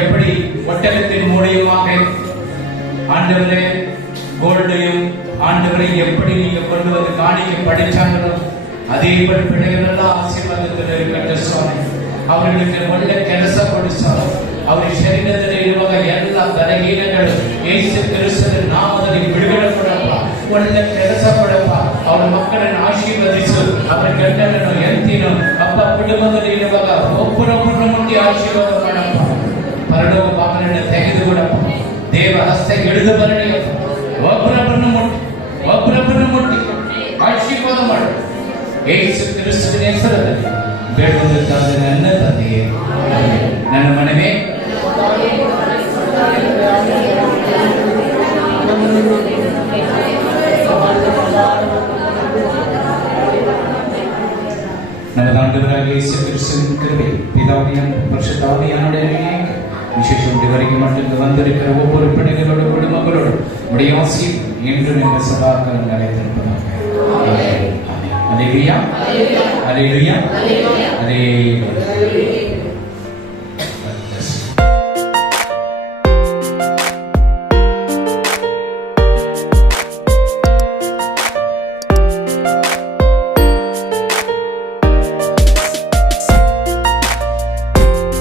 எப்படி ஒட்டகத்தின் மூலியமாக ஆண்டவரே கோல்டையும் ஆண்டவரை எப்படி நீங்க கொண்டு வந்து காணிக்க படிச்சாங்களோ அதே போல பிள்ளைகளெல்லாம் ஆசீர்வாதத்தில் இருக்கின்ற சுவாமி, அவர்களுக்கு ಒಳ್ಳೆ ಕೆಲಸ ಕೊಡಿಸಾರು. ಅವರ ಶರೀರದಲ್ಲಿ ಇರುವಾಗ ಎಲ್ಲ ಬಲಹೀನಗಳು ಯೇಸು ಕ್ರಿಸ್ತನ ನಾಮದಲ್ಲಿ ಬಿಡುಗಡೆ ಕೊಡಪ್ಪ, ಒಳ್ಳೆ ಕೆಲಸ ಕೊಡಪ್ಪ. ಅವರ ಮಕ್ಕಳನ್ನು ಆಶೀರ್ವದಿಸು, ಅವರ ಗಂಡನನ್ನು ಎಂತಿನು ಅಪ್ಪ ಕುಟುಂಬದಲ್ಲಿ ಇರುವಾಗ ಒಬ್ಬರೊಬ್ಬರನ್ನು ಮುಟ್ಟಿ ಆಶೀರ್ವಾದ ಮಾಡಪ್ಪ. ಪರಲೋಕ ಬಾಗಿಲನ್ನು ತೆಗೆದುಕೊಡಪ್ಪ, ದೇವ ಹಸ್ತ ಹಿಡಿದು ಬರಲಿಯಪ್ಪ. ಒಬ್ಬರೊಬ್ಬರನ್ನು ಮುಟ್ಟಿ ಆಶೀರ್ವಾದ ಮಾಡು. ಯೇಸು ಕ್ರಿಸ್ತನ ಹೆಸರಲ್ಲಿ ಬೇಡುವುದಕ್ಕಾಗಿ ನನ್ನ ತಂದೆಯೇ, ನನ್ನ ಮನವೇ நமது ஆண்டவராகிய இயேசு கிறிஸ்துவின் கிருபை, பிதாவின் பரிசுத்த ஆவியானவருடைய ஐக்கியம், விசேஷம் வரைக்கும் மட்டும் வந்திருக்கிற ஒவ்வொரு பிள்ளைகளோடு குடும்பங்களோடு உடைய ஆசீர் என்று நீங்கள் சதாகாலம் நிலைத்திருப்பதாக. அல்லேலூயா அல்லேலூயா அல்லேலூயா.